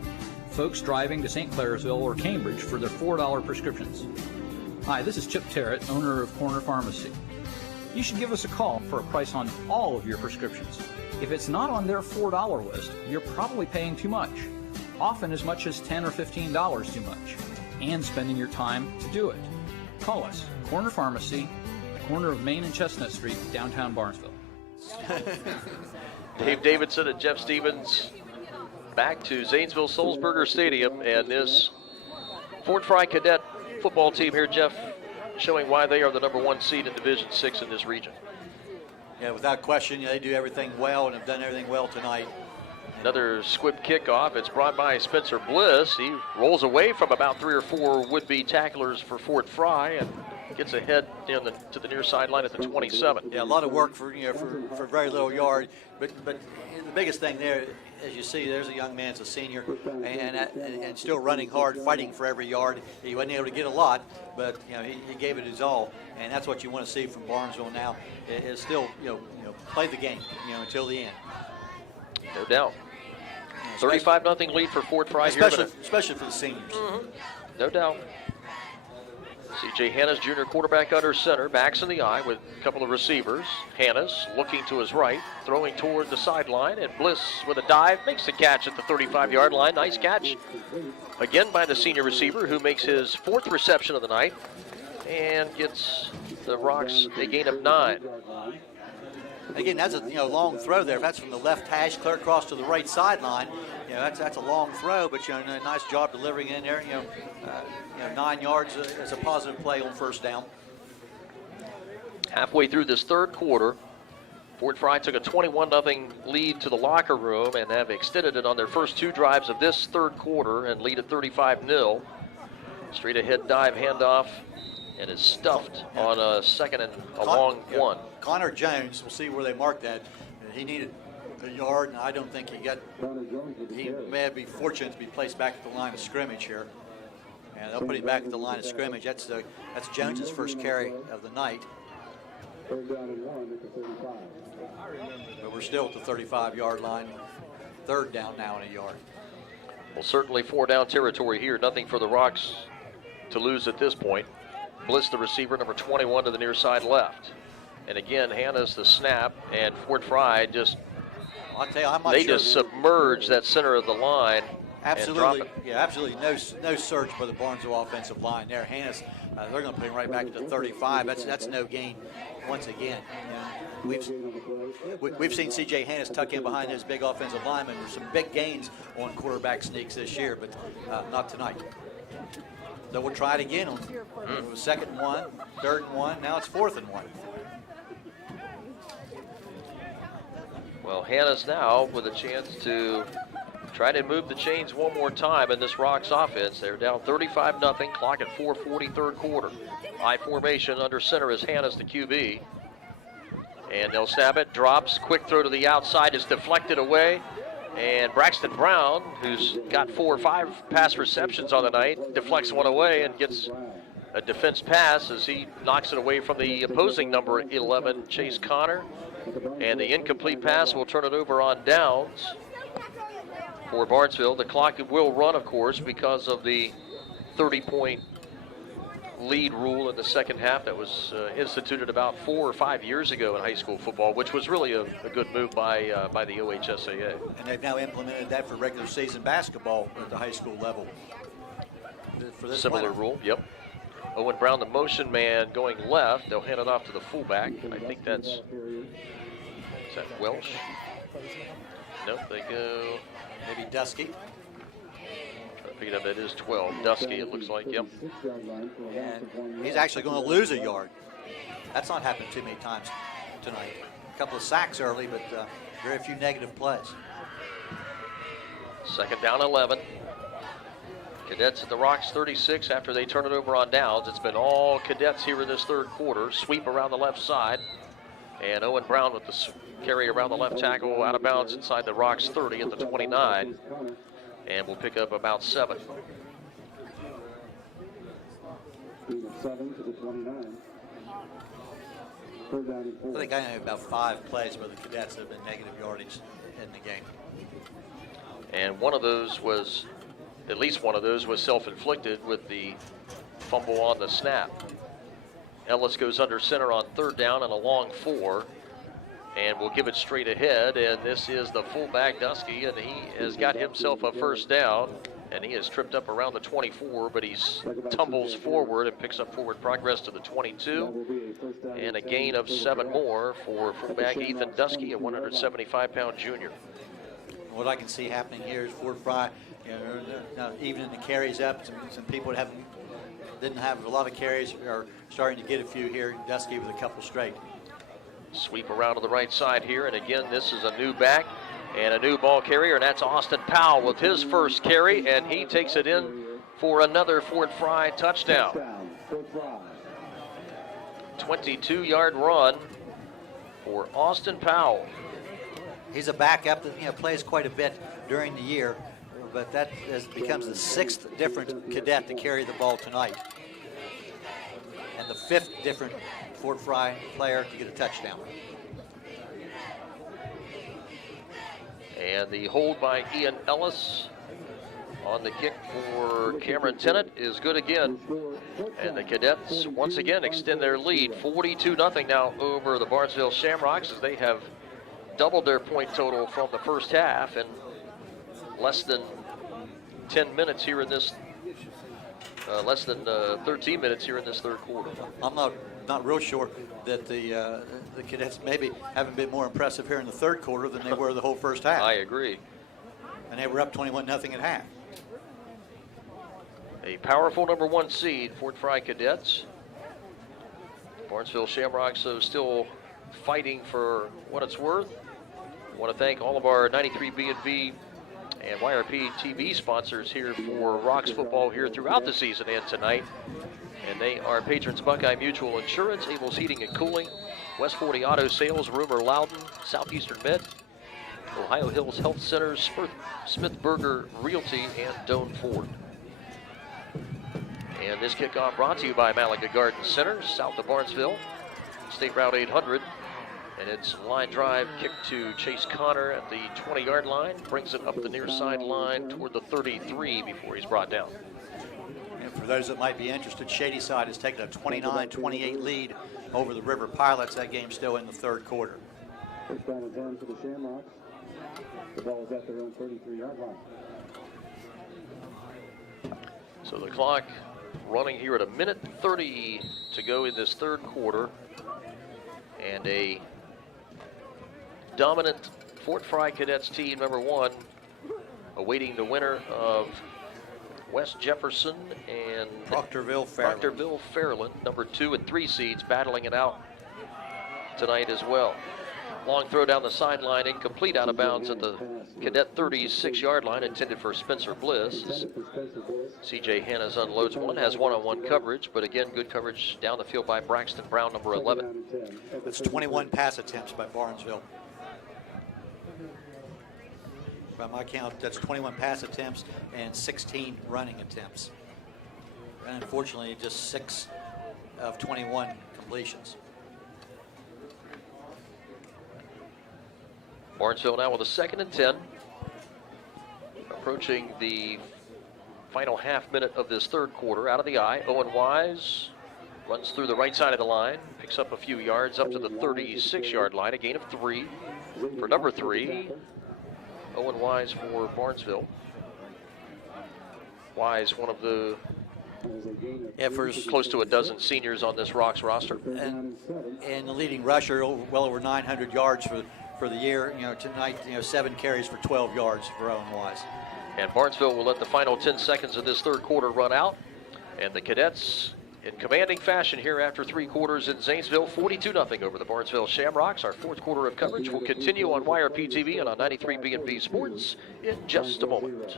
Folks driving to St. Clairsville or Cambridge for their $4 prescriptions. Hi, this is Chip Terrett, owner of Corner Pharmacy. You should give us a call for a price on all of your prescriptions. If it's not on their $4 list, you're probably paying too much. Often as much as $10 or $15 too much. And spending your time to do it. Call us, Corner Pharmacy, corner of Main and Chestnut Street, downtown Barnesville. Dave Davidson and Jeff Stevens back to Zanesville Sulzberger Stadium, and this Fort Frye Cadet football team here, Jeff, showing why they are the #1 seed in Division 6 in this region. Yeah, without question, they do everything well and have done everything well tonight. Another squib kickoff. It's brought by Spencer Bliss. He rolls away from about 3 or 4 would-be tacklers for Fort Frye and gets ahead to the near sideline at the 27. Yeah, a lot of work for for very little yard. But the biggest thing there, as you see, there's a young man, it's a senior, and still running hard, fighting for every yard. He wasn't able to get a lot, but he gave it his all, and that's what you want to see from Barnesville now. Is still play the game until the end. No doubt. 35-0 lead for Fort Frye here. Especially for the seniors. Mm-hmm. No doubt. C.J. Hannes, junior quarterback under center, backs in the eye with a couple of receivers. Hannes looking to his right, throwing toward the sideline, and Bliss with a dive makes the catch at the 35-yard line. Nice catch again by the senior receiver, who makes his 4th reception of the night and gets the Rocks a gain of 9. Again, that's a long throw there. If that's from the left hash, clear across to the right sideline, that's a long throw. But a nice job delivering in there. 9 yards is a positive play on first down. Halfway through this third quarter, Fort Frye took a 21-0 lead to the locker room and have extended it on their first 2 drives of this third quarter and lead at 35-0. Straight ahead dive handoff, and is stuffed on a second and a long one. Connor Jones, we'll see where they mark that. He needed a yard, and I don't think he got. He may be fortunate to be placed back at the line of scrimmage here. And they'll put him back at the line of scrimmage. That's Jones's first carry of the night. But we're still at the 35-yard line. 3rd down now in a yard. Well, certainly 4-down territory here. Nothing for the Rocks to lose at this point. Bliss, the receiver, number 21 to the near side left. And again, Hannes the snap, and Fort Frye just, I'll tell you, I'm not they sure. just submerge that center of the line. Absolutely, and drop it. yeah, absolutely no search by the Barnesville offensive line there. Hannes, they're going to put him right back at the 35. That's no gain once again. We've seen C.J. Hannes tuck in behind his big offensive lineman. There's some big gains on quarterback sneaks this year, but not tonight. So we'll try it again on 2nd and 1, 3rd and 1. Now it's 4th and 1. Well, Hannes now with a chance to try to move the chains one more time in this Rocks offense. They're down 35-0, clock at 4:40, third quarter. I formation under center is Hannes, the QB. And they'll snap it, drops, quick throw to the outside is deflected away. And Braxton Brown, who's got 4 or 5 pass receptions on the night, deflects one away and gets a defense pass as he knocks it away from the opposing number 11, Chase Connor. And the incomplete pass will turn it over on downs for Barnesville. The clock will run, of course, because of the 30-point lead rule in the second half that was instituted about 4 or 5 years ago in high school football, which was really a good move by the OHSAA. And they've now implemented that for regular season basketball at the high school level. For this Similar rule, yep. Owen Brown, the motion man, going left. They'll hand it off to the fullback. I think that's, is that Welsh? Nope, they go. Maybe Dusky. Pick it up, that is 12. Dusky, it looks like, yep. And he's actually going to lose a yard. That's not happened too many times tonight. A couple of sacks early, but very few negative plays. 2nd down, 11. Cadets at the Rocks 36 after they turn it over on downs. It's been all Cadets here in this third quarter. Sweep around the left side. And Owen Brown with the carry around the left tackle, out of bounds inside the Rocks 30 at the 29. And we'll pick up about 7. 7 to the 29. I think I have about 5 plays where the Cadets have been negative yardage in the game. And one of those was, at least one of those was self-inflicted with the fumble on the snap. Ellis goes under center on 3rd down and a long 4. And we'll give it straight ahead, and this is the fullback, Dusky, and he has got himself a first down, and he is tripped up around the 24, but he tumbles forward and picks up forward progress to the 22, and a gain of 7 more for fullback Ethan Dusky, a 175-pound junior. What I can see happening here is Fort Frye, evening the carries up. Some people that didn't have a lot of carries are starting to get a few here. Dusky with a couple straight. Sweep around to the right side here, and again, this is a new back. And a new ball carrier, and that's Austin Powell with his first carry, and he takes it in for another Fort Frye touchdown. 22-yard run for Austin Powell. He's a backup that plays quite a bit during the year, but that becomes the 6th different cadet to carry the ball tonight, and the 5th different Fort Frye player to get a touchdown. And the hold by Ian Ellis on the kick for Cameron Tennant is good again. And the Cadets once again extend their lead, 42-0 now over the Barnesville Shamrocks, as they have doubled their point total from the first half in less than 10 minutes here in this, less than 13 minutes here in this third quarter. I'm not real sure that the Cadets maybe haven't been more impressive here in the third quarter than they were the whole first half. I agree. And they were up 21-0 at half. A powerful number 1 seed, Fort Frye Cadets. Barnesville Shamrocks are still fighting for what it's worth. I want to thank all of our 93 B&B and YRP TV sponsors here for Rocks football here throughout the season and tonight. And they are Patrons Buckeye Mutual Insurance, Abel's Heating and Cooling, West 40 Auto Sales, Rumor Loudon, Southeastern Med, Ohio Hills Health Center, Smithburger Realty, and Doan Ford. And this kickoff brought to you by Malaga Garden Center, south of Barnesville, State Route 800. And it's line drive kick to Chase Connor at the 20-yard line, brings it up the near sideline toward the 33 before he's brought down. And for those that might be interested, Shadyside has taken a 29-28 lead over the River Pilots. That game's still in the third quarter. First down and 10 for the Shamrocks. The ball is at their own 33-yard line. So the clock running here at 1:30 to go in this third quarter. And a dominant Fort Frye Cadets team, number 1, awaiting the winner of West Jefferson and Proctorville Fairland, number 2 and 3 seeds, battling it out tonight as well. Long throw down the sideline, incomplete, out of bounds at the Cadet 36-yard line, intended for Spencer Bliss. C.J. Hannas unloads one, has one-on-one coverage, but again, good coverage down the field by Braxton Brown, number 11. That's 21 pass attempts by Barnesville. By my count, that's 21 pass attempts and 16 running attempts. And unfortunately, just 6 of 21 completions. Barnesville now with a 2nd and 10. Approaching the final half minute of this third quarter. Out of the eye, Owen Wise runs through the right side of the line, picks up a few yards up to the 36-yard line, a gain of 3 for number 3. Owen Wise for Barnesville. Wise, one of the close to a dozen seniors on this Rocks roster. And the leading rusher, well over 900 yards for the year. Tonight, 7 carries for 12 yards for Owen Wise. And Barnesville will let the final 10 seconds of this third quarter run out. And the Cadets in commanding fashion here after 3 quarters in Zanesville, 42-0 over the Barnesville Shamrocks. Our fourth quarter of coverage will continue on YRP TV and on 93 B&B Sports in just a moment.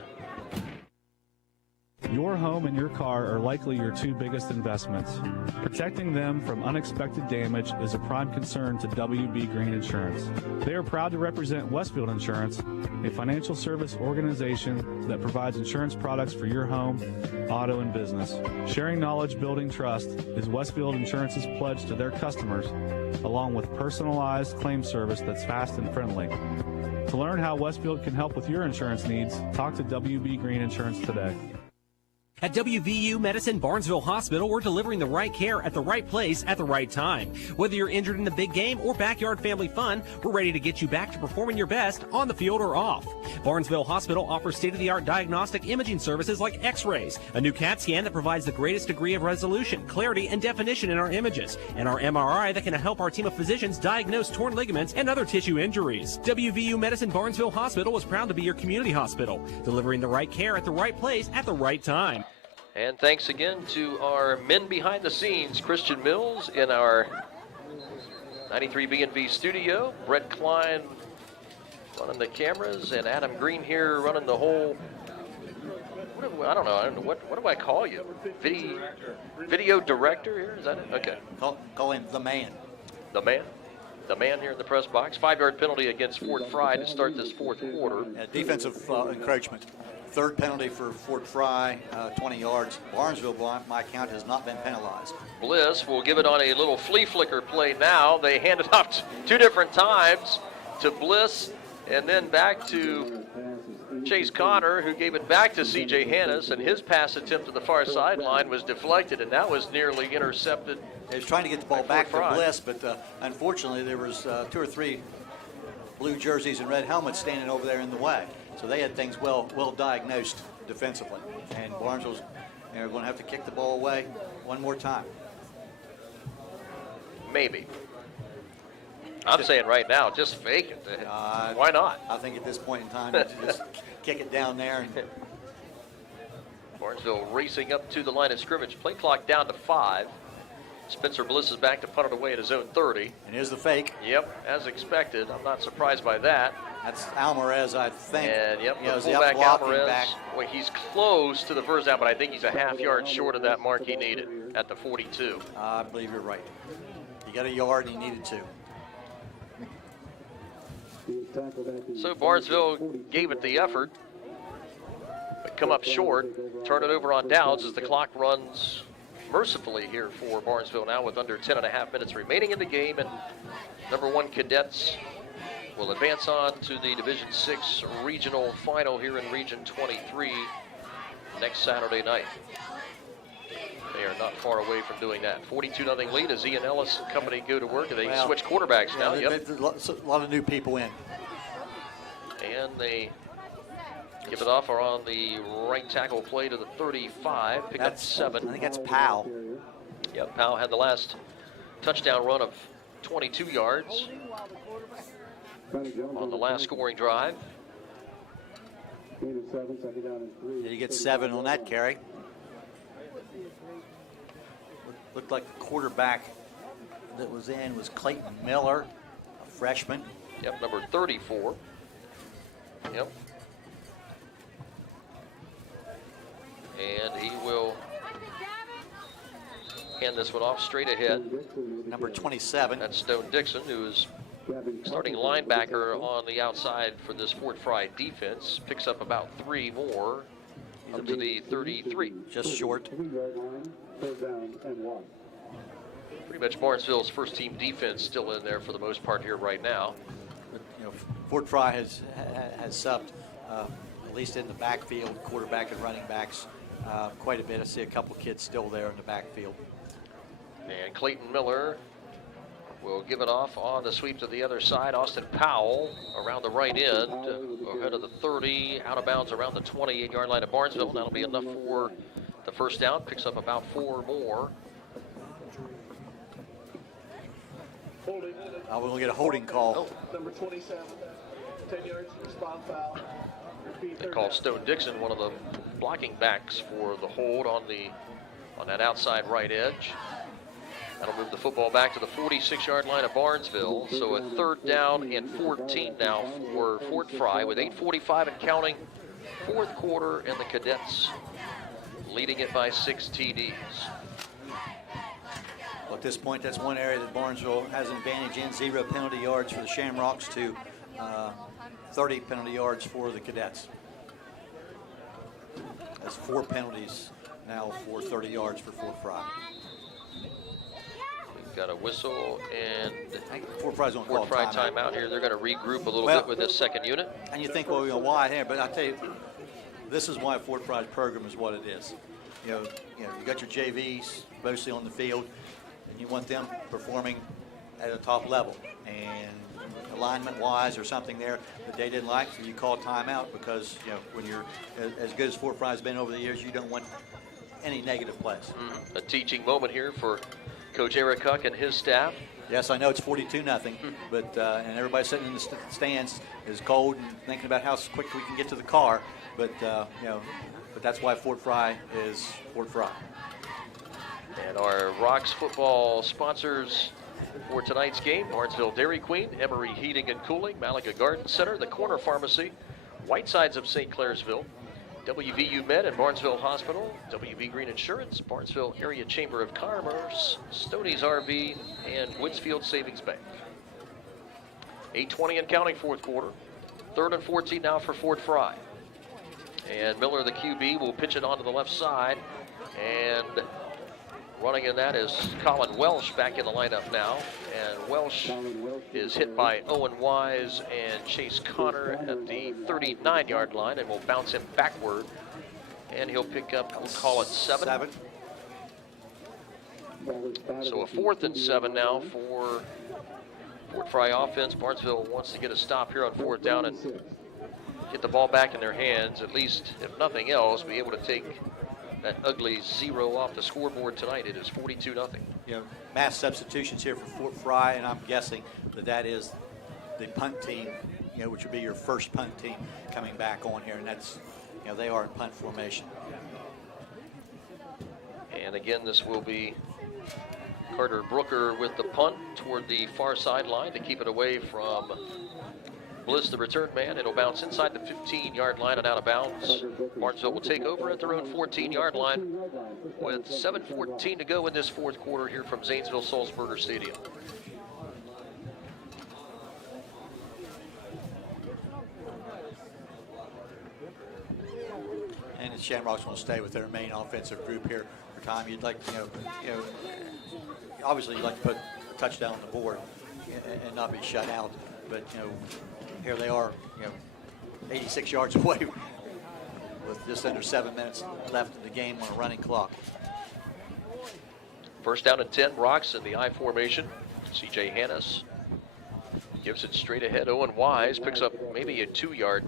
Your home and your car are likely your 2 biggest investments. Protecting them from unexpected damage is a prime concern to WB Green Insurance. They are proud to represent Westfield Insurance, a financial service organization that provides insurance products for your home, auto, and business. Sharing knowledge, building trust is Westfield Insurance's pledge to their customers, along with personalized claim service that's fast and friendly. To learn how Westfield can help with your insurance needs, talk to WB Green Insurance today. At WVU Medicine Barnesville Hospital, we're delivering the right care at the right place at the right time. Whether you're injured in the big game or backyard family fun, we're ready to get you back to performing your best on the field or off. Barnesville Hospital offers state-of-the-art diagnostic imaging services like X-rays, a new CAT scan that provides the greatest degree of resolution, clarity, and definition in our images, and our MRI that can help our team of physicians diagnose torn ligaments and other tissue injuries. WVU Medicine Barnesville Hospital is proud to be your community hospital, delivering the right care at the right place at the right time. And thanks again to our men behind the scenes, Christian Mills in our 93 B&B studio, Brett Klein running the cameras, and Adam Green here running the whole. I don't know. What do I call you? Video director here? Is that it? Okay. Call him the man. The man. The man here in the press box. 5-yard penalty against Fort Frye to start this fourth quarter. Defensive encroachment. Third penalty for Fort Frye, 20 yards. Barnesville, by my count, has not been penalized. Bliss will give it on a little flea flicker play now. They hand it off 2 different times to Bliss and then back to Chase Connor, who gave it back to C.J. Hannes, and his pass attempt to the far sideline was deflected, and that was nearly intercepted. He was trying to get the ball back to Bliss, but unfortunately there was 2 or 3 blue jerseys and red helmets standing over there in the way. So they had things well diagnosed defensively. And Barnesville's going to have to kick the ball away one more time. Maybe. I'm saying right now, just fake it. Why not? I think at this point in time, just kick it down there. And Barnesville racing up to the line of scrimmage. Play clock down to 5. Spencer Bliss is back to punt it away at his own 30. And here's the fake. Yep, as expected. I'm not surprised by that. That's Alvarez, I think. And yep, the fullback Alvarez. Well, he's close to the first down, but I think he's a half-yard short of that mark he needed at the 42. I believe you're right. He got a yard and he needed 2. So Barnesville gave it the effort, but come up short. Turn it over on downs as the clock runs mercifully here for Barnesville now with under 10.5 minutes remaining in the game. And number 1 Cadets will advance on to the Division 6 regional final here in Region 23 next Saturday night. They are not far away from doing that. 42-0 lead as Ian Ellis and company go to work. They switch quarterbacks now. There's a lot of new people in. And they give it off on the right tackle play to the 35. Pick up 7. I think that's Powell. Yep, Powell had the last touchdown run of 22 yards on the last scoring drive. Did he get 7 on that carry? Looked like the quarterback that was in was Clayton Miller, a freshman. Yep, number 34. Yep. And he will hand this one off straight ahead. Number 27. That's Stone Dixon, who is starting linebacker on the outside for this Fort Frye defense. Picks up about 3 more up to the 33. Just short. Pretty much Barnesville's first team defense still in there for the most part here right now. But, Fort Frye has subbed, at least in the backfield, quarterback and running backs, quite a bit. I see a couple kids still there in the backfield. And Clayton Miller will give it off on the sweep to the other side. Austin Powell around the right end, ahead of the 30, out of bounds around the 28-yard line of Barnesville. That'll be enough for the first down. Picks up about 4 more. We're going to get a holding call. Number 27, 10 yards, response foul. They call Stone Dixon one of the blocking backs for the hold on that outside right edge. That'll move the football back to the 46-yard line of Barnesville. So a 3rd down and 14 now for Fort Frye with 8:45 and counting. 4th quarter, and the Cadets leading it by 6 TDs. Well, at this point, that's one area that Barnesville has an advantage in. 0 penalty yards for the Shamrocks to 30 penalty yards for the Cadets. That's 4 penalties now for 30 yards for Fort Frye. We've got a whistle, and Fort Frye's going to call Fort Frye timeout here. They're going to regroup a little bit with this second unit. And you think, well, why here? But I tell you, this is why Fort Frye's program is what it is. You got your JVs mostly on the field, and you want them performing at a top level. And alignment-wise or something there that they didn't like, so you call timeout because, when you're as good as Fort Frye's been over the years, you don't want any negative plays. A teaching moment here for Coach Eric Huck and his staff. Yes, I know it's 42-0, but and everybody sitting in the stands is cold and thinking about how quick we can get to the car. But but that's why Fort Frye is Fort Frye. And our Rocks football sponsors for tonight's game. Barnesville Dairy Queen, Emory Heating and Cooling, Malaga Garden Center, the Corner Pharmacy, Whitesides of St. Clairsville, WVU Med and Barnesville Hospital, WB Green Insurance, Barnesville Area Chamber of Commerce, Stoney's RV, and Woodsfield Savings Bank. 8:20 and counting, fourth quarter. 3rd and 14 now for Fort Frye. And Miller, the QB, will pitch it onto the left side. And running in that is Colin Welsh back in the lineup now. And Welsh is hit by Owen Wise and Chase Connor at the 39-yard line, and will bounce him backward. And he'll pick up, we'll call it 7. So a 4th and 7 now for Fort Frye offense. Barnesville wants to get a stop here on 4th down and get the ball back in their hands, at least, if nothing else, be able to take that ugly 0 off the scoreboard tonight. It is 42-0. You know, mass substitutions here for Fort Frye, and I'm guessing that is the punt team, you know, which would be your first punt team coming back on here, and that's, you know, they are in punt formation. And again, this will be Carter Brooker with the punt toward the far sideline to keep it away from Bliss, the return man. It'll bounce inside the 15-yard line and out of bounds. Barnesville will take over at their own 14-yard line with 7:14 to go in this fourth quarter here from Zanesville Sulzberger Stadium. And the Shamrocks will stay with their main offensive group here for time. You'd like, you know, obviously you'd like to put a touchdown on the board and not be shut out, but you know, here they are, you know, 86 yards away with just under 7 minutes left in the game on a running clock. 1st down and 10, Rocks in the I formation. C.J. Hannes gives it straight ahead. Owen Wise picks up maybe a 2-yard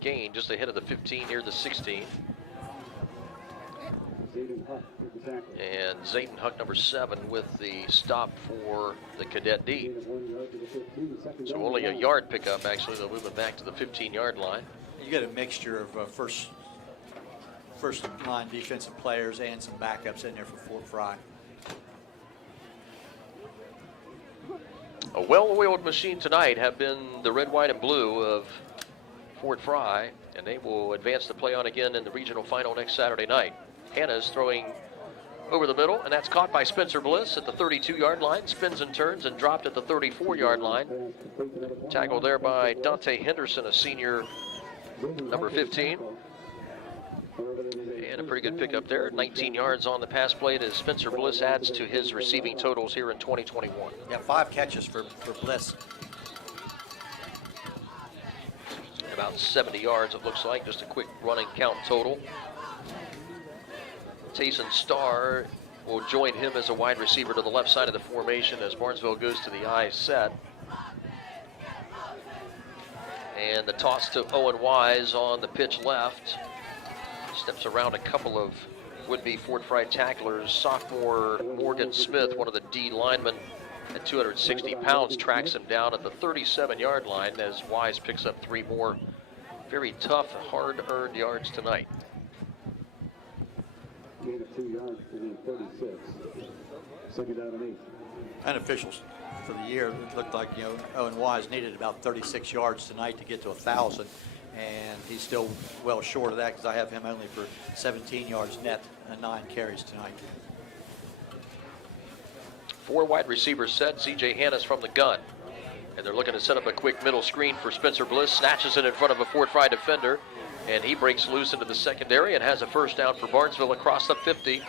gain just ahead of the 15 near the 16. And Zayden Huck, number 7, with the stop for the Cadet D. So only a yard pickup, actually. They'll move it back to the 15-yard line. You get a mixture of first line defensive players and some backups in there for Fort Frye. A well-oiled machine tonight have been the red, white, and blue of Fort Frye, and they will advance to play on again in the regional final next Saturday night. Hannah's throwing over the middle, and that's caught by Spencer Bliss at the 32-yard line. Spins and turns and dropped at the 34-yard line. Tackled there by Dante Henderson, a senior, number 15. And a pretty good pickup there. 19 yards on the pass play as Spencer Bliss adds to his receiving totals here in 2021. Yeah, 5 catches for Bliss. And about 70 yards, it looks like. Just a quick running count total. Tayson Starr will join him as a wide receiver to the left side of the formation as Barnesville goes to the I set. And the toss to Owen Wise on the pitch left. Steps around a couple of would-be Fort Frye tacklers. Sophomore Morgan Smith, one of the D linemen at 260 pounds, tracks him down at the 37-yard line as Wise picks up 3 more very tough, hard-earned yards tonight. Gain of 2 yards to the 36. 2nd down and 8. Unofficials for the year, it looked like, you know, Owen Wise needed about 36 yards tonight to get to 1,000, and he's still well short of that because I have him only for 17 yards net and 9 carries tonight. 4 wide receivers set. C.J. Hannes from the gun. And they're looking to set up a quick middle screen for Spencer Bliss. Snatches it in front of a Fort Frye defender. And he breaks loose into the secondary and has a 1st down for Barnesville across the 50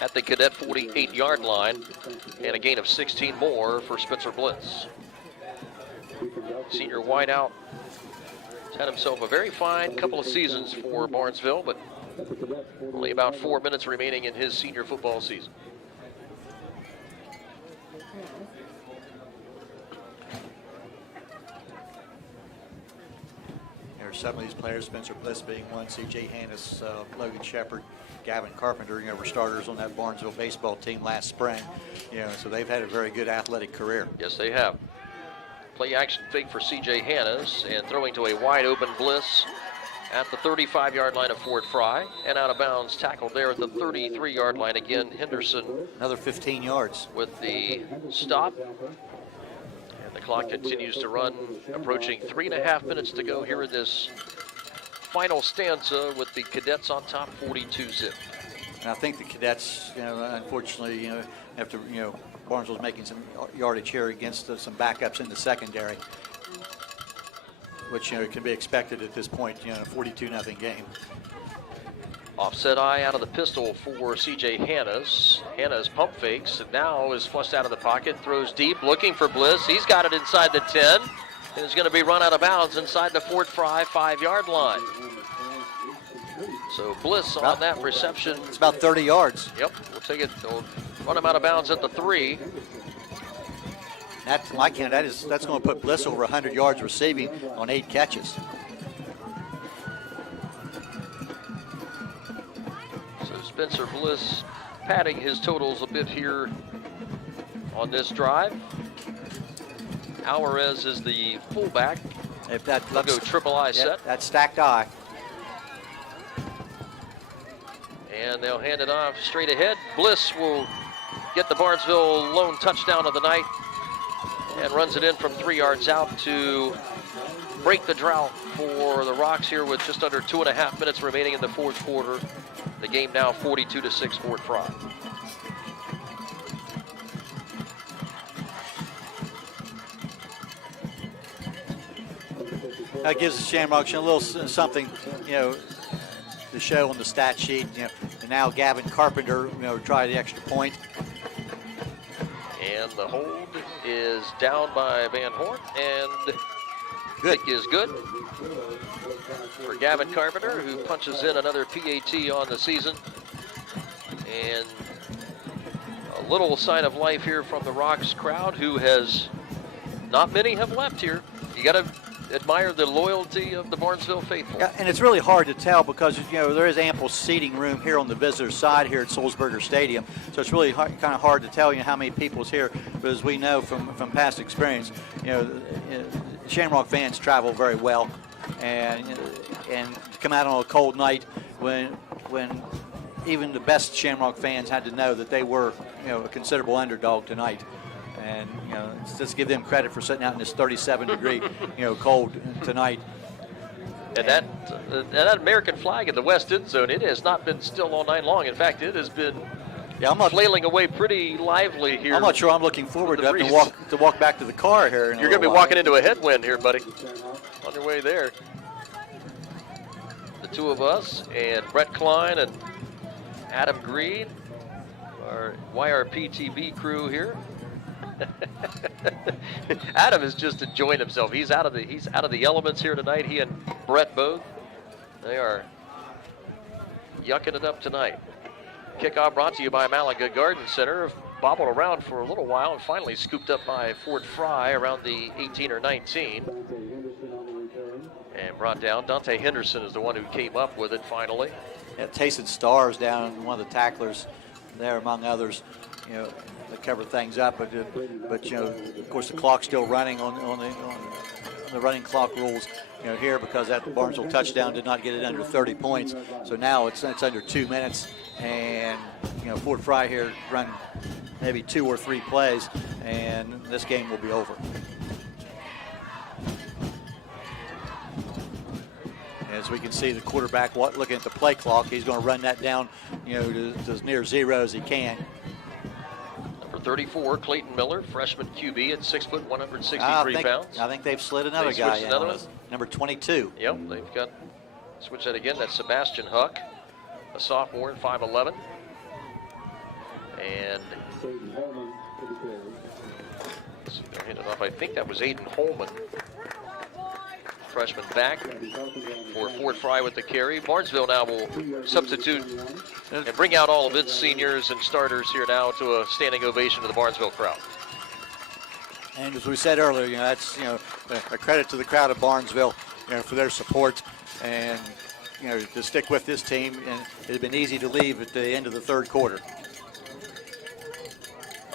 at the Cadet 48-yard line. And a gain of 16 more for Spencer Bliss. Senior wideout has had himself a very fine couple of seasons for Barnesville, but only about 4 minutes remaining in his senior football season. Some of these players, Spencer Bliss being one, C.J. Hannes, Logan Shepard, Gavin Carpenter, you know, were starters on that Barnesville baseball team last spring. You know, so they've had a very good athletic career. Yes, they have. Play action fake for C.J. Hannes and throwing to a wide open Bliss at the 35-yard line of Fort Frye, and out of bounds, tackled there at the 33-yard line again. Henderson. Another 15 yards. With the stop. And the clock continues to run, approaching 3.5 minutes to go here in this final stanza with the Cadets on top 42-zip. And I think the Cadets, unfortunately, after, Barnesville's making some yardage here against some backups in the secondary, which, can be expected at this point, a 42-0 game. Offset eye out of the pistol for C.J. Hannes. Hannes pump fakes and now is flushed out of the pocket, throws deep, looking for Bliss. He's got it inside the 10 and is going to be run out of bounds inside the Fort Frye 5-yard line. So Bliss on that reception. It's about 30 yards. Yep, we'll take it. We'll run him out of bounds at the 3. That's going to put Bliss over 100 yards receiving on 8 catches. So Spencer Bliss padding his totals a bit here on this drive. Alvarez is the fullback. If that They'll go triple I set. That stacked eye. And they'll hand it off straight ahead. Bliss will get the Barnesville lone touchdown of the night and runs it in from 3 yards out to break the drought for the Rocks here with just under 2.5 minutes remaining in the fourth quarter. The game now 42-6 Fort Frye. That gives the Shamrocks a little something, to show on the stat sheet. And now Gavin Carpenter, try the extra point. And the hold is down by Van Horn, and kick is good for Gavin Carpenter, who punches in another PAT on the season. And a little sign of life here from the Rocks crowd, who has, not many have left here. You got to admire the loyalty of the Barnesville faithful. Yeah, and it's really hard to tell because, there is ample seating room here on the visitor side here at Sulzberger Stadium. So it's really kind of hard to tell, how many people's here. But as we know from past experience, Shamrock fans travel very well. And to come out on a cold night when even the best Shamrock fans had to know that they were, a considerable underdog tonight. And, let's give them credit for sitting out in this 37-degree, cold tonight. And that American flag in the west end zone, it has not been still all night long. In fact, it has been flailing away pretty lively here. I'm not sure I'm looking forward to walk back to the car here. You're going to be walking into a headwind here, buddy, on your way there. The two of us and Brett Klein and Adam Green, our YRPTV crew here. Adam is just enjoying himself. He's out of the elements here tonight. He and Brett both. They are yucking it up tonight. Kickoff brought to you by Malaga Garden Center. Bobbled around for a little while and finally scooped up by Fort Frye around the 18 or 19. And brought down. Dante Henderson is the one who came up with it finally. Yeah, Tayson Starr's down, one of the tacklers there among others. To cover things up, but of course the clock's still running on the running clock rules, here because that Barnesville touchdown did not get it under 30 points. So now it's under 2 minutes, and Fort Frye here run maybe 2 or 3 plays, and this game will be over. As we can see, the quarterback looking at the play clock, he's going to run that down, to as near 0 as he can. 34, Clayton Miller, freshman QB at 6 foot, 163 pounds. I think they've slid another guy in. Number 22. Yep, they've got, switch that again, that's Sebastian Huck, a sophomore at 5'11". And hand it off. I think that was Aiden Holman, freshman back for Fort Frye with the carry. Barnesville now will substitute and bring out all of its seniors and starters here now to a standing ovation to the Barnesville crowd. And as we said earlier, that's a credit to the crowd of Barnesville, for their support and to stick with this team. And it had been easy to leave at the end of the third quarter.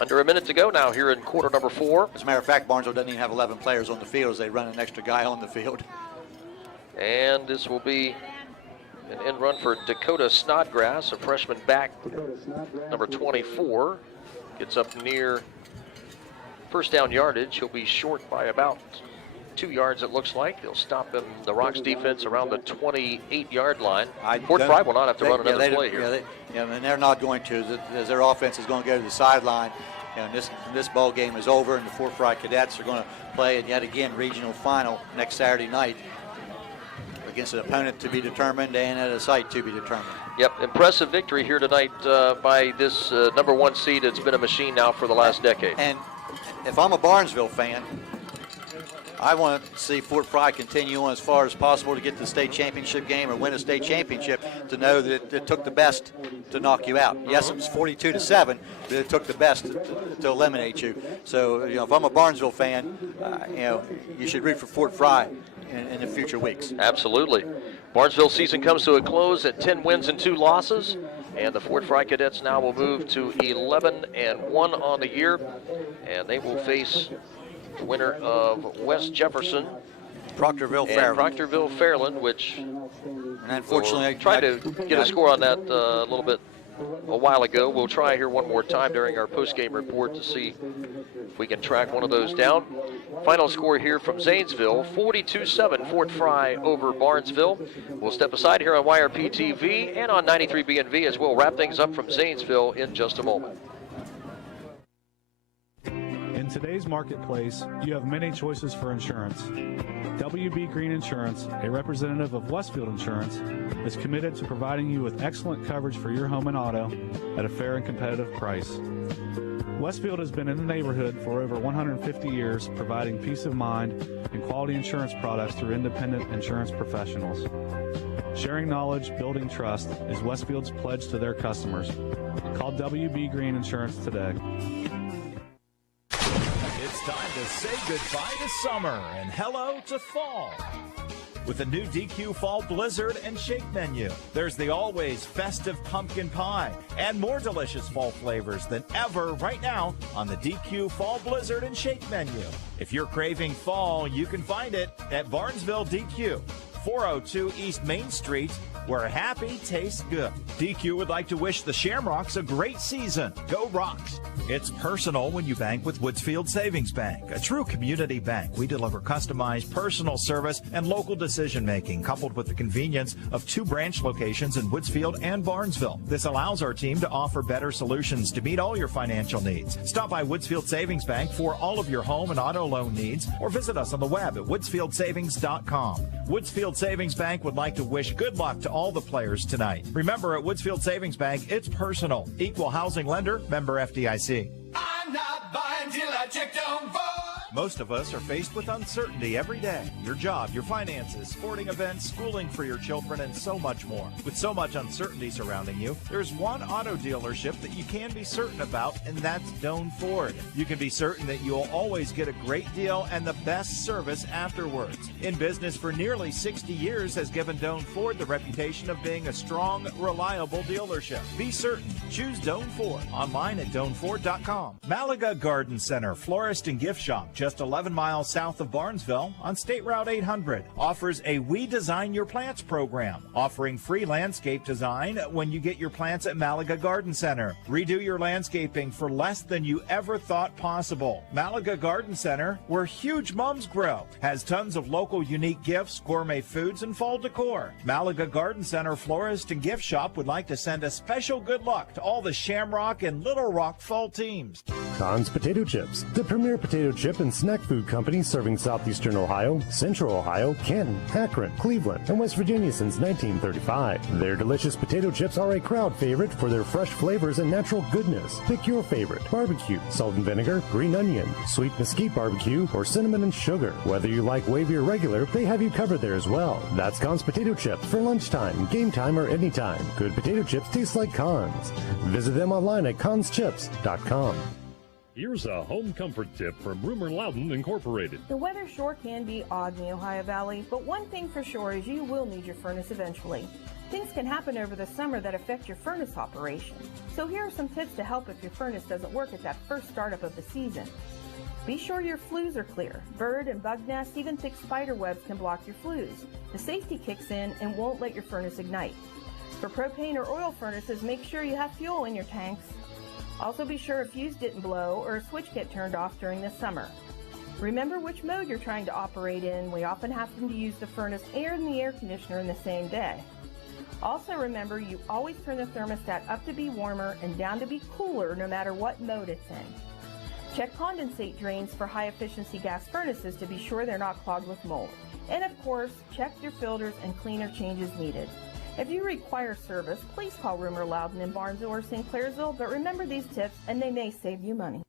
Under a minute to go now here in quarter number 4. As a matter of fact, Barnesville doesn't even have 11 players on the field as they run an extra guy on the field. And this will be An end run for Dakota Snodgrass, a freshman back, number 24. Gets up near first down yardage. He'll be short by about 2 yards, it looks like. They'll stop him, the Rocks defense, around the 28-yard line. Fort Frye will not have to run another play here. And they're not going to, as their offense is going to go to the sideline. And this ball game is over, and the Fort Frye Cadets are going to play it yet again, regional final next Saturday night against an opponent to be determined and at a site to be determined. Yep, impressive victory here tonight by this number 1 seed. It's been a machine now for the last decade. And if I'm a Barnesville fan, I want to see Fort Frye continue on as far as possible to get to the state championship game or win a state championship, to know that it took the best to knock you out. Yes, it was 42-7, but it took the best to eliminate you. So, if I'm a Barnesville fan, you should root for Fort Frye in the future weeks. Absolutely. Barnesville season comes to a close at 10 wins and 2 losses, and the Fort Frye Cadets now will move to 11-1 on the year, and they will face the winner of West Jefferson, Proctorville Fairland, which and unfortunately I tried to get a score on that a little bit a while ago. We'll try here one more time during our post-game report to see if we can track one of those down. Final score here from Zanesville, 42-7 Fort Frye over Barnesville. We'll step aside here on YRP TV and on 93 BNV as we'll wrap things up from Zanesville in just a moment. In today's marketplace, you have many choices for insurance. WB Green Insurance, a representative of Westfield Insurance, is committed to providing you with excellent coverage for your home and auto at a fair and competitive price. Westfield has been in the neighborhood for over 150 years, providing peace of mind and quality insurance products through independent insurance professionals. Sharing knowledge, building trust is Westfield's pledge to their customers. Call WB Green Insurance today. It's time to say goodbye to summer and hello to fall. With a new DQ Fall Blizzard and Shake menu, there's the always festive pumpkin pie and more delicious fall flavors than ever right now on the DQ Fall Blizzard and Shake menu. If you're craving fall, you can find it at Barnesville DQ, 402 East Main Street, where happy tastes good. DQ would like to wish the Shamrocks a great season. Go Rocks! It's personal when you bank with Woodsfield Savings Bank, a true community bank. We deliver customized personal service and local decision-making, coupled with the convenience of 2 branch locations in Woodsfield and Barnesville. This allows our team to offer better solutions to meet all your financial needs. Stop by Woodsfield Savings Bank for all of your home and auto loan needs, or visit us on the web at woodsfieldsavings.com. Woodsfield Savings Bank would like to wish good luck to all the players tonight. Remember, at Woodsfield Savings Bank, it's personal. Equal housing lender, member FDIC. I'm not buying till I check on Ford. Most of us are faced with uncertainty every day. Your job, your finances, sporting events, schooling for your children, and so much more. With so much uncertainty surrounding you, there's one auto dealership that you can be certain about, and that's Doan Ford. You can be certain that you'll always get a great deal and the best service afterwards. In business for nearly 60 years has given Doan Ford the reputation of being a strong, reliable dealership. Be certain. Choose Doan Ford. Online at DoanFord.com. Malaga Garden Center, florist and gift shop, just 11 miles south of Barnesville on State Route 800, offers a We Design Your Plants program, offering free landscape design when you get your plants at Malaga Garden Center. Redo your landscaping for less than you ever thought possible. Malaga Garden Center, where huge mums grow, has tons of local unique gifts, gourmet foods, and fall decor. Malaga Garden Center florist and gift shop would like to send a special good luck to all the Shamrock and Little Rock fall teams. Conn's Potato Chips, the premier potato chip and snack food company serving southeastern Ohio, central Ohio, Canton, Akron, Cleveland, and West Virginia since 1935. Their delicious potato chips are a crowd favorite for their fresh flavors and natural goodness. Pick your favorite: barbecue, salt and vinegar, green onion, sweet mesquite barbecue, or cinnamon and sugar. Whether you like wavy or regular, they have you covered there as well. That's Conn's Potato Chips for lunchtime, game time, or anytime. Good potato chips taste like Conn's. Visit them online at conschips.com. Here's a home comfort tip from Rumor Loudon Incorporated. The weather sure can be odd in the Ohio Valley, but one thing for sure is you will need your furnace eventually. Things can happen over the summer that affect your furnace operation. So here are some tips to help if your furnace doesn't work at that first startup of the season. Be sure your flues are clear. Bird and bug nests, even thick spider webs can block your flues. The safety kicks in and won't let your furnace ignite. For propane or oil furnaces, make sure you have fuel in your tanks. Also be sure a fuse didn't blow or a switch get turned off during the summer. Remember which mode you're trying to operate in. We often happen to use the furnace and the air conditioner in the same day. Also remember, you always turn the thermostat up to be warmer and down to be cooler no matter what mode it's in. Check condensate drains for high-efficiency gas furnaces to be sure they're not clogged with mold. And of course, check your filters and cleaner changes needed. If you require service, please call Rumor Loudon in Barnesville or St. Clairsville, but remember these tips and they may save you money.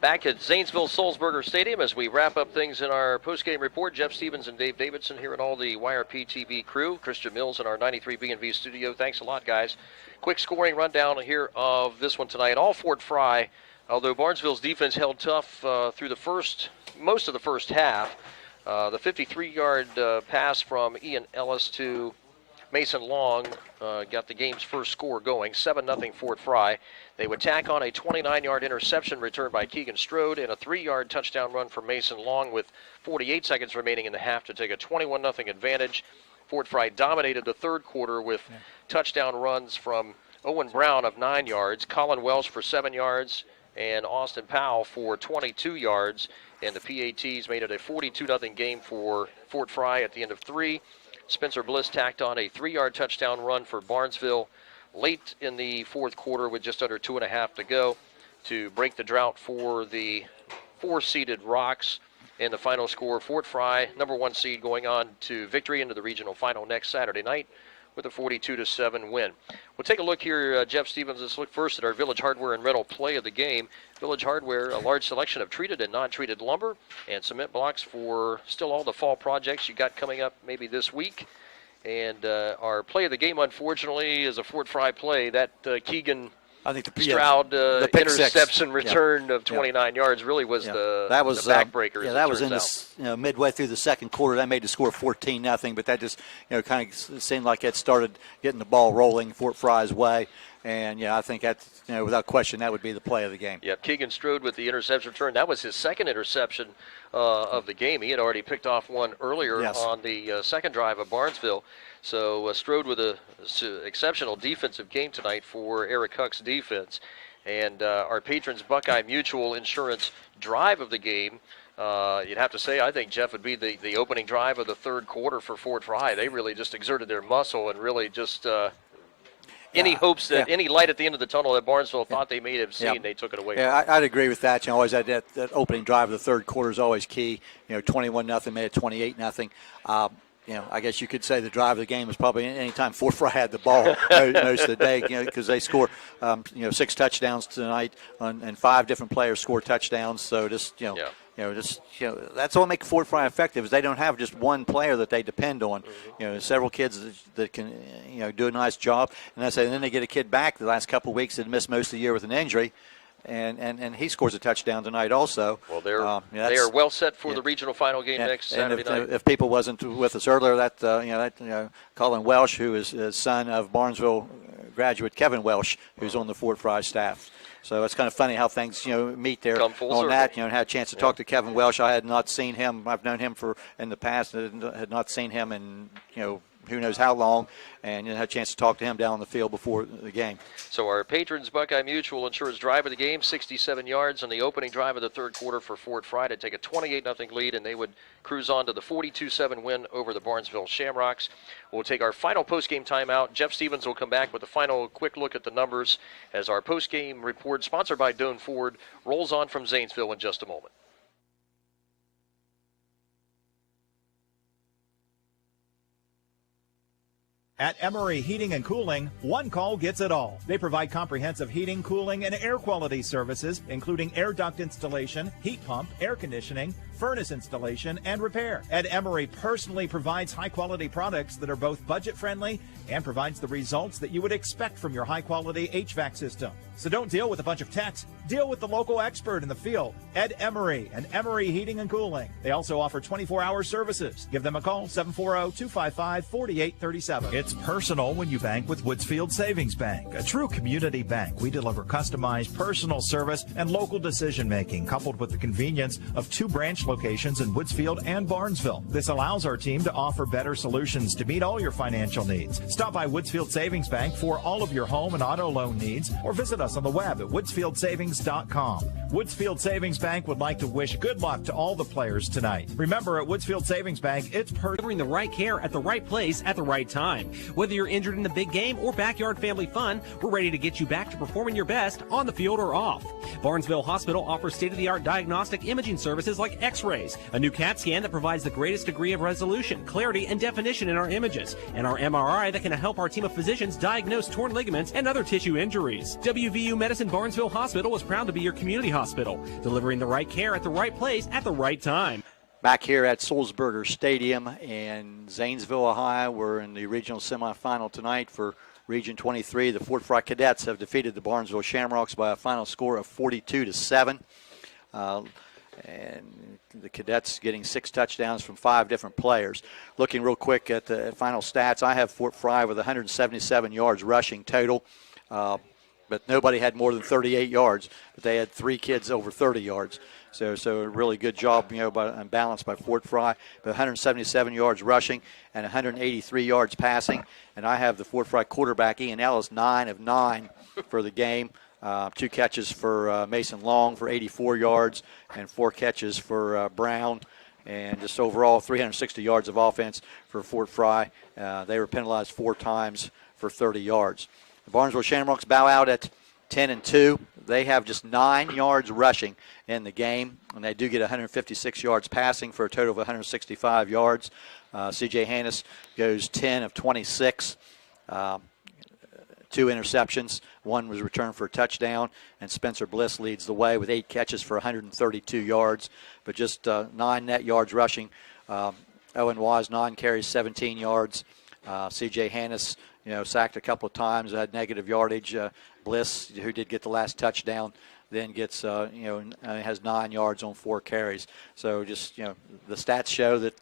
Back at Zanesville Sulzberger Stadium as we wrap up things in our post-game report. Jeff Stevens and Dave Davidson here and all the YRP TV crew. Christian Mills in our 93 B&V studio. Thanks a lot, guys. Quick scoring rundown here of this one tonight. All Fort Frye, although Barnesville's defense held tough through most of the first half. The 53-yard pass from Ian Ellis to Mason Long got the game's first score going, 7-0 Fort Frye. They would tack on a 29-yard interception return by Keegan Strode and a 3-yard touchdown run from Mason Long with 48 seconds remaining in the half to take a 21-0 advantage. Fort Frye dominated the third quarter with touchdown runs from Owen Brown of 9 yards, Colin Welsh for 7 yards, and Austin Powell for 22 yards. And the PATs made it a 42-0 game for Fort Frye at the end of 3. Spencer Bliss tacked on a 3-yard touchdown run for Barnesville late in the fourth quarter with just under 2.5 to go to break the drought for the 4-seeded Rocks. And the final score, Fort Frye, number 1 seed, going on to victory into the regional final next Saturday night with a 42-7 win. We'll take a look here, Jeff Stevens. Let's look first at our Village Hardware and Rental play of the game. Village Hardware, a large selection of treated and non-treated lumber and cement blocks for still all the fall projects you got coming up maybe this week. And our play of the game, unfortunately, is a Fort Frye play. That Keegan Stroud interception return of 29 yards really was the backbreaker. That was in the midway through the second quarter. That made the score 14-0, but that just kind of seemed like it started getting the ball rolling Fort Frye's way. And I think that without question that would be the play of the game. Yeah, Keegan Strode with the interception return. That was his second interception of the game. He had already picked off one earlier on the second drive of Barnesville. So Strode with an exceptional defensive game tonight for Eric Huck's defense. And our patrons Buckeye Mutual Insurance drive of the game, you'd have to say, I think, Jeff, would be the opening drive of the third quarter for Fort Frye. They really just exerted their muscle and really just any hopes that any light at the end of the tunnel that Barnesville thought they may have seen, they took it away. Yeah, I'd agree with that. Always that opening drive of the third quarter is always key. 21-0, made it 28-0. I guess you could say the drive of the game was probably any time Fort Frye had the ball most of the day, because they scored, 6 touchdowns tonight, and 5 different players scored touchdowns. So that's what makes Fort Frye effective is they don't have just one player that they depend on. Several kids that can, do a nice job. And then they get a kid back the last couple of weeks that missed most of the year with an injury. And he scores a touchdown tonight also. Well, they are well set for the regional final game next Saturday night. If people wasn't with us earlier, Colin Welsh, who is son of Barnesville graduate Kevin Welsh, who's on the Fort Frye staff. So it's kind of funny how things meet there on that. And had a chance to talk to Kevin Welsh. I had not seen him. I've known him in the past. Had not seen him in who knows how long, and had a chance to talk to him down on the field before the game. So our patrons Buckeye Mutual Insurance drive of the game, 67 yards on the opening drive of the third quarter for Fort Frye to take a 28-0 lead, and they would cruise on to the 42-7 win over the Barnesville Shamrocks. We'll take our final post-game timeout. Jeff Stevens will come back with a final quick look at the numbers as our post-game report, sponsored by Doan Ford, rolls on from Zanesville in just a moment. At Emery Heating and Cooling, one call gets it all. They provide comprehensive heating, cooling, and air quality services, including air duct installation, heat pump, air conditioning, furnace installation, and repair. Ed Emery personally provides high-quality products that are both budget-friendly and provides the results that you would expect from your high-quality HVAC system. So don't deal with a bunch of techs. Deal with the local expert in the field, Ed Emery and Emery Heating and Cooling. They also offer 24-hour services. Give them a call, 740-255-4837. It's personal when you bank with Woodsfield Savings Bank, a true community bank. We deliver customized personal service and local decision-making, coupled with the convenience of 2 branch locations in Woodsfield and Barnesville. This allows our team to offer better solutions to meet all your financial needs. Stop by Woodsfield Savings Bank for all of your home and auto loan needs, or visit us on the web at woodsfieldsavings.com. Woodsfield Savings Bank would like to wish good luck to all the players tonight. Remember, at Woodsfield Savings Bank, it's delivering the right care at the right place at the right time. Whether you're injured in the big game or backyard family fun, we're ready to get you back to performing your best on the field or off. Barnesville Hospital offers state-of-the-art diagnostic imaging services like X-rays, a new CAT scan that provides the greatest degree of resolution, clarity, and definition in our images, and our MRI that can help our team of physicians diagnose torn ligaments and other tissue injuries. WVU Medicine Barnesville Hospital is proud to be your community hospital, delivering the right care at the right place at the right time. Back here at Sulzberger Stadium in Zanesville, Ohio, we're in the regional semifinal tonight for Region 23. The Fort Frye Cadets have defeated the Barnesville Shamrocks by a final score of 42-7. And the Cadets getting 6 touchdowns from 5 different players. Looking real quick at the final stats, I have Fort Frye with 177 yards rushing total. But nobody had more than 38 yards, but they had 3 kids over 30 yards. So a really good job, and balanced by Fort Frye. But 177 yards rushing and 183 yards passing. And I have the Fort Frye quarterback, Ian Ellis, 9 of 9 for the game. 2 catches for Mason Long for 84 yards and 4 catches for Brown. And just overall 360 yards of offense for Fort Frye. They were penalized 4 times for 30 yards. The Barnesville Shamrocks bow out at 10-2. They have just 9 yards rushing in the game, and they do get 156 yards passing for a total of 165 yards. C.J. Hannes goes 10 of 26, 2 interceptions. 1 was returned for a touchdown, and Spencer Bliss leads the way with 8 catches for 132 yards, but just 9 net yards rushing. Owen Waz, 9 carries, 17 yards. C.J. Hannes, sacked a couple of times, had negative yardage. Bliss, who did get the last touchdown, then gets, has 9 yards on 4 carries. So just, the stats show that,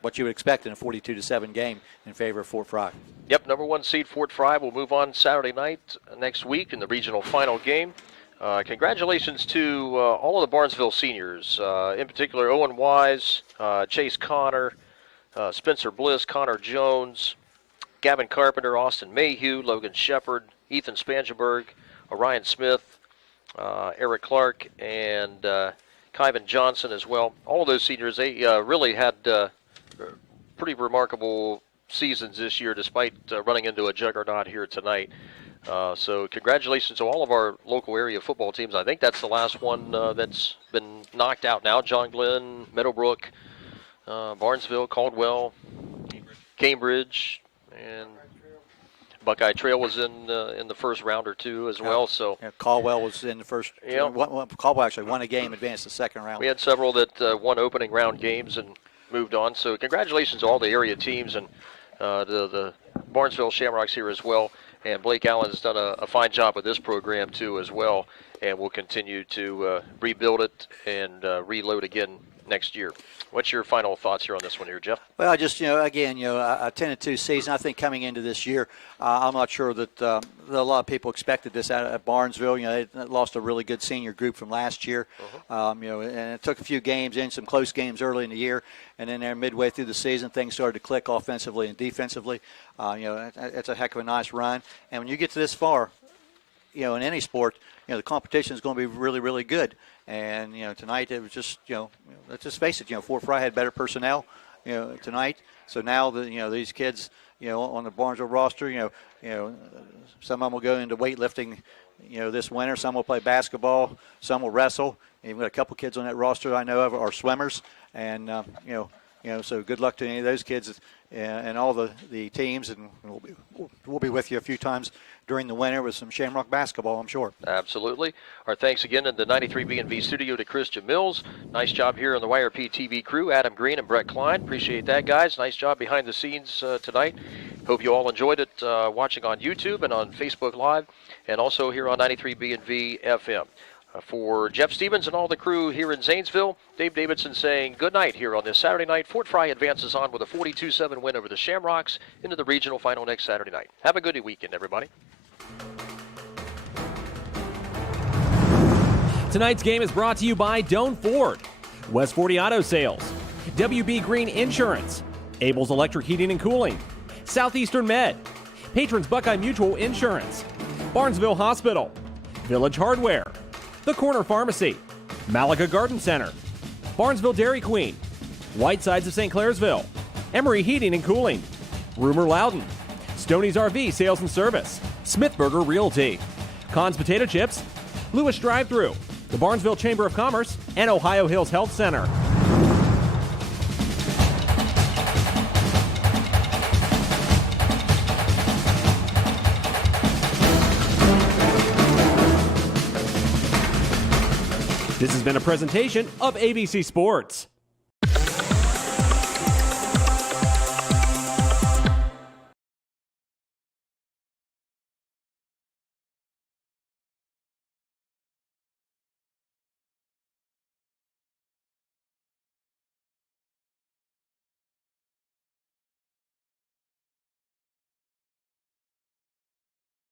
what you would expect in a 42-7 game in favor of Fort Frye. Yep, number 1 seed Fort Frye will move on Saturday night next week in the regional final game. Congratulations to all of the Barnesville seniors, in particular Owen Wise, Chase Connor, Spencer Bliss, Connor Jones, Gavin Carpenter, Austin Mayhew, Logan Shepard, Ethan Spangenberg, Orion Smith, Eric Clark, and Kyvan Johnson as well. All of those seniors, they really had pretty remarkable seasons this year despite running into a juggernaut here tonight. So congratulations to all of our local area football teams. I think that's the last one that's been knocked out now. John Glenn, Meadowbrook, Barnesville, Caldwell, Cambridge, and Buckeye Trail was in the first round or two as well. So Caldwell was in the first. Yeah, Caldwell actually won a game, advanced the second round. We had several that won opening round games and moved on. So congratulations to all the area teams and the Barnesville Shamrocks here as well. And Blake Allen has done a fine job with this program too as well. And we'll continue to rebuild it and reload again next year. What's your final thoughts here on this one here, Jeff? Well, I just, again, a 10-2 season. I think coming into this year, I'm not sure that a lot of people expected this out at Barnesville. They lost a really good senior group from last year. And it took a few games in, some close games early in the year, and then there midway through the season, things started to click offensively and defensively. It's a heck of a nice run. And when you get to this far, in any sport, the competition is going to be really, really good. And, tonight it was just, let's just face it, Fort Frye had better personnel, tonight. So now, these kids, on the Barnesville roster, some of them will go into weightlifting, this winter. Some will play basketball. Some will wrestle. And we've got a couple kids on that roster I know of are swimmers. And, So good luck to any of those kids and all the teams, and we'll be with you a few times during the winter with some Shamrock basketball, I'm sure. Absolutely. Our thanks again in the 93 B&V studio to Christian Mills. Nice job here on the YRP TV crew, Adam Green and Brett Klein. Appreciate that, guys. Nice job behind the scenes tonight. Hope you all enjoyed it watching on YouTube and on Facebook Live, and also here on 93 B&V FM. For Jeff Stevens and all the crew here in Zanesville, Dave Davidson saying good night here on this Saturday night. Fort Frye advances on with a 42-7 win over the Shamrocks into the regional final next Saturday night. Have a good weekend, everybody. Tonight's game is brought to you by Doan Ford, West 40 Auto Sales, WB Green Insurance, Abel's Electric Heating and Cooling, Southeastern Med, Patrons Buckeye Mutual Insurance, Barnesville Hospital, Village Hardware, The Corner Pharmacy, Malaga Garden Center, Barnesville Dairy Queen, White Sides of St. Clairsville, Emery Heating and Cooling, Rumor Loudon, Stoney's RV Sales and Service, Smithburger Realty, Conn's Potato Chips, Lewis Drive-Thru, the Barnesville Chamber of Commerce, and Ohio Hills Health Center. This has been a presentation of ABC Sports.